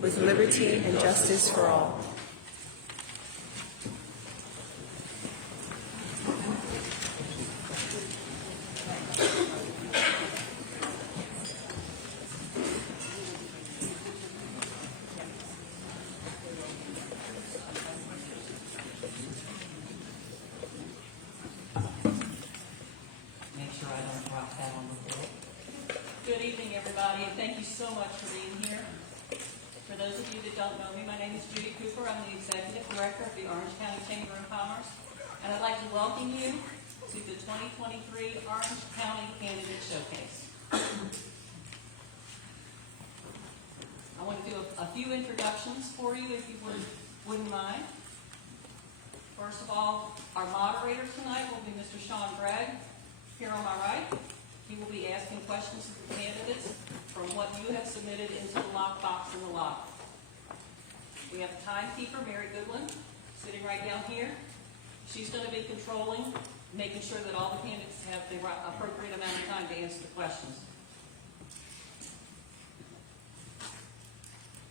with liberty and justice for all. Make sure I don't drop that on the floor. Good evening, everybody, and thank you so much for being here. For those of you that don't know me, my name is Judy Cooper. I'm the Executive Director of the Orange County Chamber of Commerce, and I'd like to welcome you to the 2023 Orange County Candidate Showcase. I want to do a few introductions for you, if you wouldn't mind. First of all, our moderator tonight will be Mr. Sean Gregg, here on my right. He will be asking questions of the candidates from what you have submitted into the lockbox in the lobby. We have timekeeper Mary Goodwin sitting right down here. She's going to be controlling, making sure that all the candidates have the appropriate amount of time to answer the questions.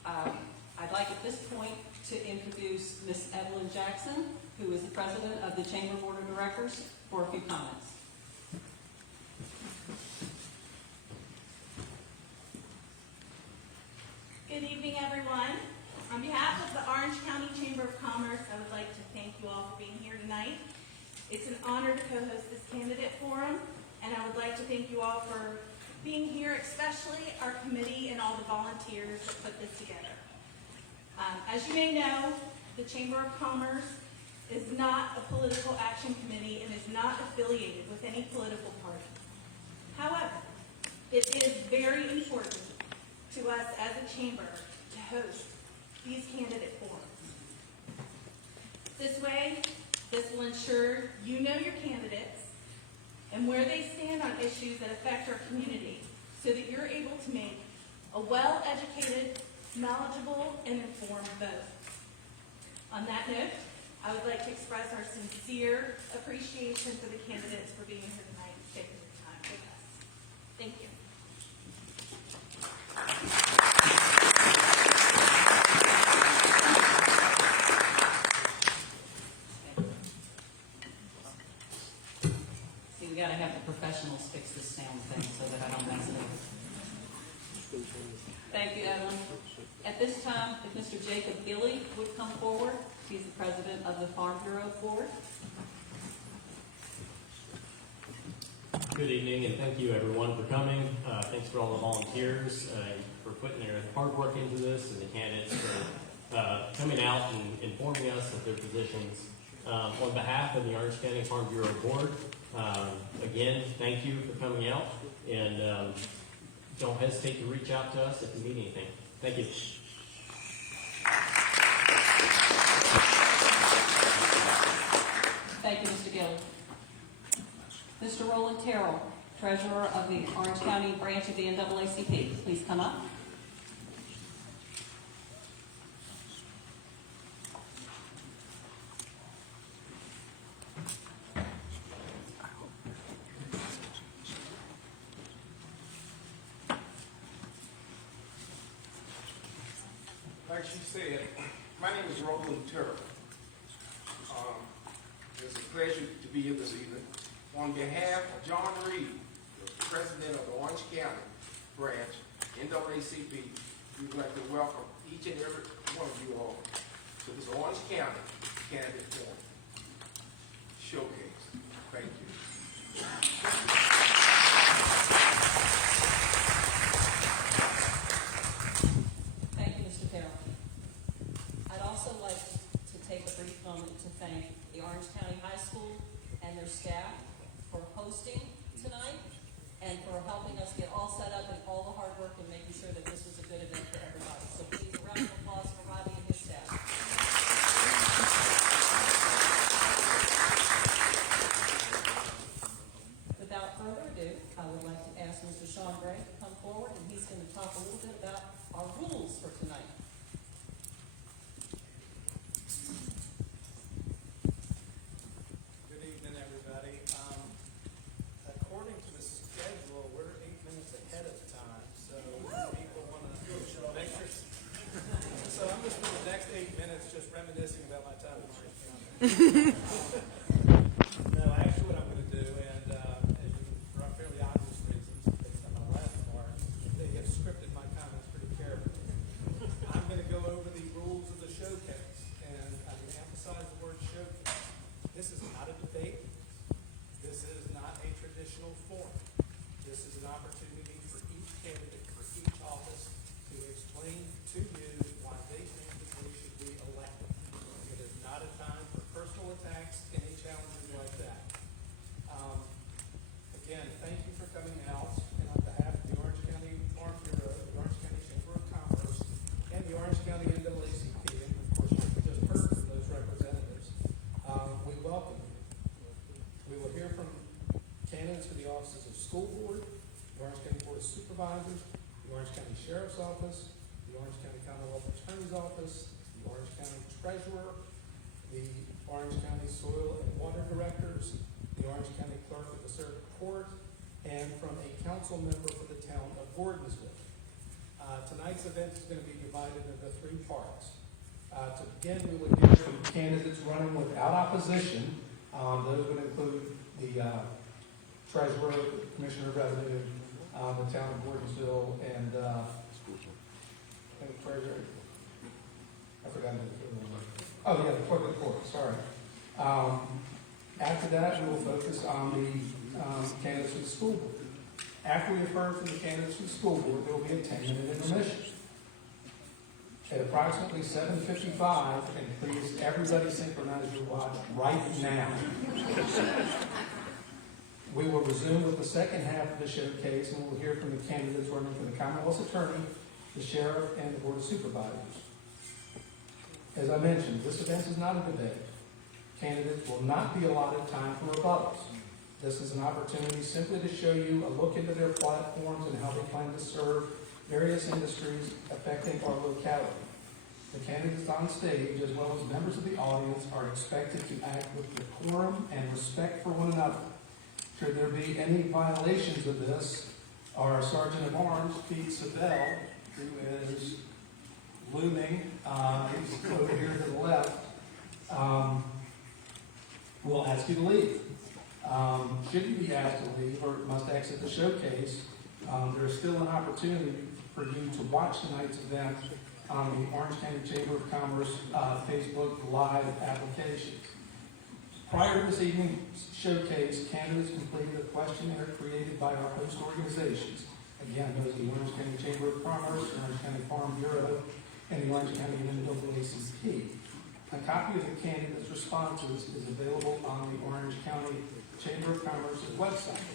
I'd like at this point to introduce Ms. Evelyn Jackson, who is the president of the Chamber Board of Directors, for a few comments. Good evening, everyone. On behalf of the Orange County Chamber of Commerce, I would like to thank you all for being here tonight. It's an honor to co-host this candidate forum, and I would like to thank you all for being here, especially our committee and all the volunteers that put this together. As you may know, the Chamber of Commerce is not a political action committee and is not affiliated with any political party. However, it is very important to us as a chamber to host these candidate forums. This way, this will ensure you know your candidates and where they stand on issues that affect our community so that you're able to make a well-educated, knowledgeable, and informed vote. On that note, I would like to express our sincere appreciation for the candidates for being here tonight and taking their time with us. Thank you. See, we gotta have the professionals fix this sound thing so that I don't mess it up. Thank you, Evelyn. At this time, if Mr. Jacob Gilley would come forward, he's the president of the Farm Bureau Board. Good evening, and thank you everyone for coming. Thanks for all the volunteers for putting their hard work into this, and the candidates for coming out and informing us of their positions. On behalf of the Orange County Farm Bureau Board, again, thank you for coming out, and don't hesitate to reach out to us if you need anything. Thank you. Thank you, Mr. Gill. Mr. Roland Terrell, treasurer of the Orange County branch of the NAACP, please come up. Like she said, my name is Roland Terrell. It's a pleasure to be here this evening. On behalf of John Reed, the president of the Orange County branch, NAACP, we would like to welcome each and every one of you all to this Orange County Candidate Forum Showcase. Thank you. Thank you, Mr. Terrell. I'd also like to take a brief moment to thank the Orange County High School and their staff for hosting tonight and for helping us get all set up and all the hard work and making sure that this was a good event for everybody. So please, a round of applause for Robbie and his staff. Without further ado, I would like to ask Mr. Sean Gray to come forward, and he's going to talk a little bit about our rules for tonight. Good evening, everybody. According to the schedule, we're 8 minutes ahead of time, so people want to make sure next 8 minutes just reminiscing about my time in Orange County. No, actually what I'm going to do, and for fairly obvious reasons, based on my last remark, they have scripted my comments pretty carefully. I'm going to go over the rules of the showcase, and I'm going to emphasize the word showcase. This is not a debate. This is not a traditional forum. This is an opportunity for each candidate, for each office, to explain to you why they think that they should be elected. It is not a time for personal attacks, any challenges like that. Again, thank you for coming out, and on behalf of the Orange County Farm Bureau, the Orange County Chamber of Commerce, and the Orange County NAACP, and of course you just heard from those representatives, we welcome you. We will hear from candidates for the offices of School Board, the Orange County Board of Supervisors, the Orange County Sheriff's Office, the Orange County Commonwealth Attorney's Office, the Orange County Treasurer, the Orange County Soil and Water Directors, the Orange County Clerk of the Circuit Court, and from a council member for the town of Gordonsville. Tonight's event is going to be divided into 3 parts. To begin, we will hear from candidates running without opposition. Those would include the Treasurer, Commissioner of Revenue, the town of Gordonsville, and Treasurer. I forgot to do the clerk of the court, sorry. After that, we will focus on the candidates for the school board. After we have heard from the candidates for the school board, there will be a 10-minute intermission. At approximately 7:55, and please, everybody synchronize your watch right now. We will resume with the second half of the showcase, and we'll hear from the candidates running for the Commonwealth's Attorney, the Sheriff, and the Board of Supervisors. As I mentioned, this event is not a debate. Candidates will not be allotted time for rebuttals. This is an opportunity simply to show you a look into their platforms and how they plan to serve various industries affecting our locality. The candidates on stage, as well as members of the audience, are expected to act with decorum and respect for one another. Should there be any violations of this, our Sergeant of Arms, Pete Sabell, who is looming, he's over here to the left, will ask you to leave. Should you be asked to leave or must exit the showcase, there is still an opportunity for you to watch tonight's event on the Orange County Chamber of Commerce Facebook Live application. Prior to this evening's showcase, candidates completed a questionnaire created by our host organizations. Again, those are the Orange County Chamber of Commerce, Orange County Farm Bureau, and the Orange County NAACP. A copy of the candidates' responses is available on the Orange County Chamber of Commerce's website.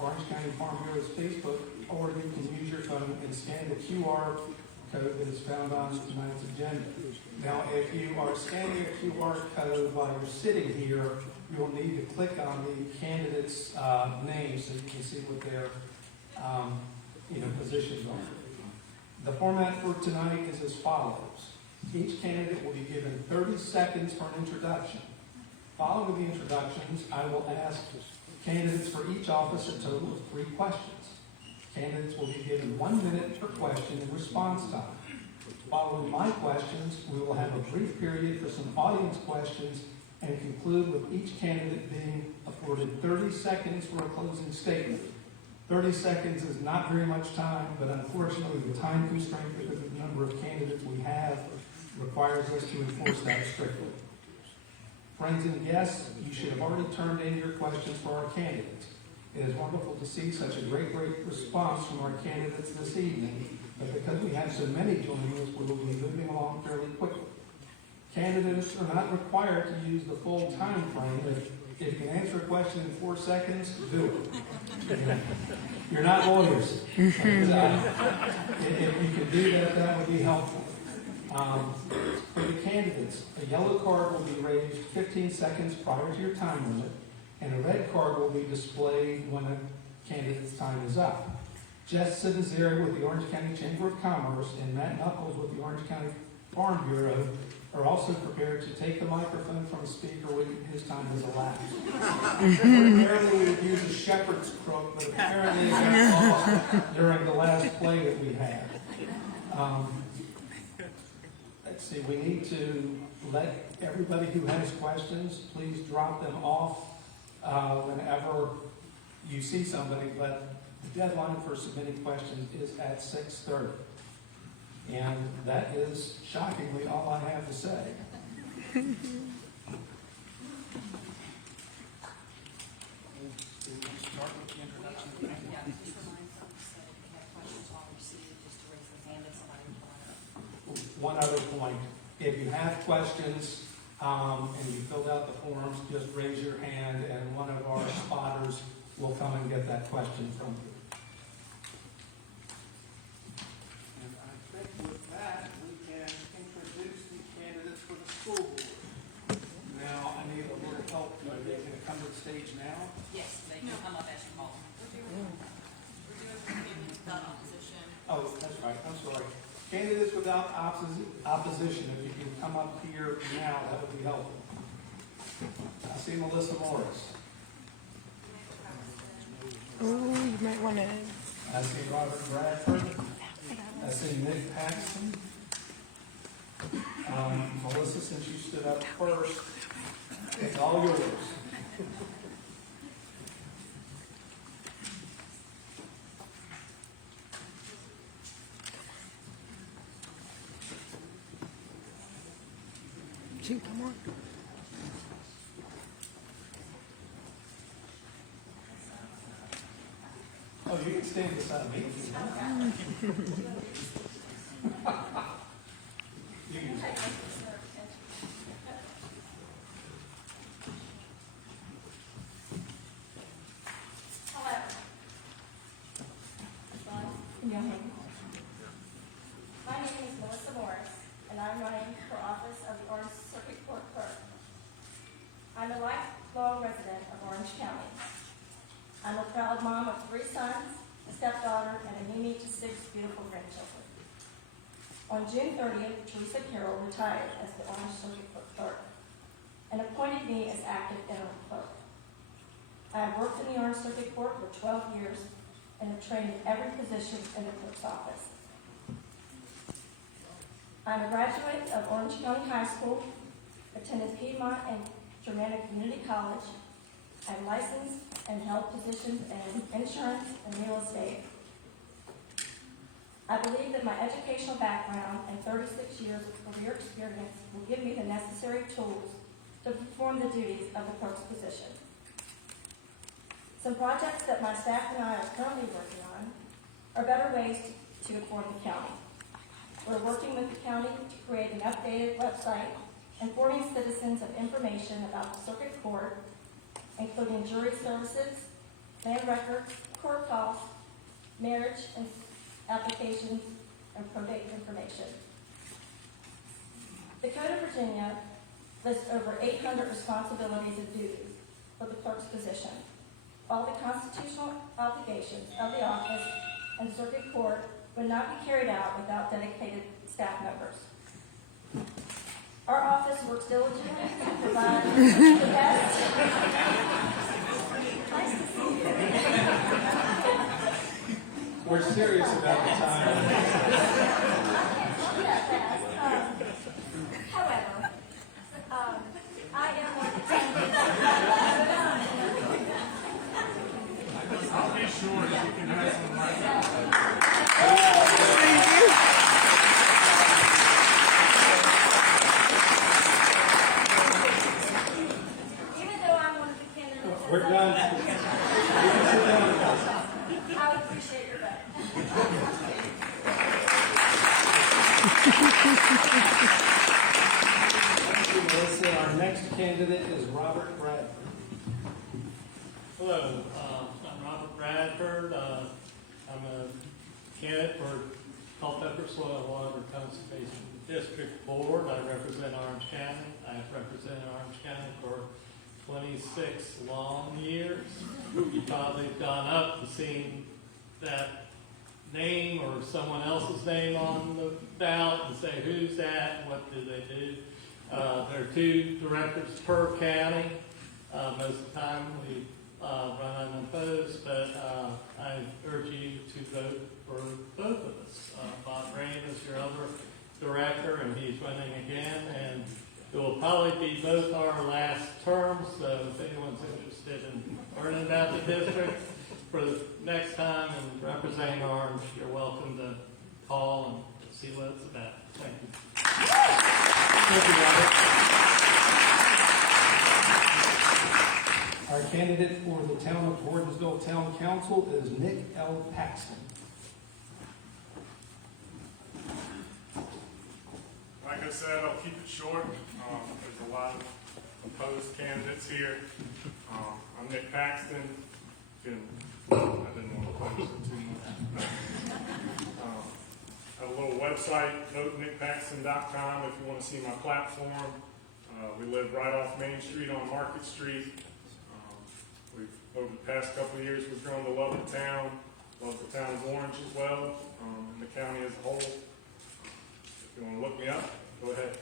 Orange County Farm Bureau's Facebook, or you can use your phone and scan the QR code that is found on tonight's agenda. Now, if you are scanning a QR code while you're sitting here, you'll need to click on the candidate's name so you can see what their positions are. The format for tonight is as follows. Each candidate will be given 30 seconds for an introduction. Following the introductions, I will ask candidates for each office a total of 3 questions. Candidates will be given 1 minute per question in response time. Following my questions, we will have a brief period for some audience questions and conclude with each candidate being afforded 30 seconds for a closing statement. 30 seconds is not very much time, but unfortunately the time constraint because of the number of candidates we have requires us to enforce that strictly. Friends and guests, you should have already turned in your questions for our candidates. It is wonderful to see such a great response from our candidates this evening, but because we have so many joining us, we will be moving along fairly quickly. Candidates are not required to use the full time frame. If you can answer a question in 4 seconds, do it. You're not lawyers. If you could do that, that would be helpful. For the candidates, a yellow card will be raised 15 seconds prior to your time limit, and a red card will be displayed when a candidate's time is up. Jess Civizeri with the Orange County Chamber of Commerce and Matt Knuckles with the Orange County Farm Bureau are also prepared to take the microphone from a speaker when his time is elapsed. Ordinarily we would use a shepherd's crook, but apparently it got lost during the last play that we had. see, we need to let everybody who has questions, please drop them off whenever you see somebody, but the deadline for submitting questions is at 6:30. And that is shockingly all I have to say. Yeah, just remind folks that if you have questions while we're seated, just to raise their hand and somebody will come up. One other point, if you have questions and you filled out the forms, just raise your hand and one of our spotters will come and get that question from you. And I think with that, we can introduce the candidates for the school board. Now, I need a little help. Are they going to come to the stage now? Yes, they can come up as you call them. We're doing opinions without opposition. Oh, that's right, I'm sorry. Candidates without opposition, if you can come up here now, that would be helpful. I see Melissa Morris. Oh, you might want to. I see Robert Bradford. I see Nick Paxton. Melissa, since you stood up first, it's all yours. Come on. Oh, you can stand beside me. You can. My name is Melissa Morris, and I'm running for office of the Orange Circuit Court Clerk. I'm a lifelong resident of Orange County. I'm a proud mom of 3 sons, a stepdaughter, and a Mimi to 6 beautiful grandchildren. On June 30th, Teresa Carroll retired as the Orange Circuit Court Clerk and appointed me as active interim clerk. I have worked in the Orange Circuit Court for 12 years and have trained in every position in the clerk's office. I'm a graduate of Orange County High School, attended Piedmont and Germanna Community College. I'm licensed and held positions in insurance and real estate. I believe that my educational background and 36 years of career experience will give me the necessary tools to perform the duties of the clerk's position. Some projects that my staff and I are currently working on are better ways to inform the county. We're working with the county to create an updated website informing citizens of information about the circuit court, including jury services, land records, court calls, marriage and applications, and probate information. The Code of Virginia lists over 800 responsibilities and duties for the clerk's position. All the constitutional obligations of the office and circuit court would not be carried out without dedicated staff members. Our office works diligently to provide the best. Nice to see you. We're serious about the time. However, I am one of the I'll be sure that you can have some even though I'm one of the candidates. We're done. You can sit down. I would appreciate your vote. Thank you, Melissa. Our next candidate is Robert Bradford. Hello, I'm Robert Bradford. I'm a candidate for Culpeper Soil and Water Conservation District Board. I represent Orange County. I've represented Orange County for 26 long years. You probably have gone up and seen that name or someone else's name on the ballot and say, who's that, what do they do? There are 2 directors per county. Most of the time we run unopposed, but I urge you to vote for both of us. Bob Rain is your other director, and he's running again, and it will probably be both our last terms, so if anyone's interested in learning about the district for the next time and representing Orange, you're welcome to call and see what it's about. Thank you. Thank you, Robert. Our candidate for the town of Gordonsville Town Council is Nick L. Paxton. Like I said, I'll keep it short. There's a lot of opposed candidates here. I'm Nick Paxton. I didn't want to punish it too much. I have a little website, votenickpaxton.com, if you want to see my platform. We live right off Main Street on Market Street. Over the past couple of years, we've grown to love the town, love the town of Orange as well, and the county as a whole. If you want to look me up, go ahead.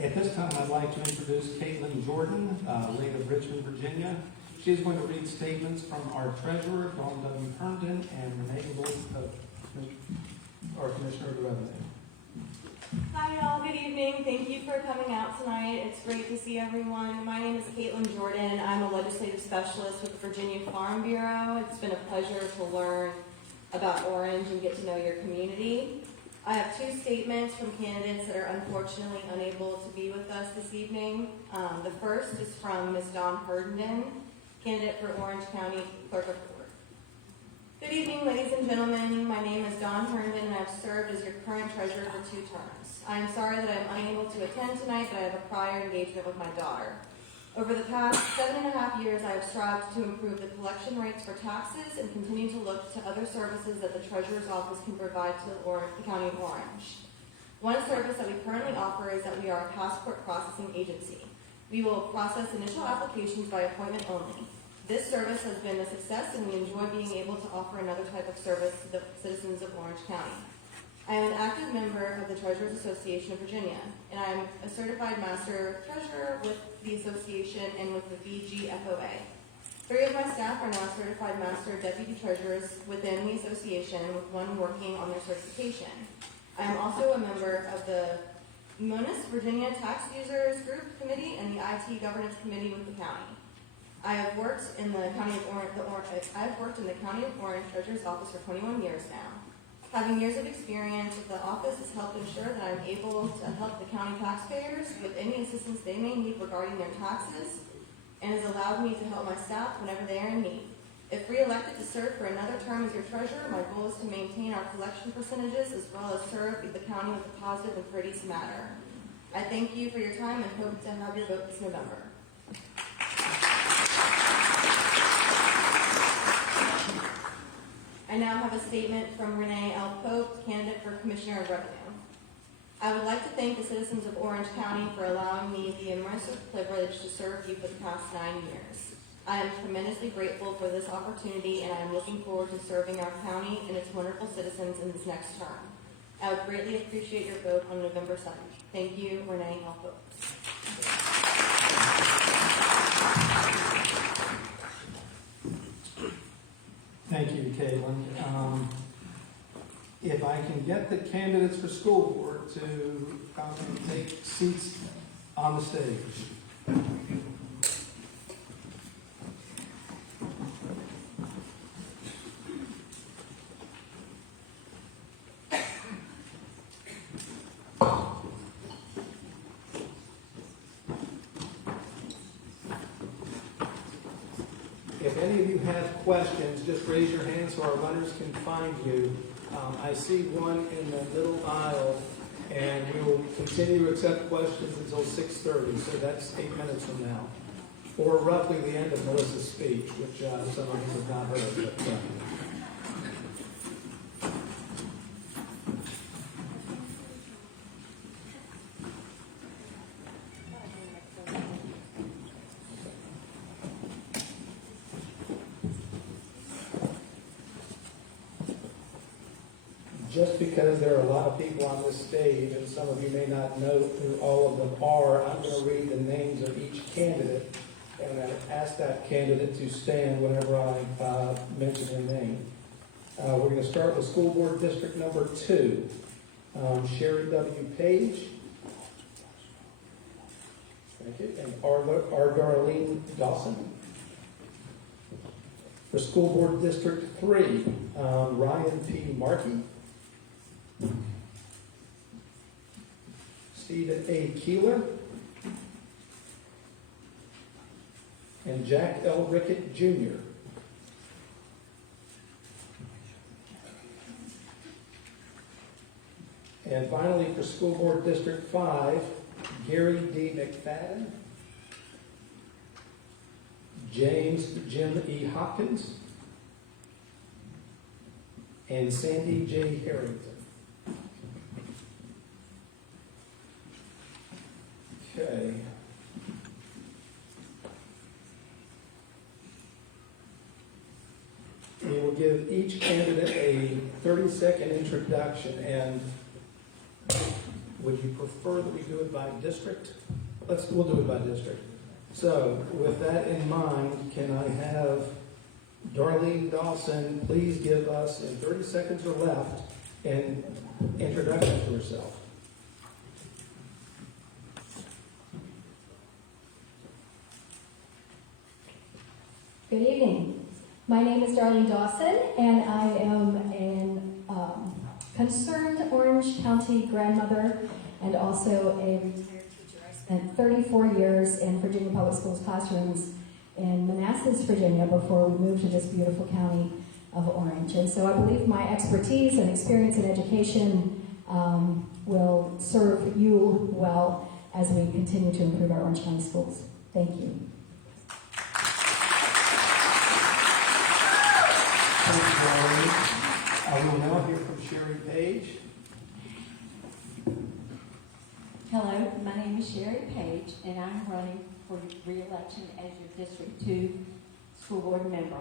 At this time, I'd like to introduce Caitlin Jordan, late of Richmond, Virginia. She's going to read statements from our treasurer, Dawn W. Herndon, and Renee Wolf, our Commissioner of the Revenue. Hi, y'all. Good evening. Thank you for coming out tonight. It's great to see everyone. My name is Caitlin Jordan. I'm a legislative specialist with the Virginia Farm Bureau. It's been a pleasure to learn about Orange and get to know your community. I have two statements from candidates that are unfortunately unable to be with us this evening. The first is from Ms. Dawn Herndon, candidate for Orange County Clerk of Court. Good evening, ladies and gentlemen. My name is Dawn Herndon, and I've served as your current treasurer for 2 terms. I am sorry that I'm unable to attend tonight, but I have a prior engagement with my daughter. Over the past 7.5 years, I have strived to improve the collection rates for taxes and continue to look to other services that the Treasurer's Office can provide to the County of Orange. One service that we currently offer is that we are a passport processing agency. We will process initial applications by appointment only. This service has been a success, and we enjoy being able to offer another type of service to the citizens of Orange County. I am an active member of the Treasurers Association of Virginia, and I am a certified master treasurer with the association and with the VGFOA. 3 of my staff are now certified master deputy treasurers within the association, with 1 working on their certification. I am also a member of the MONUS Virginia Tax Users Group Committee and the IT Governance Committee with the county. I have worked in the County of Orange, Treasurer's Office for 21 years now. Having years of experience with the office has helped ensure that I'm able to help the county taxpayers with any assistance they may need regarding their taxes, and has allowed me to help my staff whenever they are in need. If re-elected to serve for another term as your treasurer, my goal is to maintain our collection percentages as well as serve the county with a positive and courteous manner. I thank you for your time and hope to have your vote this November. I now have a statement from Renee L. Pope, candidate for Commissioner of Revenue. I would like to thank the citizens of Orange County for allowing me the immersive privilege to serve you for the past 9 years. I am tremendously grateful for this opportunity, and I am looking forward to serving our county and its wonderful citizens in this next term. I would greatly appreciate your vote on November 7th. Thank you, Renee L. Pope. Thank you, Caitlin. If I can get the candidates for school board to come and take seats on the stage. If any of you have questions, just raise your hand so our runners can find you. I see one in the middle aisle, and we will continue to accept questions until 6:30, so that's 8 minutes from now. Or roughly the end of Melissa's speech, which some of you have not heard. But, just because there are a lot of people on this stage, and some of you may not know who all of them are, I'm going to read the names of each candidate, and I'm going to ask that candidate to stand whenever I mention their name. We're going to start with School Board District number 2. Sherry W. Page. Thank you. And R. Darlene Dawson. For School Board District 3, Ryan P. Markey. Stephen A. Keeler. And Jack L. Rickett, Jr. And finally, for School Board District 5, Gary D. McFadden, James Jim E. Hopkins, and Sandy J. Harrington. Okay. We will give each candidate a 30-second introduction, and would you prefer that we do it by district? We'll do it by district. So, with that in mind, can I have Darlene Dawson please give us, in 30 seconds or left, an introduction to herself? Good evening. My name is Darlene Dawson, and I am an concerned Orange County grandmother and also a retired teacher. I spent 34 years in Virginia Public Schools classrooms in Manassas, Virginia, before we moved to this beautiful county of Orange. And so I believe my expertise and experience in education will serve you well as we continue to improve our Orange County schools. Thank you. Thank you, Darlene. I will now hear from Sherry Page. Hello, my name is Sherry Page, and I'm running for re-election as your District 2 school board member.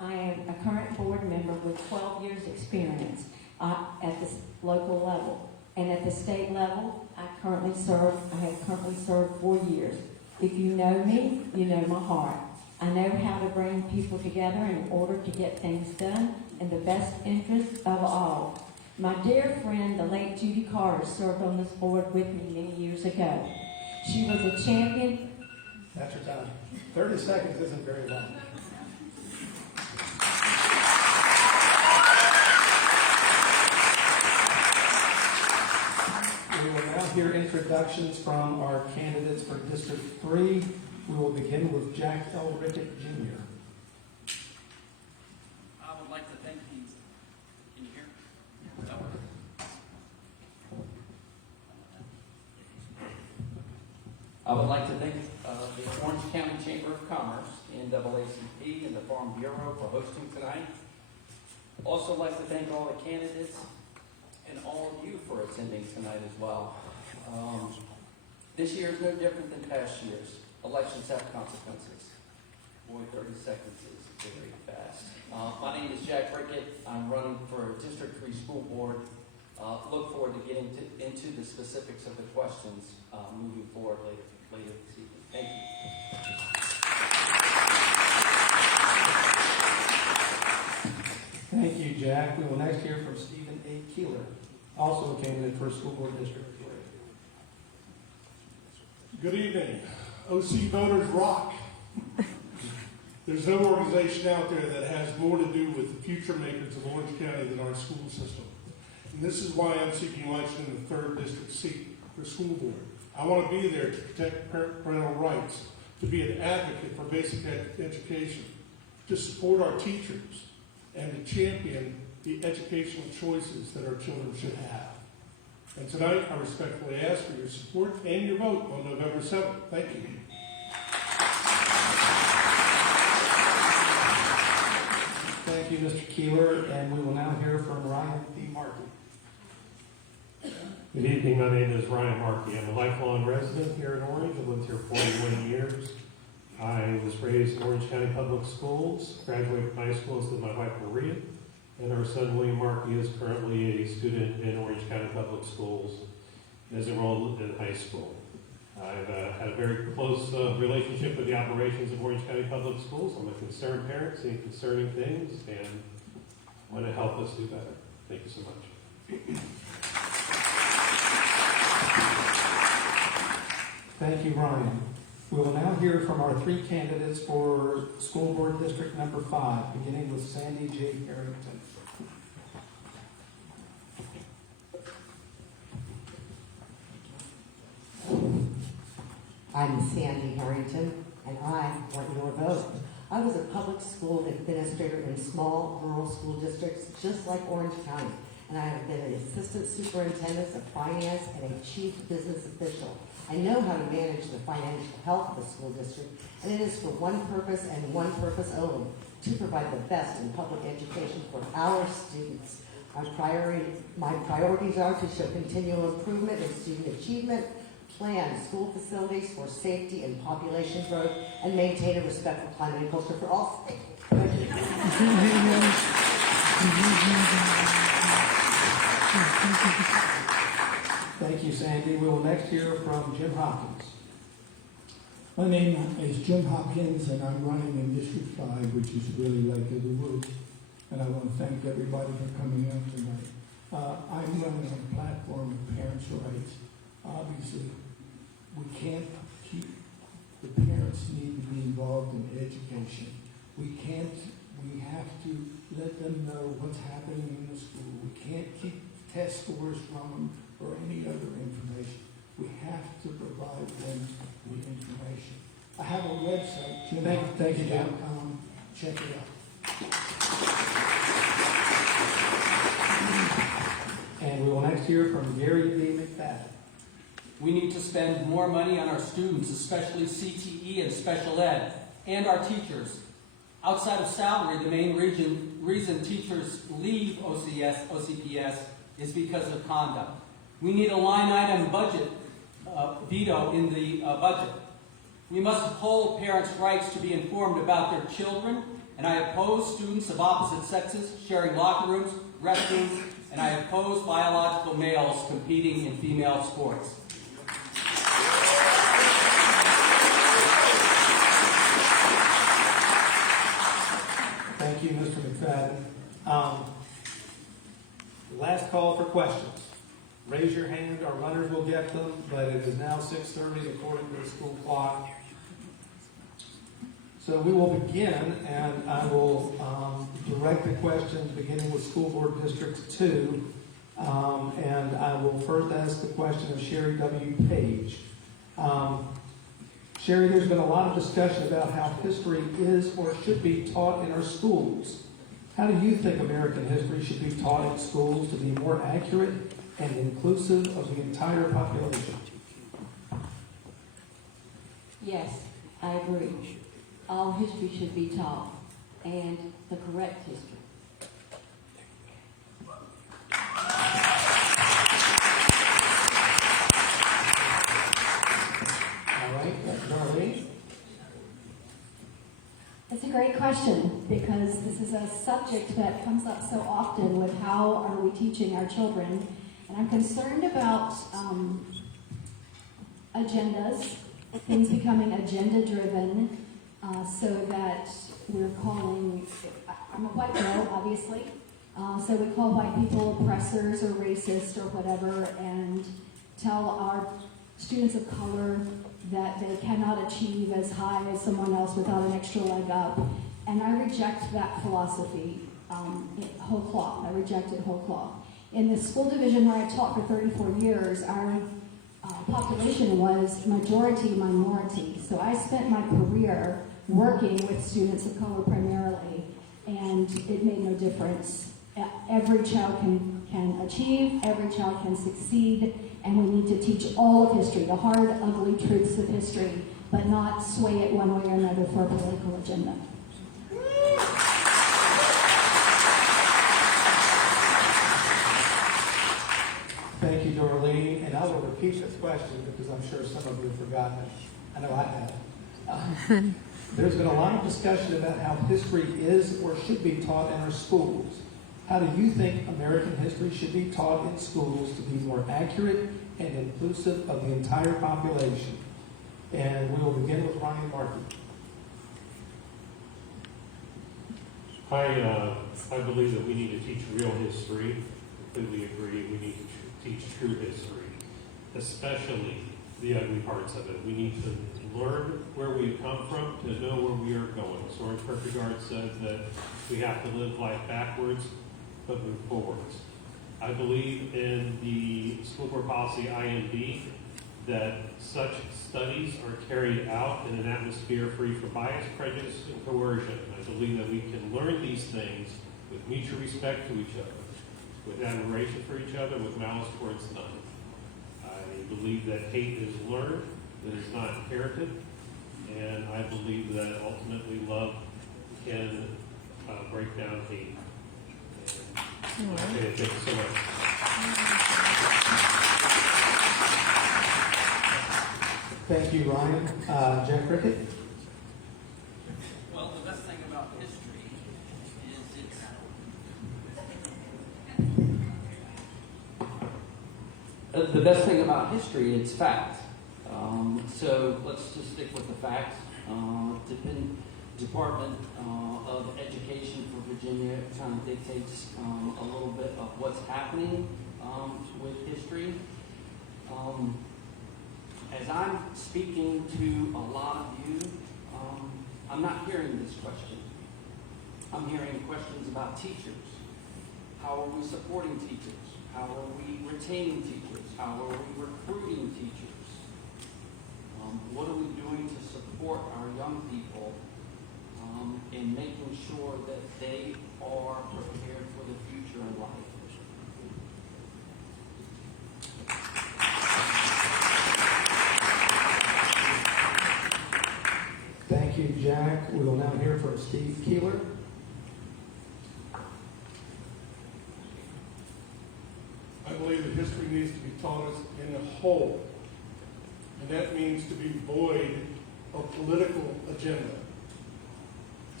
I am a current board member with 12 years experience at the local level. And at the state level, I have currently served 4 years. If you know me, you know my heart. I know how to bring people together in order to get things done in the best interest of all. My dear friend, the late Judy Carter, served on this board with me many years ago. She was a champion. That's your time. 30 seconds isn't very long. We will now hear introductions from our candidates for District 3. We will begin with Jack L. Rickett, Jr. I would like to thank you. Can you hear? I would like to thank the Orange County Chamber of Commerce, NAACP, and the Farm Bureau for hosting tonight. Also like to thank all the candidates and all of you for attending tonight as well. This year is no different than past years. Elections have consequences. Boy, 30 seconds is very fast. My name is Jack Rickett. I'm running for District 3 School Board. Look forward to getting into the specifics of the questions moving forward later this evening. Thank you. Thank you, Jack. We will next hear from Stephen A. Keeler, also a candidate for School Board District 3. Good evening. OC voters rock. There's no organization out there that has more to do with the future makers of Orange County than our school system. And this is why I'm seeking election in the 3rd District seat for school board. I want to be there to protect parental rights, to be an advocate for basic education, to support our teachers, and to champion the educational choices that our children should have. And tonight, I respectfully ask for your support and your vote on November 7th. Thank you. Thank you, Mr. Keeler, and we will now hear from Ryan P. Markey. Good evening, my name is Ryan Markey. I'm a lifelong resident here in Orange. I've lived here 41 years. I was raised in Orange County Public Schools, graduated from high school with my wife Maria, and our son William Markey is currently a student in Orange County Public Schools and is enrolled in high school. I've had a very close relationship with the operations of Orange County Public Schools. I'm a concerned parent, seeing concerning things, and want to help us do better. Thank you so much. Thank you, Ryan. We will now hear from our three candidates for School Board District Number 5, beginning with Sandy J. Harrington. I'm Sandy Harrington, and I want your vote. I was a public school administrator in small rural school districts just like Orange County, and I have been an assistant superintendent of finance and a chief business official. I know how to manage the financial health of a school district, and it is for one purpose and one purpose only, to provide the best in public education for our students. My priorities are to show continual improvement in student achievement, plan school facilities for safety and population growth, and maintain a respectful climate and culture for all stakeholders. Thank you, Sandy. We will next hear from Jim Hopkins. My name is Jim Hopkins, and I'm running in District 5, which is really Lake of the Woods. And I want to thank everybody for coming out tonight. I'm running on a platform of parents' rights. Obviously, we can't keep, the parents need to be involved in education. We have to let them know what's happening in the school. We can't keep test scores from them or any other information. We have to provide them with information. I have a website, Thank you, Jim. Check it out. And we will next hear from Gary B. McFadden. We need to spend more money on our students, especially CTE and special ed, and our teachers. Outside of salary, the main reason teachers leave OCPS is because of conduct. We need a line item budget veto in the budget. We must uphold parents' rights to be informed about their children, and I oppose students of opposite sexes sharing locker rooms, restrooms, and I oppose biological males competing in female sports. Thank you, Mr. McFadden. Last call for questions. Raise your hand, our runners will get them, but it is now 6:30 according to the school clock. So we will begin, and I will direct the questions beginning with School Board District 2. And I will first ask the question of Sherry W. Page. Sherry, there's been a lot of discussion about how history is or should be taught in our schools. How do you think American history should be taught in schools to be more accurate and inclusive of the entire population? Yes, I agree. All history should be taught, and the correct history. All right, Darlene? It's a great question, because this is a subject that comes up so often with how are we teaching our children. And I'm concerned about agendas, things becoming agenda-driven, so that we're calling, I'm a white girl, obviously, so we call white people oppressors or racist or whatever, and tell our students of color that they cannot achieve as high as someone else without an extra leg up. And I reject that philosophy whole cloth. I reject it whole cloth. In the school division where I taught for 34 years, our population was majority minority. So I spent my career working with students of color primarily, and it made no difference. Every child can achieve, every child can succeed, and we need to teach all of history, the hard, ugly truths of history, but not sway it one way or another for a political agenda. Thank you, Darlene. And I will repeat this question because I'm sure some of you have forgotten it. I know I have. There's been a lot of discussion about how history is or should be taught in our schools. How do you think American history should be taught in schools to be more accurate and inclusive of the entire population? And we will begin with Ryan Markey. I believe that we need to teach real history. I completely agree. We need to teach true history, especially the ugly parts of it. We need to learn where we've come from to know where we are going. Soren Kierkegaard said that we have to live life backwards, but move forwards. I believe in the school board policy IMB that such studies are carried out in an atmosphere free from bias, prejudice, and coercion. I believe that we can learn these things with mutual respect to each other, with admiration for each other, with malice towards none. I believe that hate is learned, that is not inherited, and I believe that ultimately love can break down hate. And thank you so much. Thank you, Ryan. Jack Rickett. Well, the best thing about history is it's fact. So let's just stick with the facts. Department of Education for Virginia kind of dictates a little bit of what's happening with history. As I'm speaking to a lot of you, I'm not hearing this question. I'm hearing questions about teachers. How are we supporting teachers? How are we retaining teachers? How are we recruiting teachers? What are we doing to support our young people in making sure that they are prepared for the future in life? Thank you, Jack. We will now hear from Steve Keeler. I believe that history needs to be taught us in a whole, and that means to be void of political agenda.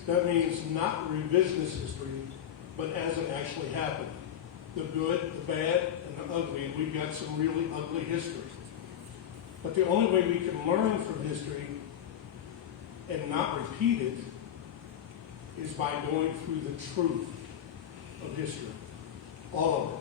That means not revisionist history, but as it actually happened. The good, the bad, and the ugly, and we've got some really ugly history. But the only way we can learn from history and not repeat it is by going through the truth of history, all of it.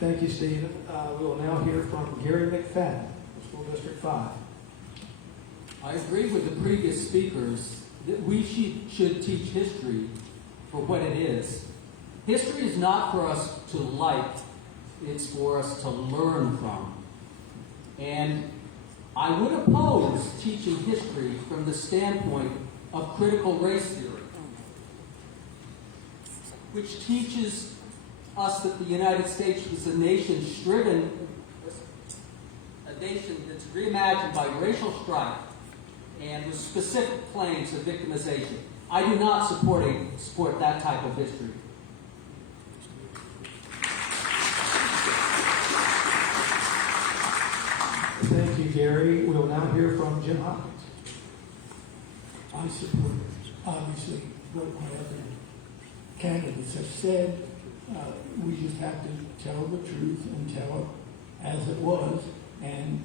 Thank you, Stephen. We will now hear from Gary McFadden, School District 5. I agree with the previous speakers that we should teach history for what it is. History is not for us to like, it's for us to learn from. And I would oppose teaching history from the standpoint of critical race theory, which teaches us that the United States was a nation stricken, a nation that's reimagined by racial strife and with specific claims of victimization. I do not support that type of history. Thank you, Gary. We'll now hear from Jim Hopkins. I support, obviously, what my other candidates have said. We just have to tell the truth and tell it as it was, and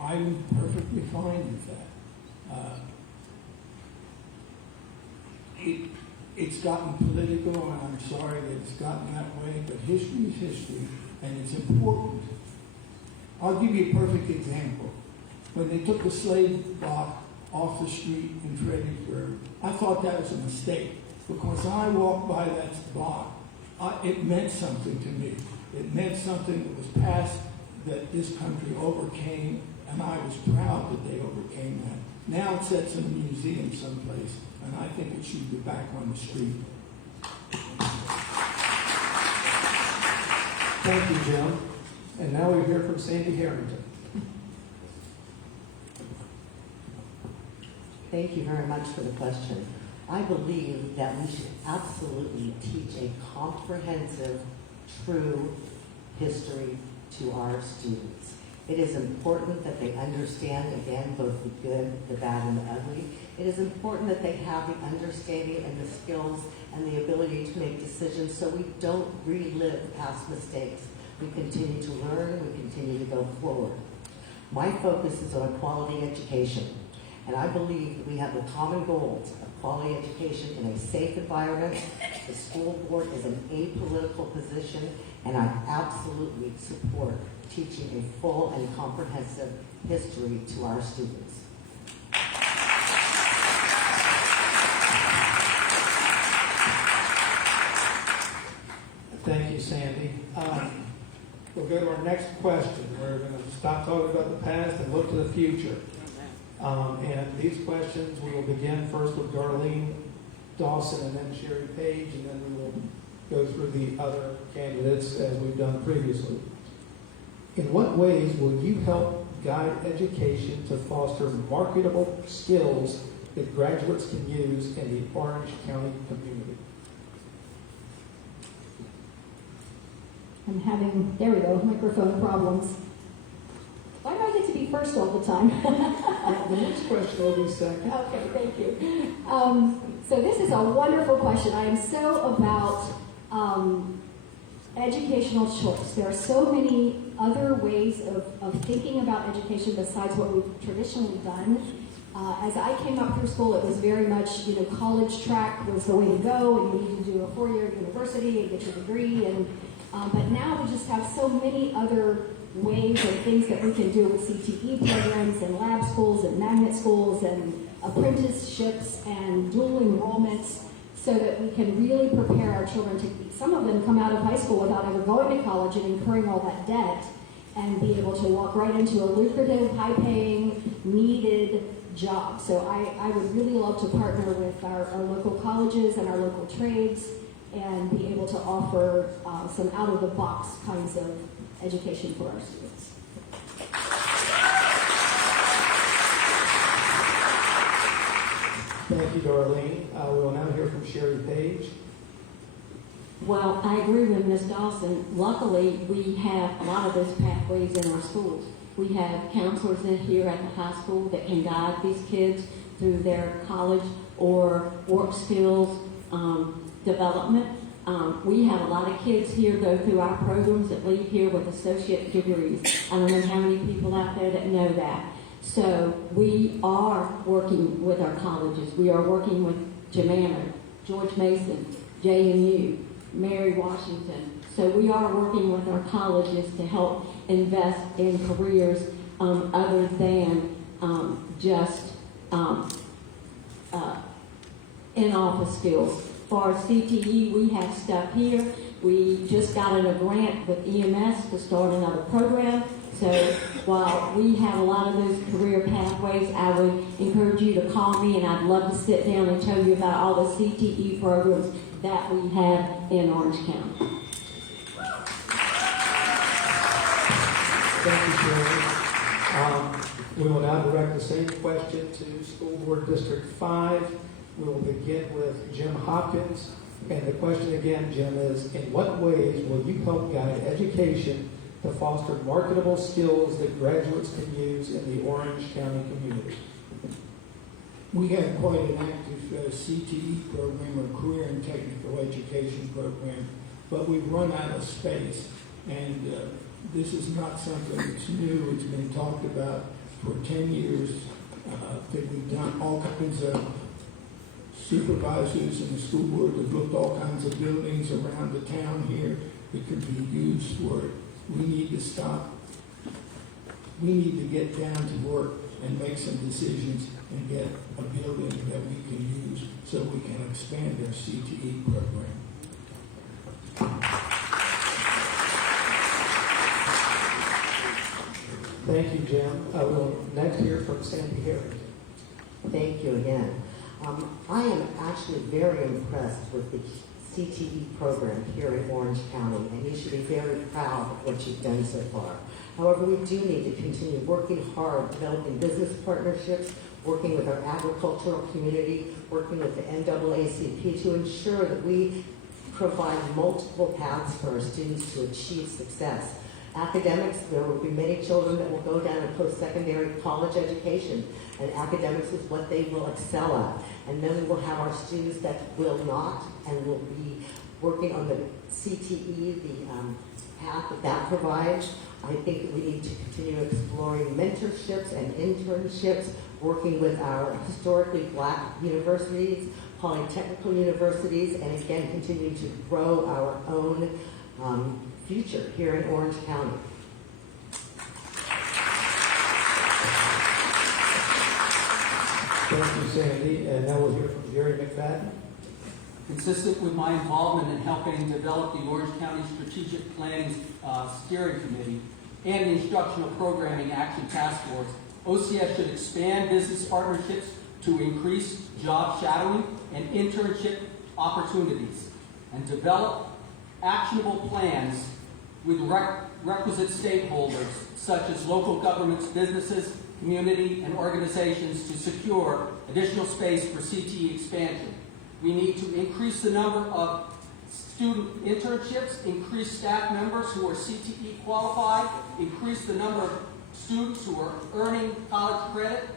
I'm perfectly fine with that. It's gotten political, and I'm sorry that it's gotten that way, but history is history, and it's important. I'll give you a perfect example. When they took the slave block off the street in Fredericksburg, I thought that was a mistake, because I walked by that block. It meant something to me. It meant something that was past, that this country overcame, and I was proud that they overcame that. Now it sits in a museum someplace, and I think it should be back on the street. Thank you, Jim. And now we hear from Sandy Harrington. Thank you very much for the question. I believe that we should absolutely teach a comprehensive, true history to our students. It is important that they understand, again, both the good, the bad, and the ugly. It is important that they have the understanding and the skills and the ability to make decisions so we don't relive past mistakes. We continue to learn, we continue to go forward. My focus is on quality education, and I believe that we have the common goals of quality education in a safe environment. The school board is an apolitical position, and I absolutely support teaching a full and comprehensive history to our students. Thank you, Sandy. We'll go to our next question. We're going to stop talking about the past and look to the future. And these questions, we will begin first with Darlene Dawson and then Sherry Page, and then we will go through the other candidates as we've done previously. In what ways will you help guide education to foster marketable skills that graduates can use in the Orange County community? I'm having, there we go, microphone problems. Why do I get to be first all the time? The next question will be second. Okay, thank you. So this is a wonderful question. I am so about educational choice. There are so many other ways of thinking about education besides what we've traditionally done. As I came up through school, it was very much, college track was the way to go, and you need to do a 4-year university and get your degree. But now we just have so many other ways and things that we can do with CTE programs and lab schools and magnet schools and apprenticeships and dual enrollments so that we can really prepare our children to, some of them come out of high school without ever going to college and incurring all that debt and be able to walk right into a lucrative, high-paying, needed job. So I would really love to partner with our local colleges and our local trades and be able to offer some out-of-the-box kinds of education for our students. Thank you, Darlene. We will now hear from Sherry Page. Well, I agree with Ms. Dawson. Luckily, we have a lot of those pathways in our schools. We have counselors in here at the high school that can guide these kids through their college or work skills development. We have a lot of kids here go through our programs that leave here with associate degrees. I don't know how many people out there that know that. So we are working with our colleges. We are working with Jemima, George Mason, JMU, Mary Washington. So we are working with our colleges to help invest in careers other than just in-office skills. For CTE, we have stuff here. We just got in a grant with EMS to start another program. So while we have a lot of those career pathways, I would encourage you to call me, and I'd love to sit down and tell you about all the CTE programs that we have in Orange County. Thank you, Sherry. We will now direct the same question to School Board District 5. We will begin with Jim Hopkins. And the question again, Jim, is in what ways will you help guide education to foster marketable skills that graduates can use in the Orange County community? We have quite an active CTE program, or career and technical education program, but we've run out of space. And this is not something that's new. It's been talked about for 10 years. That we've done all kinds of supervisors and the school board have looked all kinds of buildings around the town here that could be used for it. We need to stop. We need to get down to work and make some decisions and get a building that we can use so we can expand our CTE program. Thank you, Jim. I will next hear from Sandy Harris. Thank you again. I am actually very impressed with the CTE program here in Orange County, and you should be very proud of what you've done so far. However, we do need to continue working hard, developing business partnerships, working with our agricultural community, working with the NAACP to ensure that we provide multiple paths for our students to achieve success. Academics, there will be many children that will go down and post-secondary college education, and academics is what they will excel at. And then we will have our students that will not, and will be working on the CTE, the path that provides. I think that we need to continue exploring mentorships and internships, working with our historically black universities, polytechnical universities, and again, continue to grow our own future here in Orange County. Thank you, Sandy. And now we'll hear from Gary McFadden. Consistent with my involvement in helping develop the Orange County Strategic Planning Steering Committee and the Instructional Programming Action Task Force, OCS should expand business partnerships to increase job shadowing and internship opportunities, and develop actionable plans with requisite stakeholders such as local governments, businesses, community, and organizations to secure additional space for CTE expansion. We need to increase the number of student internships, increase staff members who are CTE qualified, increase the number of students who are earning college credit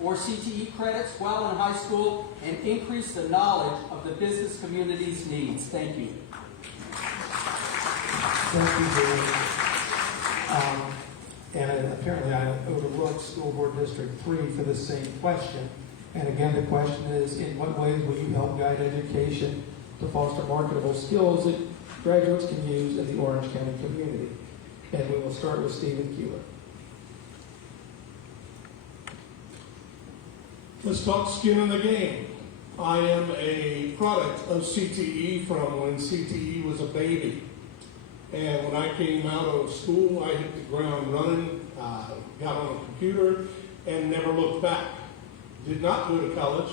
or CTE credits while in high school, and increase the knowledge of the business community's needs. Thank you. Thank you, Gary. And apparently I overlooked School Board District 3 for the same question. And again, the question is, in what ways will you help guide education to foster marketable skills that graduates can use in the Orange County community? And we will start with Stephen Keeler. Let's talk skin in the game. I am a product of CTE from when CTE was a baby. And when I came out of school, I hit the ground running, got on a computer, and never looked back. Did not go to college,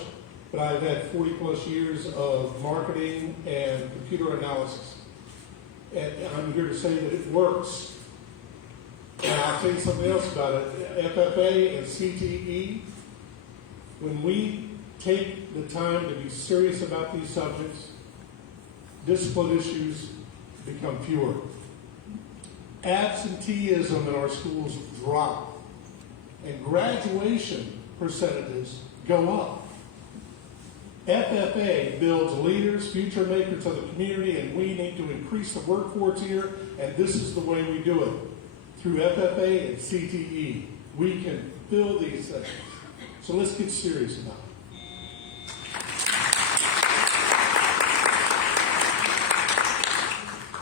but I've had 40 plus years of marketing and computer analysis. And I'm here to say that it works. And I'll tell you something else about it. FFA and CTE, when we take the time to be serious about these subjects, discipline issues become fewer. Absenteeism in our schools drop, and graduation percentages go up. FFA builds leaders, future makers of the community, and we need to increase the workforce here, and this is the way we do it. Through FFA and CTE, we can fill these things. So let's get serious about it.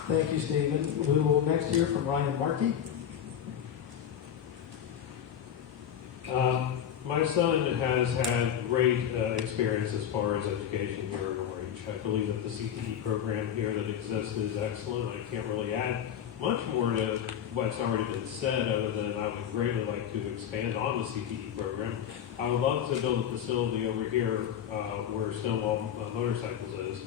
Thank you, Stephen. We will next hear from Ryan Markey. My son has had great experience as far as education here in Orange. I believe that the CTE program here that exists is excellent. I can't really add much more to what's already been said, other than I would greatly like to expand on the CTE program. I would love to build a facility over here where Stonewall Motorcycles is.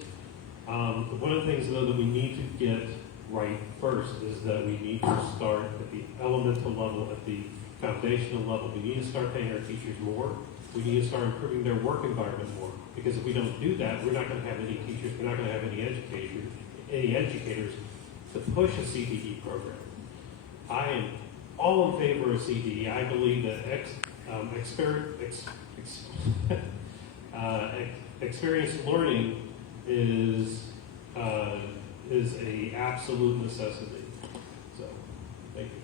One of the things, though, that we need to get right first is that we need to start at the elemental level, at the foundational level. We need to start paying our teachers more. We need to start improving their work environment more. Because if we don't do that, we're not going to have any teachers, we're not going to have any educators to push a CTE program. I am all in favor of CTE. I believe that experienced learning is a absolute necessity. So, thank you.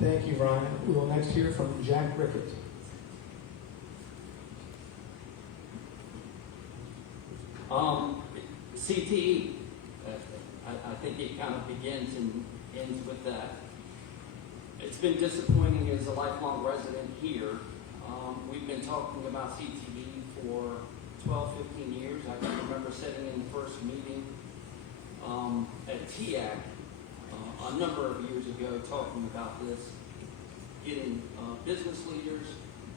Thank you, Ryan. We will next hear from Jack Ricketts. CTE, I think it kind of begins and ends with that. It's been disappointing as a lifelong resident here. We've been talking about CTE for 12, 15 years. I can remember sitting in the first meeting at TIAC a number of years ago talking about this, getting business leaders,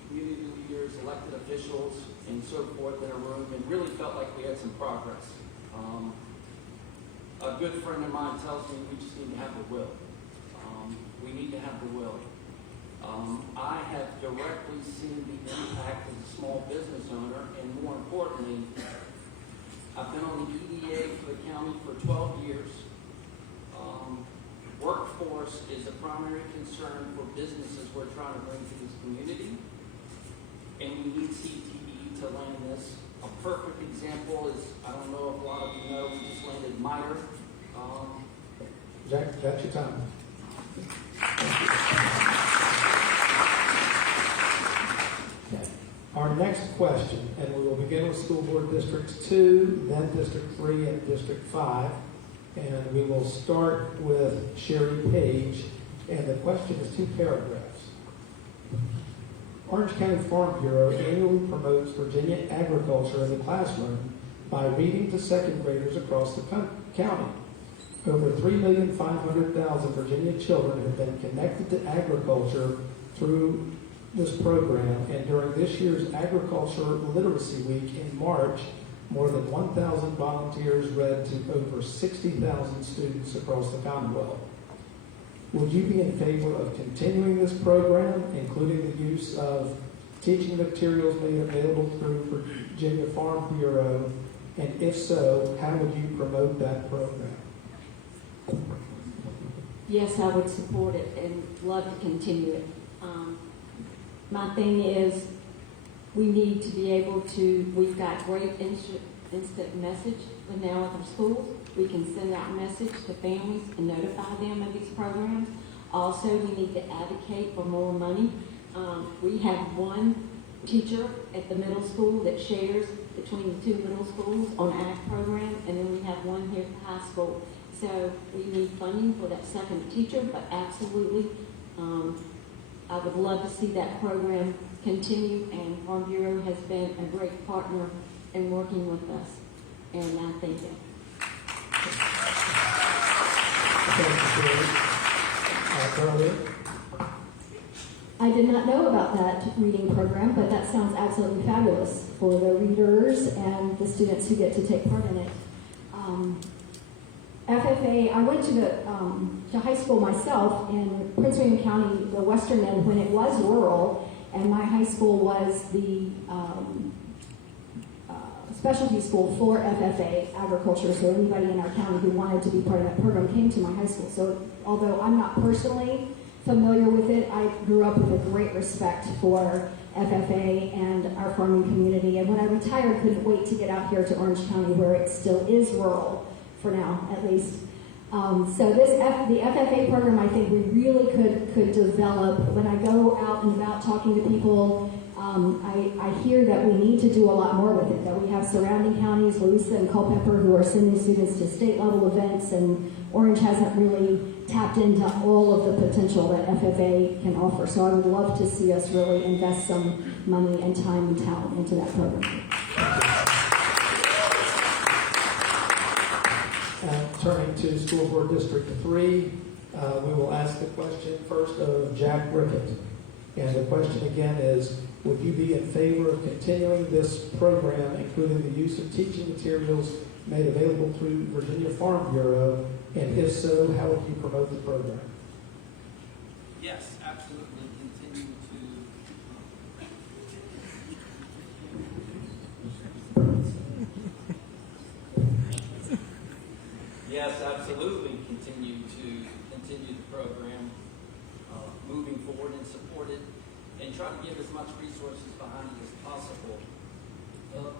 community leaders, elected officials, and so forth in a room, and really felt like we had some progress. A good friend of mine tells me we just need to have the will. We need to have the will. I have directly seen the impact as a small business owner, and more importantly, I've been on the EDA for the county for 12 years. Workforce is a primary concern for businesses we're trying to bring to this community, and we need CTE to land this. A perfect example is, I don't know if a lot of you know, we just landed MITRE. Jack, that's your time. Okay. Our next question, and we will begin with School Board Districts 2, then District 3, and District 5. And we will start with Sherry Page, and the question is 2 paragraphs. Orange County Farm Bureau annually promotes Virginia agriculture in the classroom by reading to second graders across the county. Over 3,500,000 Virginia children have been connected to agriculture through this program, and during this year's Agriculture Literacy Week in March, more than 1,000 volunteers read to over 60,000 students across the Commonwealth. Would you be in favor of continuing this program, including the use of teaching materials made available through Virginia Farm Bureau? And if so, how would you promote that program? Yes, I would support it and love to continue it. My thing is, we need to be able to, we've got great instant message now with our schools. We can send out a message to families and notify them of these programs. Also, we need to advocate for more money. We have one teacher at the middle school that shares between the 2 middle schools on ag program, and then we have one here at the high school. So we need funding for that second teacher, but absolutely, I would love to see that program continue, and Farm Bureau has been a great partner in working with us, and I thank them. I did not know about that reading program, but that sounds absolutely fabulous for the readers and the students who get to take part in it. FFA, I went to high school myself in Prince William County, the western end, when it was rural, and my high school was the specialty school for FFA agriculture, so anybody in our county who wanted to be part of that program came to my high school. So although I'm not personally familiar with it, I grew up with a great respect for FFA and our farming community, and when I retired, couldn't wait to get out here to Orange County, where it still is rural, for now at least. So the FFA program, I think we really could develop. When I go out and about talking to people, I hear that we need to do a lot more with it, that we have surrounding counties, Louisa and Culpeper, who are sending students to state level events, and Orange hasn't really tapped into all of the potential that FFA can offer. So I would love to see us really invest some money and time and talent into that program. Turning to School Board District 3, we will ask the question first of Jack Rickett. And the question again is, would you be in favor of continuing this program, including the use of teaching materials made available through Virginia Farm Bureau? And if so, how would you promote the program? Yes, absolutely. Continue to. Yes, absolutely. Continue the program, moving forward and support it, and try to give as much resources behind it as possible.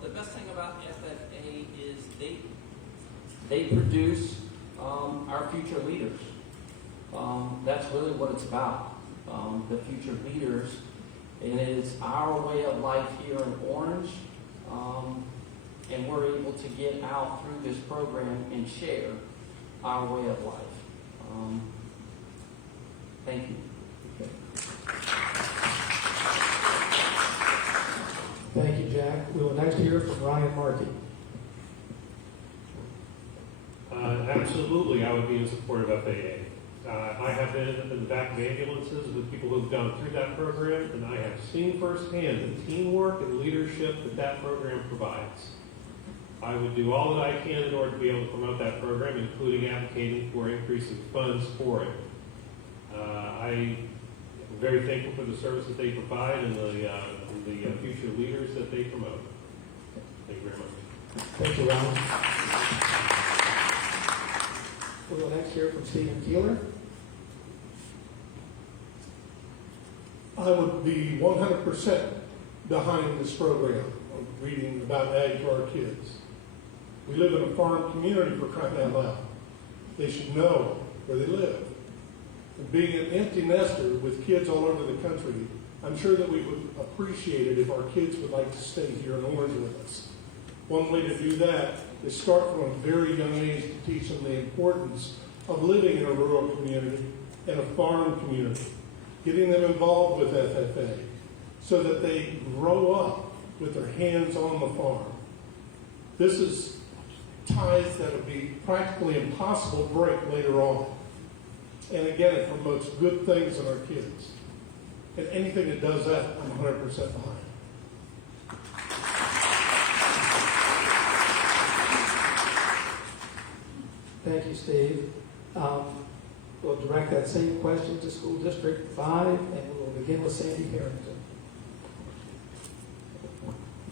The best thing about FFA is they produce our future leaders. That's really what it's about. The future leaders. And it is our way of life here in Orange. And we're able to get out through this program and share our way of life. Thank you. Thank you, Jack. We will next hear from Ryan Markey. Absolutely, I would be in support of FAA. I have been in the back of ambulances with people who've gone through that program, and I have seen firsthand the teamwork and leadership that program provides. I would do all that I can in order to be able to promote that program, including advocating for increasing funds for it. I am very thankful for the service that they provide and the future leaders that they promote. Thank you very much. Thank you, Ron. We'll go next here from Stephen Keeler. I would be 100% behind this program of reading about ag to our kids. We live in a farm community, for crying out loud. They should know where they live. And being an empty nester with kids all over the country, I'm sure that we would appreciate it if our kids would like to stay here in Orange with us. One way to do that is start from a very young age to teach them the importance of living in a rural community and a farm community, getting them involved with FFA so that they grow up with their hands on the farm. This is ties that would be practically impossible to break later on. And again, it promotes good things in our kids. And anything that does that, I'm 100% behind. Thank you, Steve. We'll direct that same question to School District 5, and we will begin with Sandy Harrington.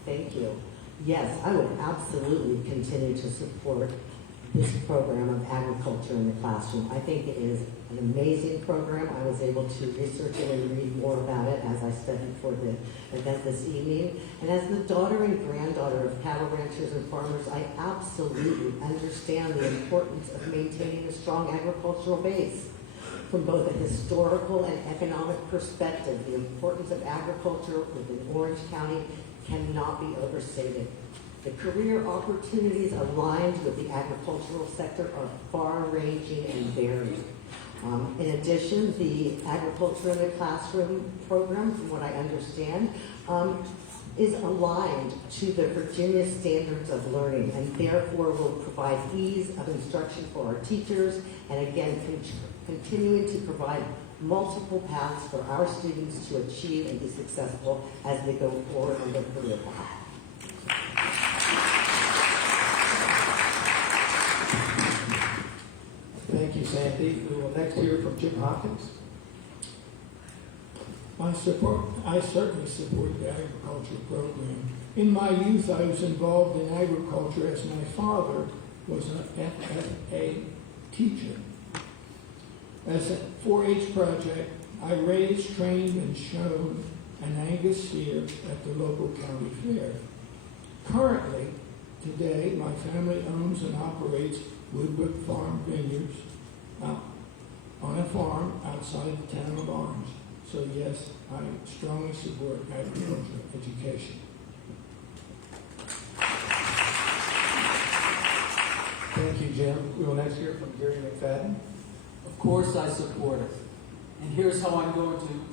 Thank you. Yes, I would absolutely continue to support this program of agriculture in the classroom. I think it is an amazing program. I was able to research it and read more about it as I studied for the event this evening. And as the daughter and granddaughter of cattle ranchers and farmers, I absolutely understand the importance of maintaining a strong agricultural base. From both a historical and economic perspective, the importance of agriculture within Orange County cannot be overstated. The career opportunities aligned with the agricultural sector are far-ranging and varied. In addition, the Agriculture in the Classroom program, from what I understand, is aligned to the Virginia Standards of Learning and therefore will provide ease of instruction for our teachers and again, continuing to provide multiple paths for our students to achieve and be successful as they go forward on their career path. Thank you, Sandy. We will next hear from Jim Hopkins. I certainly support the agriculture program. In my youth, I was involved in agriculture as my father was an FFA teacher. As a 4-H project, I raised, trained, and shown an Angus steer at the local county fair. Currently, today, my family owns and operates Woodward Farm Vineyards on a farm outside the town of Orange. So yes, I strongly support agricultural education. Thank you, Jim. We will next hear from Gary McFadden. Of course I support it. And here's how I'm going to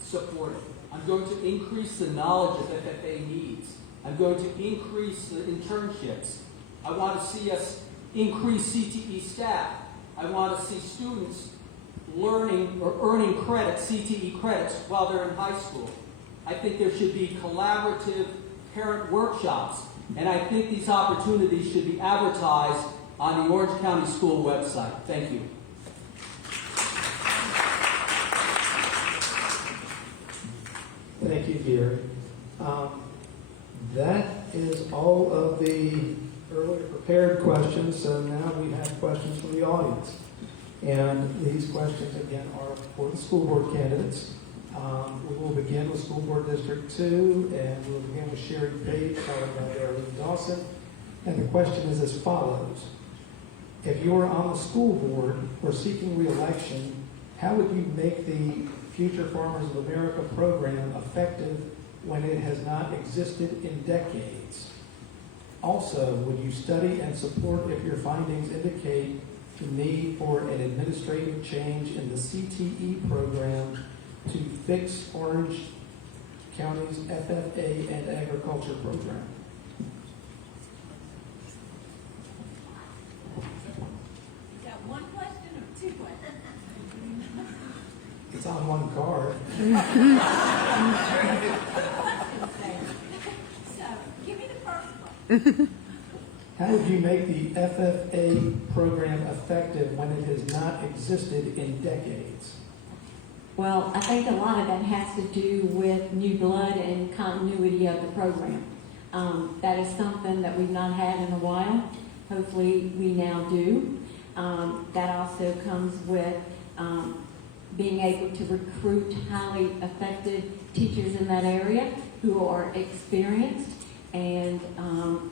support it. I'm going to increase the knowledge that FFA needs. I'm going to increase the internships. I want to see us increase CTE staff. I want to see students learning or earning credits, CTE credits, while they're in high school. I think there should be collaborative parent workshops. And I think these opportunities should be advertised on the Orange County School website. Thank you. Thank you, Gary. That is all of the earlier prepared questions, so now we have questions from the audience. And these questions, again, are for the school board candidates. We will begin with School Board District 2, and we'll begin with Sherry Page, followed by Darlene Dawson. And the question is as follows. If you are on the school board or seeking re-election, how would you make the Future Farmers of America program effective when it has not existed in decades? Also, would you study and support if your findings indicate the need for an administrative change in the CTE program to fix Orange County's FFA and agriculture program? Is that one question or two questions? It's on one card. So, give me the first one. How would you make the FFA program effective when it has not existed in decades? Well, I think a lot of that has to do with new blood and continuity of the program. That is something that we've not had in a while. Hopefully, we now do. That also comes with being able to recruit highly effective teachers in that area who are experienced. And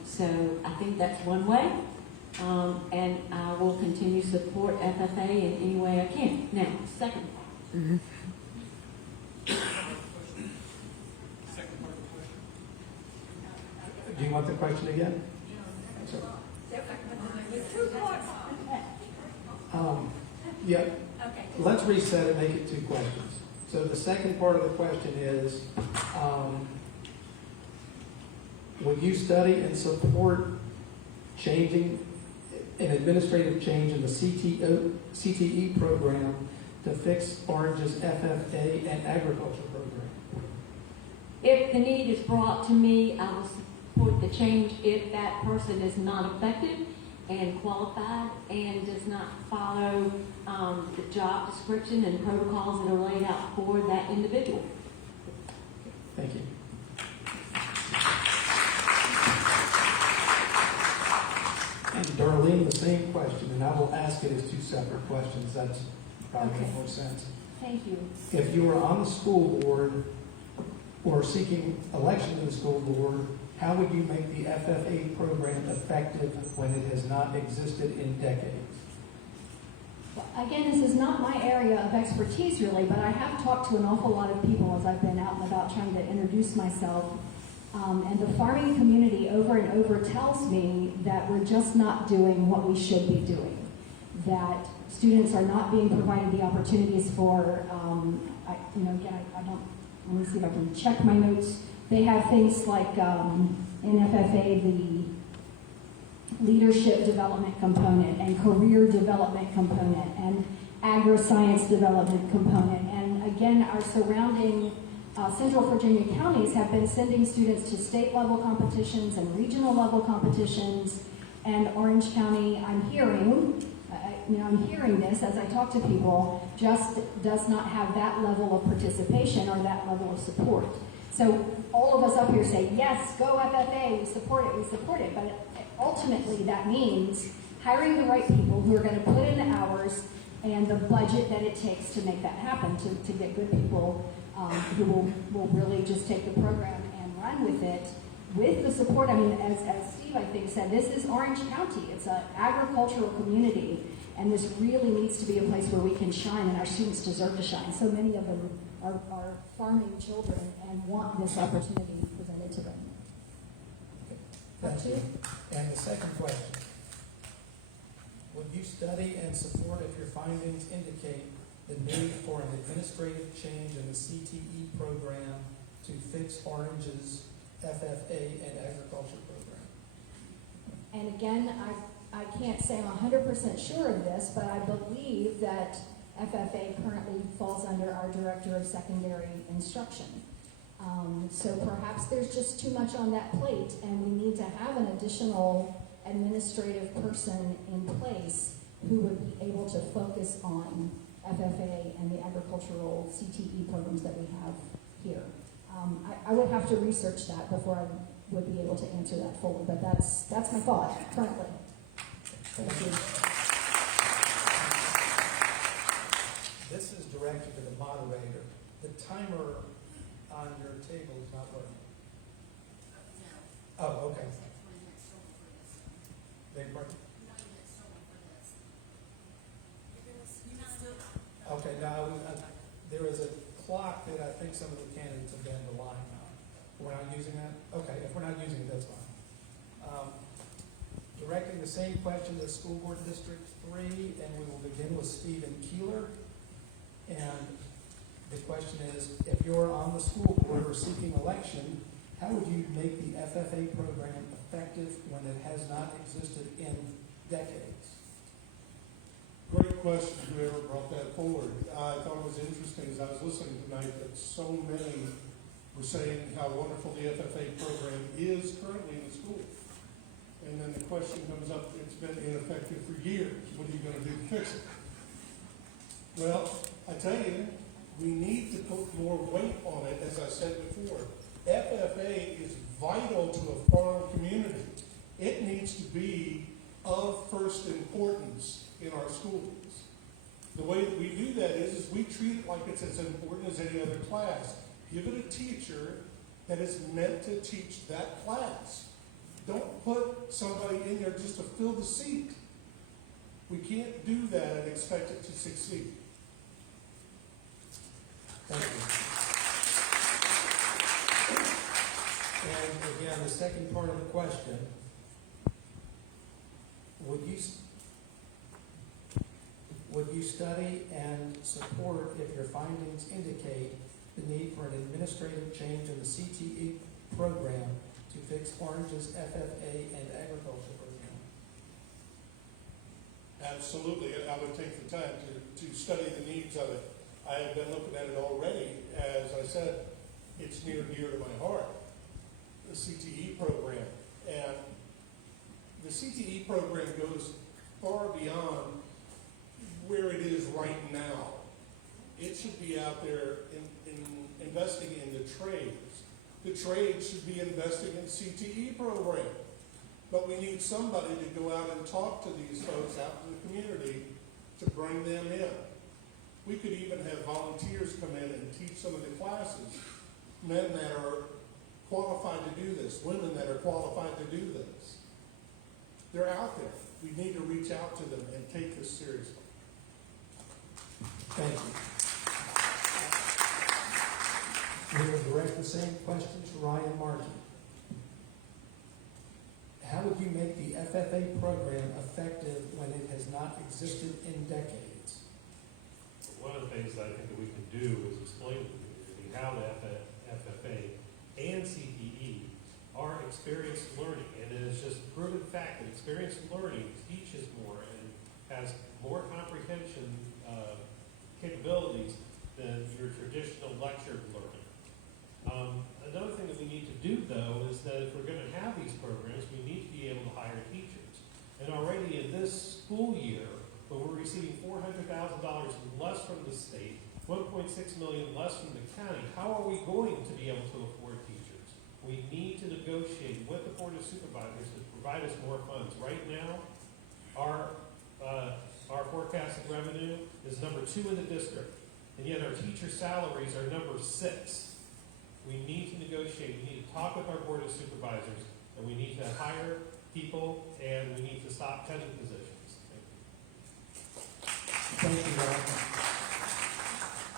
so I think that's one way. And I will continue to support FFA in any way I can. Now, second part. Mm-hmm. Do you want the question again? Yeah. Let's reset it, make it 2 questions. So the second part of the question is, would you study and support changing an administrative change in the CTE program to fix Orange's FFA and agriculture program? If the need is brought to me, I will support the change if that person is not effective and qualified and does not follow the job description and protocols that are laid out for that individual. Thank you. And Darlene, the same question, and I will ask it as 2 separate questions. That's probably makes more sense. Thank you. If you were on the school board or seeking election to the school board, how would you make the FFA program effective when it has not existed in decades? Again, this is not my area of expertise really, but I have talked to an awful lot of people as I've been out and about trying to introduce myself. And the farming community over and over tells me that we're just not doing what we should be doing. That students are not being provided the opportunities for, let me see if I can check my notes. They have things like in FFA, the leadership development component and career development component and agri-science development component. And again, our surrounding Central Virginia counties have been sending students to state level competitions and regional level competitions. And Orange County, I'm hearing this as I talk to people, just does not have that level of participation or that level of support. So all of us up here say, yes, go FFA, we support it, but ultimately that means hiring the right people who are going to put in the hours and the budget that it takes to make that happen, to get good people who will really just take the program and run with it with the support. I mean, as Steve, I think, said, this is Orange County. It's an agricultural community, and this really needs to be a place where we can shine, and our students deserve to shine. So many of them are farming children and want this opportunity presented to them. Thank you. And the second question. Would you study and support if your findings indicate the need for an administrative change in the CTE program to fix Orange's FFA and agriculture program? And again, I can't say I'm 100% sure of this, but I believe that FFA currently falls under our Director of Secondary Instruction. So perhaps there's just too much on that plate, and we need to have an additional administrative person in place who would be able to focus on FFA and the agricultural CTE programs that we have here. I would have to research that before I would be able to answer that fully, but that's my thought currently. Thank you. This is directed to the moderator. The timer on your table is not working. Oh, okay. Okay, now there is a clock that I think some of the candidates have been relying on. We're not using that? Okay, if we're not using it, that's fine. Directing the same question to School Board District 3, and we will begin with Stephen Keeler. And the question is, if you're on the school board or seeking election, how would you make the FFA program effective when it has not existed in decades? Great question, whoever brought that forward. I thought it was interesting as I was listening tonight that so many were saying how wonderful the FFA program is currently in the school. And then the question comes up, it's been ineffective for years. What are you going to do to fix it? Well, I tell you, we need to put more weight on it, as I said before. FFA is vital to a farm community. It needs to be of first importance in our schools. The way that we do that is we treat it like it's as important as any other class. Give it a teacher that is meant to teach that class. Don't put somebody in there just to fill the seat. We can't do that and expect it to succeed. Thank you. And again, the second part of the question, would you study and support if your findings indicate the need for an administrative change in the CTE program to fix Orange's FFA and agriculture program? Absolutely. I would take the time to study the needs of it. I have been looking at it already. As I said, it's near and dear to my heart, the CTE program. And the CTE program goes far beyond where it is right now. It should be out there in investing in the trades. The trades should be investing in CTE program. But we need somebody to go out and talk to these folks out in the community to bring them in. We could even have volunteers come in and teach some of the classes, men that are qualified to do this, women that are qualified to do this. They're out there. We need to reach out to them and take this seriously. Thank you. We will direct the same question to Ryan Markey. How would you make the FFA program effective when it has not existed in decades? One of the things that I think that we can do is explain to the community how the FFA and CTE are experienced learning. And it is just proven fact that experienced learning teaches more and has more comprehension capabilities than your traditional lecture learning. Another thing that we need to do, though, is that if we're going to have these programs, we need to be able to hire teachers. And already in this school year, when we're receiving $400,000 less from the state, $1.6 million less from the county, how are we going to be able to afford teachers? We need to negotiate with the Board of Supervisors to provide us more funds. Right now, our forecasted revenue is number 2 in the district, and yet our teacher salaries are number 6. We need to negotiate. We need to talk with our Board of Supervisors, and we need to hire people, and we need to stop cutting positions. Thank you, Ryan.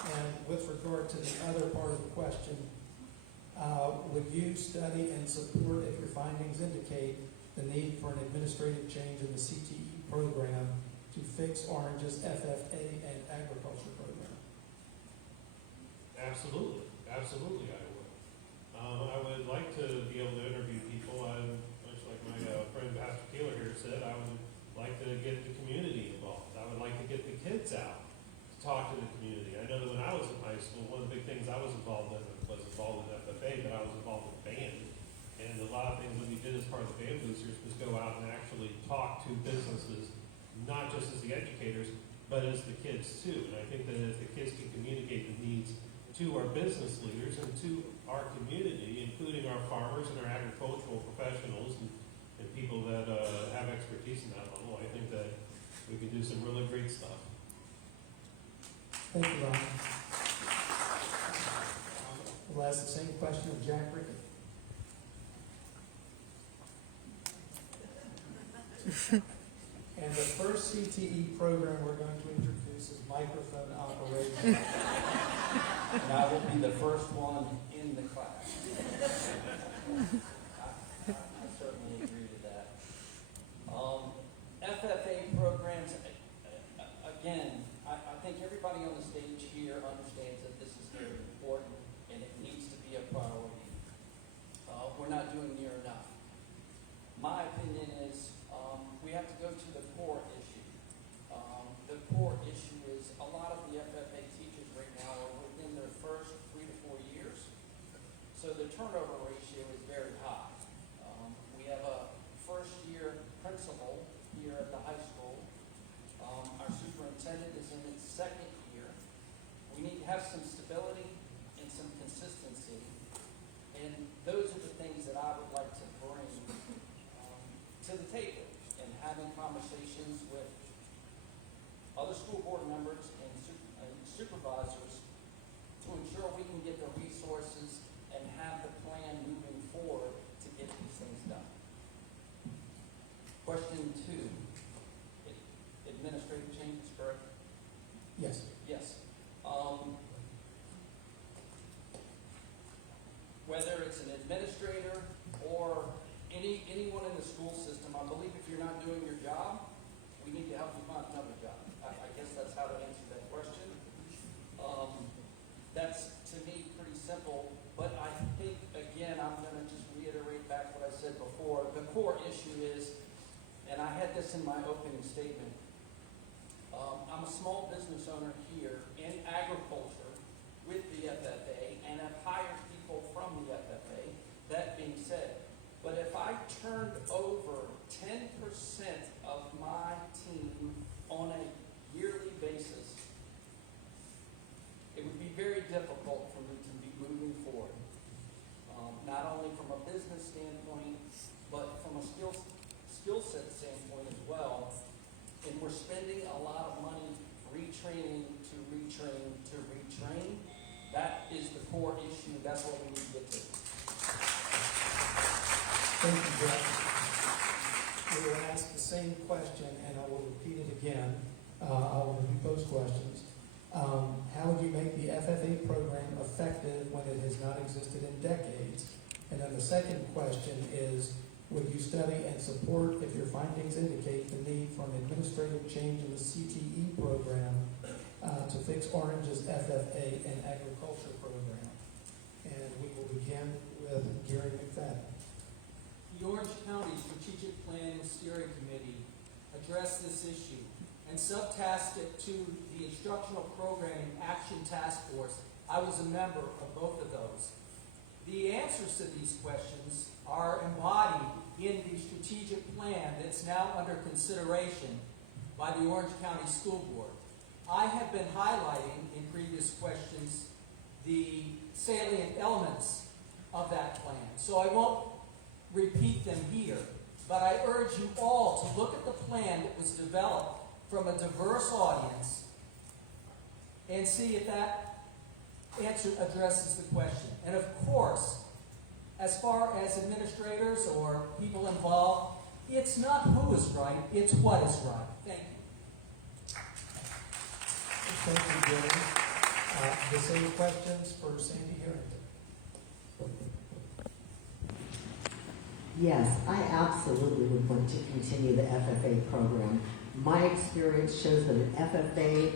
And with regard to the other part of the question, would you study and support if your findings indicate the need for an administrative change in the CTE program to fix Orange's FFA and agriculture program? Absolutely. Absolutely, I would. I would like to be able to interview people. Much like my friend Pastor Keeler here said, I would like to get the community involved. I would like to get the kids out to talk to the community. I know that when I was in high school, one of the big things I was involved in was involved in FFA, but I was involved with band. And a lot of things that we did as part of the Band Boosters was go out and actually talk to businesses, not just as the educators, but as the kids too. And I think that if the kids can communicate the needs to our business leaders and to our community, including our farmers and our agricultural professionals and people that have expertise in that level, I think that we can do some really great stuff. Thank you, Ryan. We'll ask the same question of Jack Rickett. And the first CTE program we're going to introduce is microphone operation. And I will be the first one in the class. I certainly agree to that. FFA programs, again, I think everybody on the stage here understands that this is very important and it needs to be a priority. We're not doing near enough. My opinion is we have to go to the core issue. The core issue is a lot of the FFA teachers right now are within their first 3 to 4 years. So the turnover ratio is very high. We have a first-year principal here at the high school. Our superintendent is in its 2nd year. We need to have some stability and some consistency. And those are the things that I would like to bring to the table, and having conversations with other school board members and supervisors to ensure we can get the resources and have the plan moving forward to get these things done. Question 2, administrative changes, correct? Yes. Yes. Whether it's an administrator or anyone in the school system, I believe if you're not doing your job, we need to help you find another job. I guess that's how to answer that question. That's, to me, pretty simple, but I think, again, I'm going to just reiterate back what I said before. The core issue is, and I had this in my opening statement, I'm a small business owner here in agriculture with the FFA, and have hired people from the FFA. That being said, but if I turned over 10% of my team on a yearly basis, it would be very difficult for me to be moving forward. Not only from a business standpoint, but from a skill set standpoint as well. And we're spending a lot of money retraining to retrain to retrain. That is the core issue. That's what we need to get to. Thank you, Jeff. We will ask the same question, and I will repeat it again. I will repeat those questions. How would you make the FFA program effective when it has not existed in decades? And then the second question is, would you study and support if your findings indicate the need for an administrative change in the CTE program to fix Orange's FFA and agriculture program? And we will begin with Gary McFadden. The Orange County Strategic Planning Steering Committee addressed this issue and subtasked it to the Instructional Programming Action Task Force. I was a member of both of those. The answers to these questions are embodied in the strategic plan that's now under consideration by the Orange County School Board. I have been highlighting in previous questions the salient elements of that plan, so I won't repeat them here, but I urge you all to look at the plan that was developed from a diverse audience and see if that answer addresses the question. And of course, as far as administrators or people involved, it's not who is right, it's what is right. Thank you. Thank you, Gary. The same questions for Sandy Harrington. Yes, I absolutely would want to continue the FFA program. My experience shows that an FFA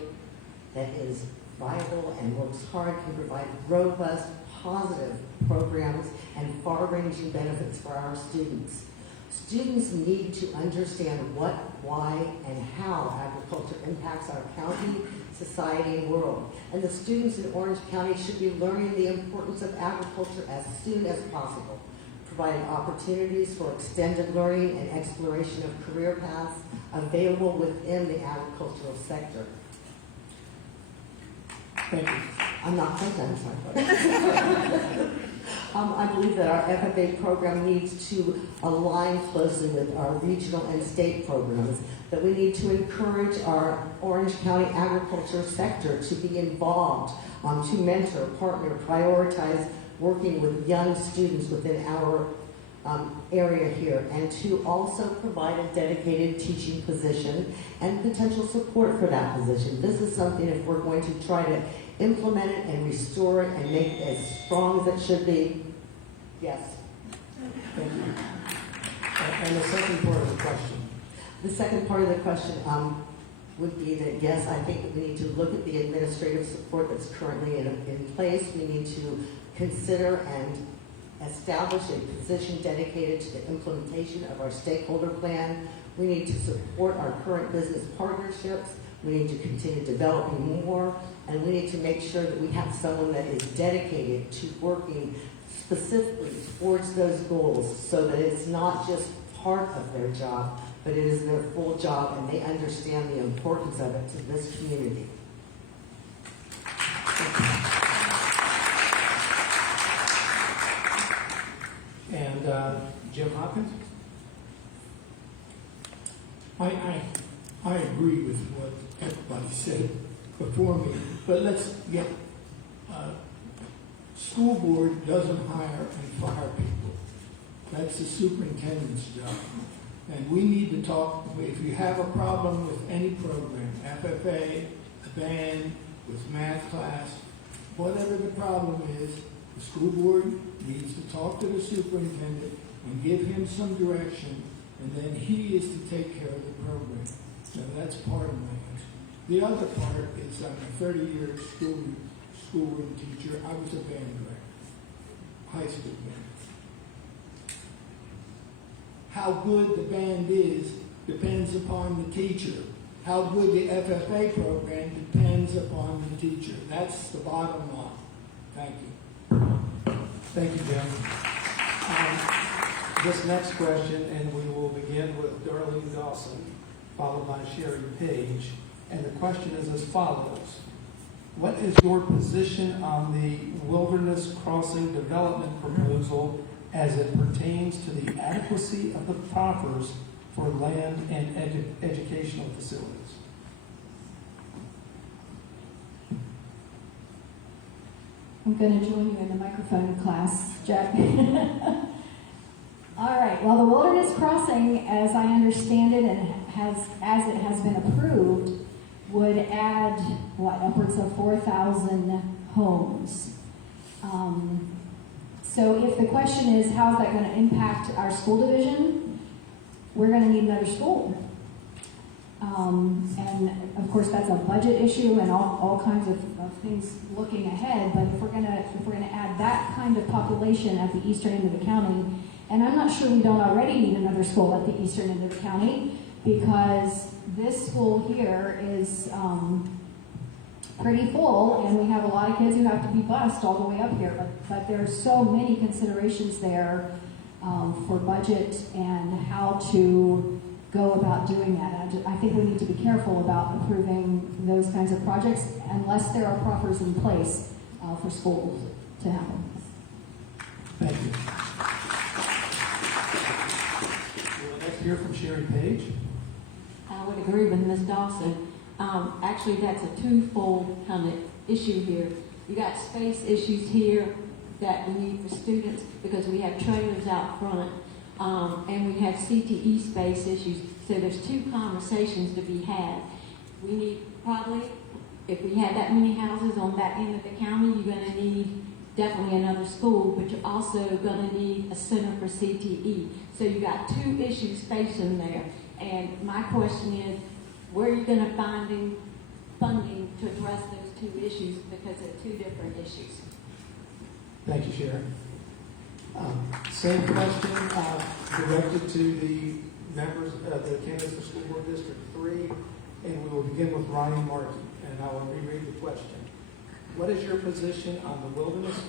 that is viable and works hard can provide robust, positive programs and far-ranging benefits for our students. Students need to understand what, why, and how agriculture impacts our county, society, and world. And the students in Orange County should be learning the importance of agriculture as soon as possible, providing opportunities for extended learning and exploration of career paths available within the agricultural sector. Thank you. I'm not done, sorry. I believe that our FFA program needs to align closely with our regional and state programs, that we need to encourage our Orange County agriculture sector to be involved, to mentor, partner, prioritize working with young students within our area here, and to also provide a dedicated teaching position and potential support for that position. This is something, if we're going to try to implement it and restore it and make it as strong as it should be, yes. Thank you. And the second part of the question. The second part of the question would be that, yes, I think that we need to look at the administrative support that's currently in place. We need to consider and establish a position dedicated to the implementation of our stakeholder plan. We need to support our current business partnerships. We need to continue developing more, and we need to make sure that we have someone that is dedicated to working specifically towards those goals so that it's not just part of their job, but it is their full job and they understand the importance of it to this community. I agree with what everybody said before me, but let's get, school board doesn't hire and fire people. That's the superintendent's job. And we need to talk, if you have a problem with any program, FFA, a band, with math class, whatever the problem is, the school board needs to talk to the superintendent and give him some direction, and then he is to take care of the program. So that's part of my answer. The other part is I'm a 30-year schoolroom teacher. I was a band director, high school band. How good the band is depends upon the teacher. How good the FFA program depends upon the teacher. That's the bottom line. Thank you. Thank you, Jim. This next question, and we will begin with Darlene Dawson, followed by Sherry Page. And the question is as follows. What is your position on the Wilderness Crossing development proposal as it pertains to the adequacy of the proffers for land and educational facilities? I'm going to join you in the microphone class, Jack. All right. Well, the Wilderness Crossing, as I understand it, and as it has been approved, would add upwards of 4,000 homes. So if the question is how is that going to impact our school division, we're going to need another school. And of course that's a budget issue and all kinds of things looking ahead. But if we're going to add that kind of population at the eastern end of the county, and I'm not sure we don't already need another school at the eastern end of the county, because this school here is pretty full, and we have a lot of kids who have to be bused all the way up here. But there's so many considerations there for budget and how to go about doing that. I think we need to be careful about approving those kinds of projects unless there are proffers in place for schools to happen. Thank you. We'll next hear from Sherry Page. I would agree with Ms. Dawson. Actually, that's a twofold kind of issue here. You got space issues here that we need for students because we have trailers out front, and we have CTE space issues. So there's two conversations to be had. We need probably, if we had that many houses on that end of the county, you're going to need definitely another school, but you're also going to need a center for CTE. So you got two issues facing there. And my question is, where are you going to find funding to address those two issues, because they're two different issues? Thank you, Sharon. Same question directed to the members of the candidates for School Board District 3, and we will begin with Ryan Markey, and I will reread the question. What is your position on the Wilderness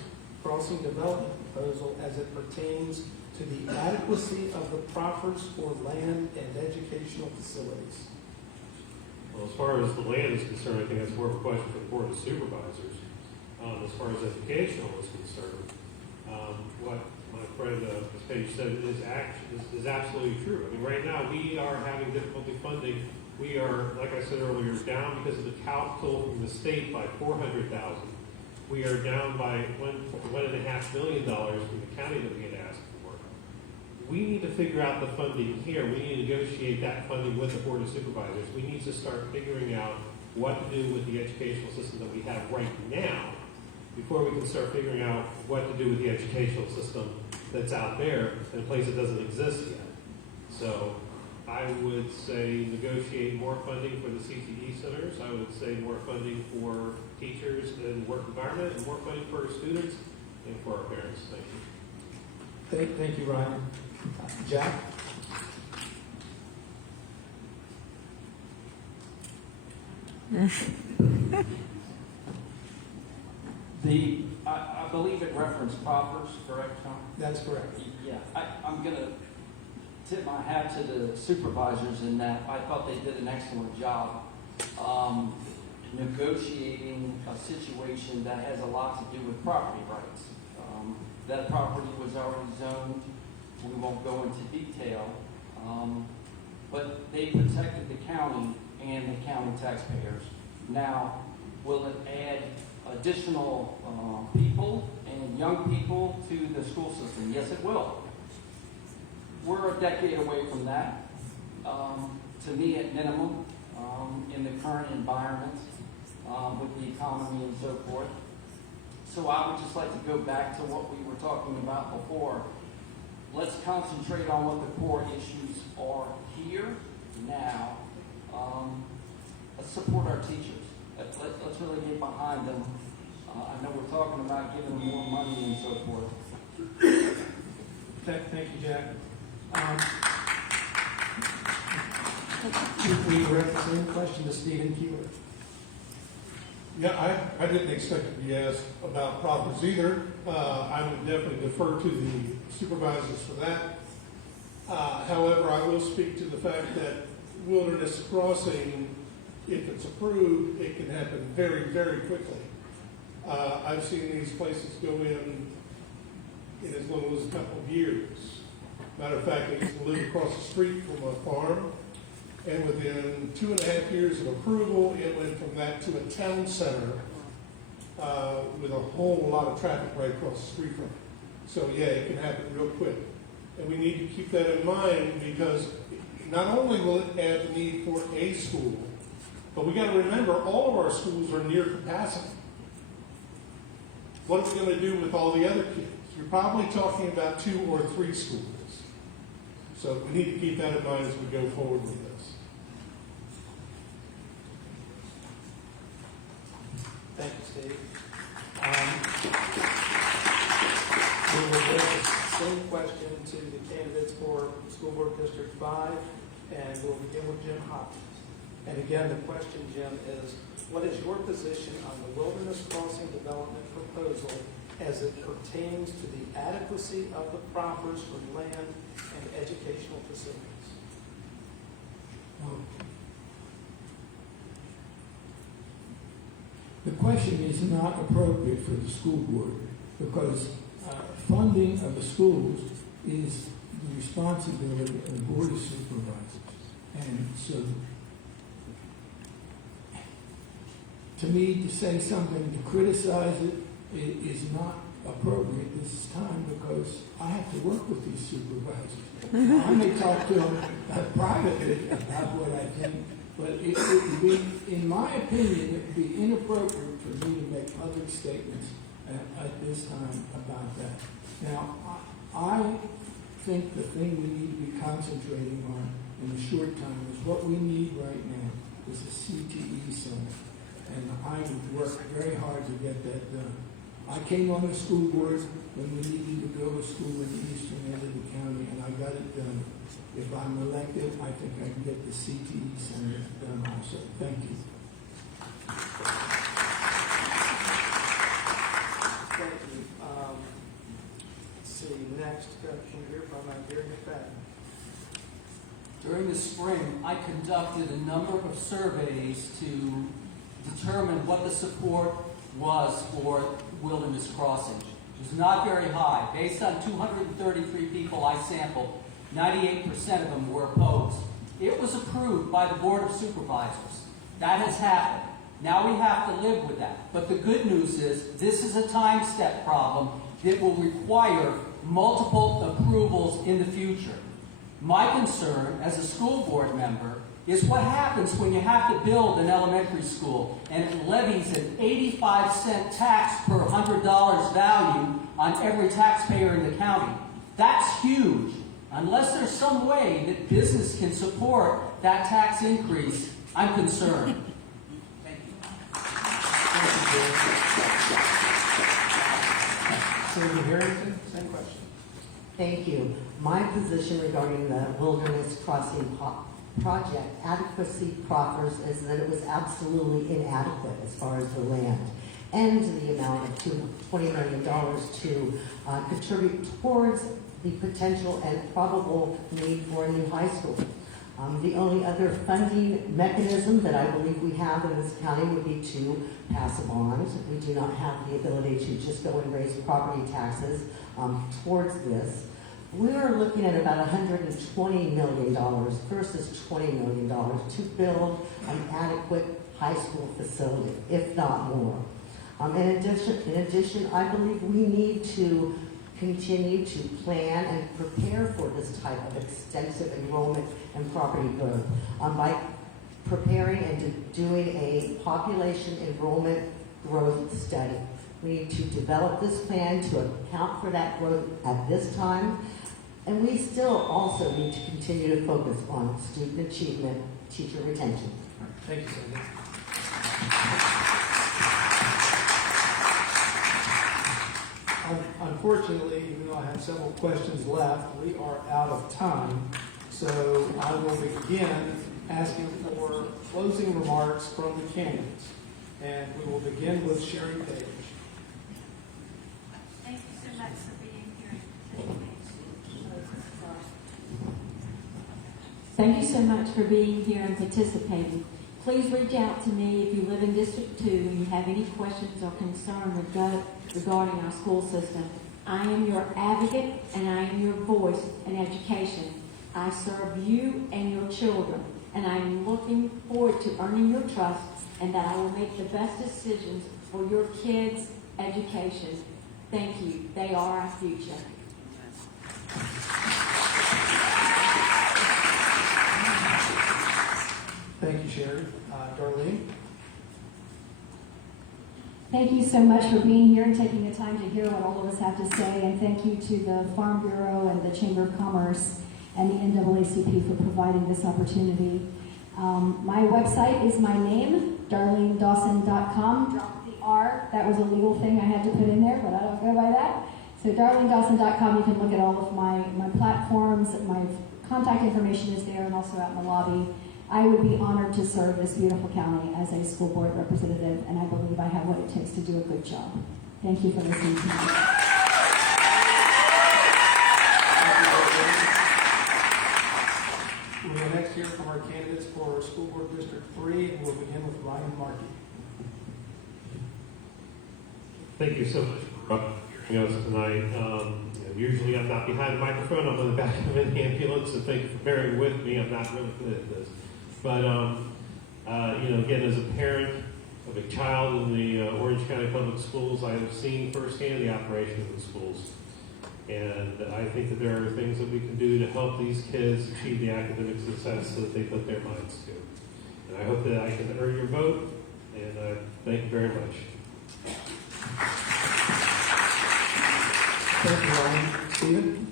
Crossing development proposal as it pertains to the adequacy of the proffers for land and educational facilities? Well, as far as the land is concerned, I think that's more of a question for the Board of Supervisors. As far as educational is concerned, what my friend Ms. Page said is absolutely true. I mean, right now we are having difficulty funding. We are, like I said earlier, down because of the capital from the state by $400,000. We are down by $1.5 million from the county that we had asked for. We need to figure out the funding here. We need to negotiate that funding with the Board of Supervisors. We need to start figuring out what to do with the educational system that we have right now before we can start figuring out what to do with the educational system that's out there in a place that doesn't exist yet. So I would say negotiate more funding for the CTE centers. I would say more funding for teachers and work environment, and more funding for our students and for our parents. Thank you. Thank you, Ryan. Jack? I believe it referenced proffers, correct, Tom? That's correct. Yeah, I'm going to tip my hat to the supervisors in that I thought they did an excellent job negotiating a situation that has a lot to do with property rights. That property was already zoned. We won't go into detail. but they protected the county and the county taxpayers. Now, will it add additional people and young people to the school system? Yes, it will. We're a decade away from that, to me at minimum, in the current environment with the economy and so forth. So I would just like to go back to what we were talking about before. Let's concentrate on what the core issues are here, now. Let's support our teachers. Let's really get behind them. I know we're talking about giving them more money and so forth. Thank you, Jack. We direct the same question to Stephen Keeler. Yeah, I didn't expect to be asked about proffers either. I would definitely defer to the supervisors for that. However, I will speak to the fact that Wilderness Crossing, if it's approved, it can happen very, very quickly. I've seen these places go in as little as a couple of years. Matter of fact, I used to live across the street from a farm, and within 2.5 years of approval, it went from that to a town center with a whole lot of traffic right across the street from it. So yeah, it can happen real quick. And we need to keep that in mind, because not only will it add the need for a school, but we got to remember all of our schools are near capacity. What are we going to do with all the other kids? You're probably talking about 2 or 3 schools. So we need to keep that in mind as we go forward with this. Thank you, Steve. We will give the same question to the candidates for School Board District 5, and we'll begin with Jim Hopkins. And again, the question, Jim, is what is your position on the Wilderness Crossing development proposal as it pertains to the adequacy of the proffers for land and educational facilities? The question is not appropriate for the school board because funding of the schools is the responsibility of the Board of Supervisors. And so, to me, to say something, to criticize it, is not appropriate this time because I have to work with these supervisors. I may talk to them privately about what I think, but it would be, in my opinion, it would be inappropriate for me to make public statements at this time about that. Now, I think the thing we need to be concentrating on in the short time is what we need right now is a CTE center. And I would work very hard to get that done. I came on the school board when we needed to build a school in the eastern end of the county, and I got it done. If I'm elected, I think I can get the CTE center done also. Thank you. Thank you. Let's see, next, can we hear from Gary McFadden? During the spring, I conducted a number of surveys to determine what the support was for Wilderness Crossing. It was not very high. Based on 233 people I sampled, 98% of them were opposed. It was approved by the Board of Supervisors. That has happened. Now we have to live with that. But the good news is this is a time step problem that will require multiple approvals in the future. My concern as a school board member is what happens when you have to build an elementary school and it levies an 85-cent tax per $100 value on every taxpayer in the county. That's huge. Unless there's some way that business can support that tax increase, I'm concerned. Thank you. Senator Harrington, same question. Thank you. My position regarding the Wilderness Crossing project adequacy proffers is that it was absolutely inadequate as far as the land and the amount of $20 million to contribute towards the potential and probable need for a new high school. The only other funding mechanism that I believe we have in this county would be to pass a bond. We do not have the ability to just go and raise property taxes towards this. We are looking at about $120 million versus $20 million to build an adequate high school facility, if not more. In addition, I believe we need to continue to plan and prepare for this type of extensive enrollment and property growth by preparing and doing a population enrollment growth study. We need to develop this plan to account for that growth at this time, and we still also need to continue to focus on student achievement, teacher retention. Thank you, Cindy. Unfortunately, even though I have several questions left, we are out of time. So I will begin asking for closing remarks from the candidates. And we will begin with Sherry Page. Thank you so much for being here. Thank you so much for being here and participating. Please reach out to me if you live in District 2 and you have any questions or concerns regarding our school system. I am your advocate and I am your voice in education. I serve you and your children, and I am looking forward to earning your trust and that I will make the best decisions for your kids' education. Thank you. They are our future. Thank you, Sherry. Darlene? Thank you so much for being here and taking the time to hear what all of us have to say. And thank you to the Farm Bureau and the Chamber of Commerce and the NAACP for providing this opportunity. My website is my name, darlenedawson.com. Drop the R. That was a legal thing I had to put in there, but I don't go by that. So darlenedawson.com, you can look at all of my platforms. My contact information is there and also out in the lobby. I would be honored to serve this beautiful county as a school board representative, and I believe I have what it takes to do a good job. Thank you for listening to me. We will next hear from our candidates for School Board District 3, and we'll begin with Ryan Markey. Thank you so much for joining us tonight. Usually I'm not behind the microphone, I'm on the back of an ambulance, so thank you for bearing with me. I'm not really good at this. But, again, as a parent of a child in the Orange County Public Schools, I have seen firsthand the operation of the schools. And I think that there are things that we can do to help these kids achieve the academic success that they put their minds to. And I hope that I can earn your vote, and thank you very much. Thank you, Ryan. Stephen?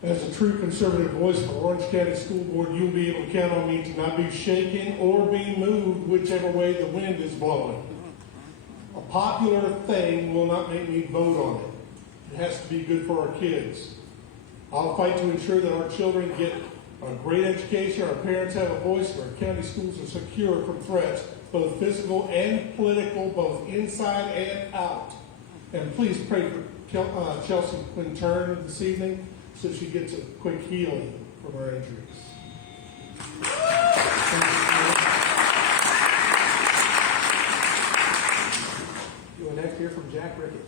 As a true conservative voice for Orange County School Board, you'll be able to count on me to not be shaken or be moved whichever way the wind is blowing. A popular thing will not make me vote on it. It has to be good for our kids. I'll fight to ensure that our children get a great education, our parents have a voice, and our county schools are secure from threats, both physical and political, both inside and out. And please pray for Chelsea Quintern this evening, so she gets a quick healing from her injuries. You will next hear from Jack Rickett.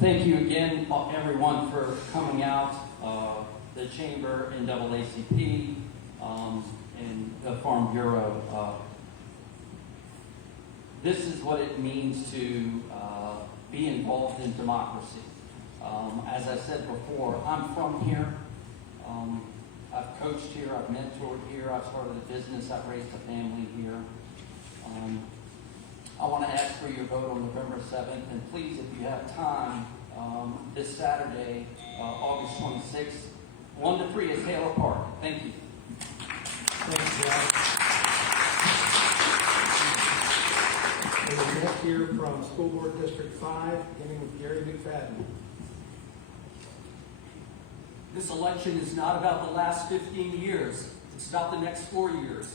Thank you again, everyone, for coming out. The Chamber, NAACP, and the Farm Bureau. This is what it means to be involved in democracy. As I said before, I'm from here. I've coached here, I've mentored here, I've started a business, I've raised a family here. I want to ask for your vote on November 7th, and please, if you have time, this Saturday, August 26th, 1 to 3 at Taylor Park. Thank you. Thank you, Jack. We will next hear from School Board District 5, beginning with Gary McFadden. This election is not about the last 15 years. It's about the next 4 years.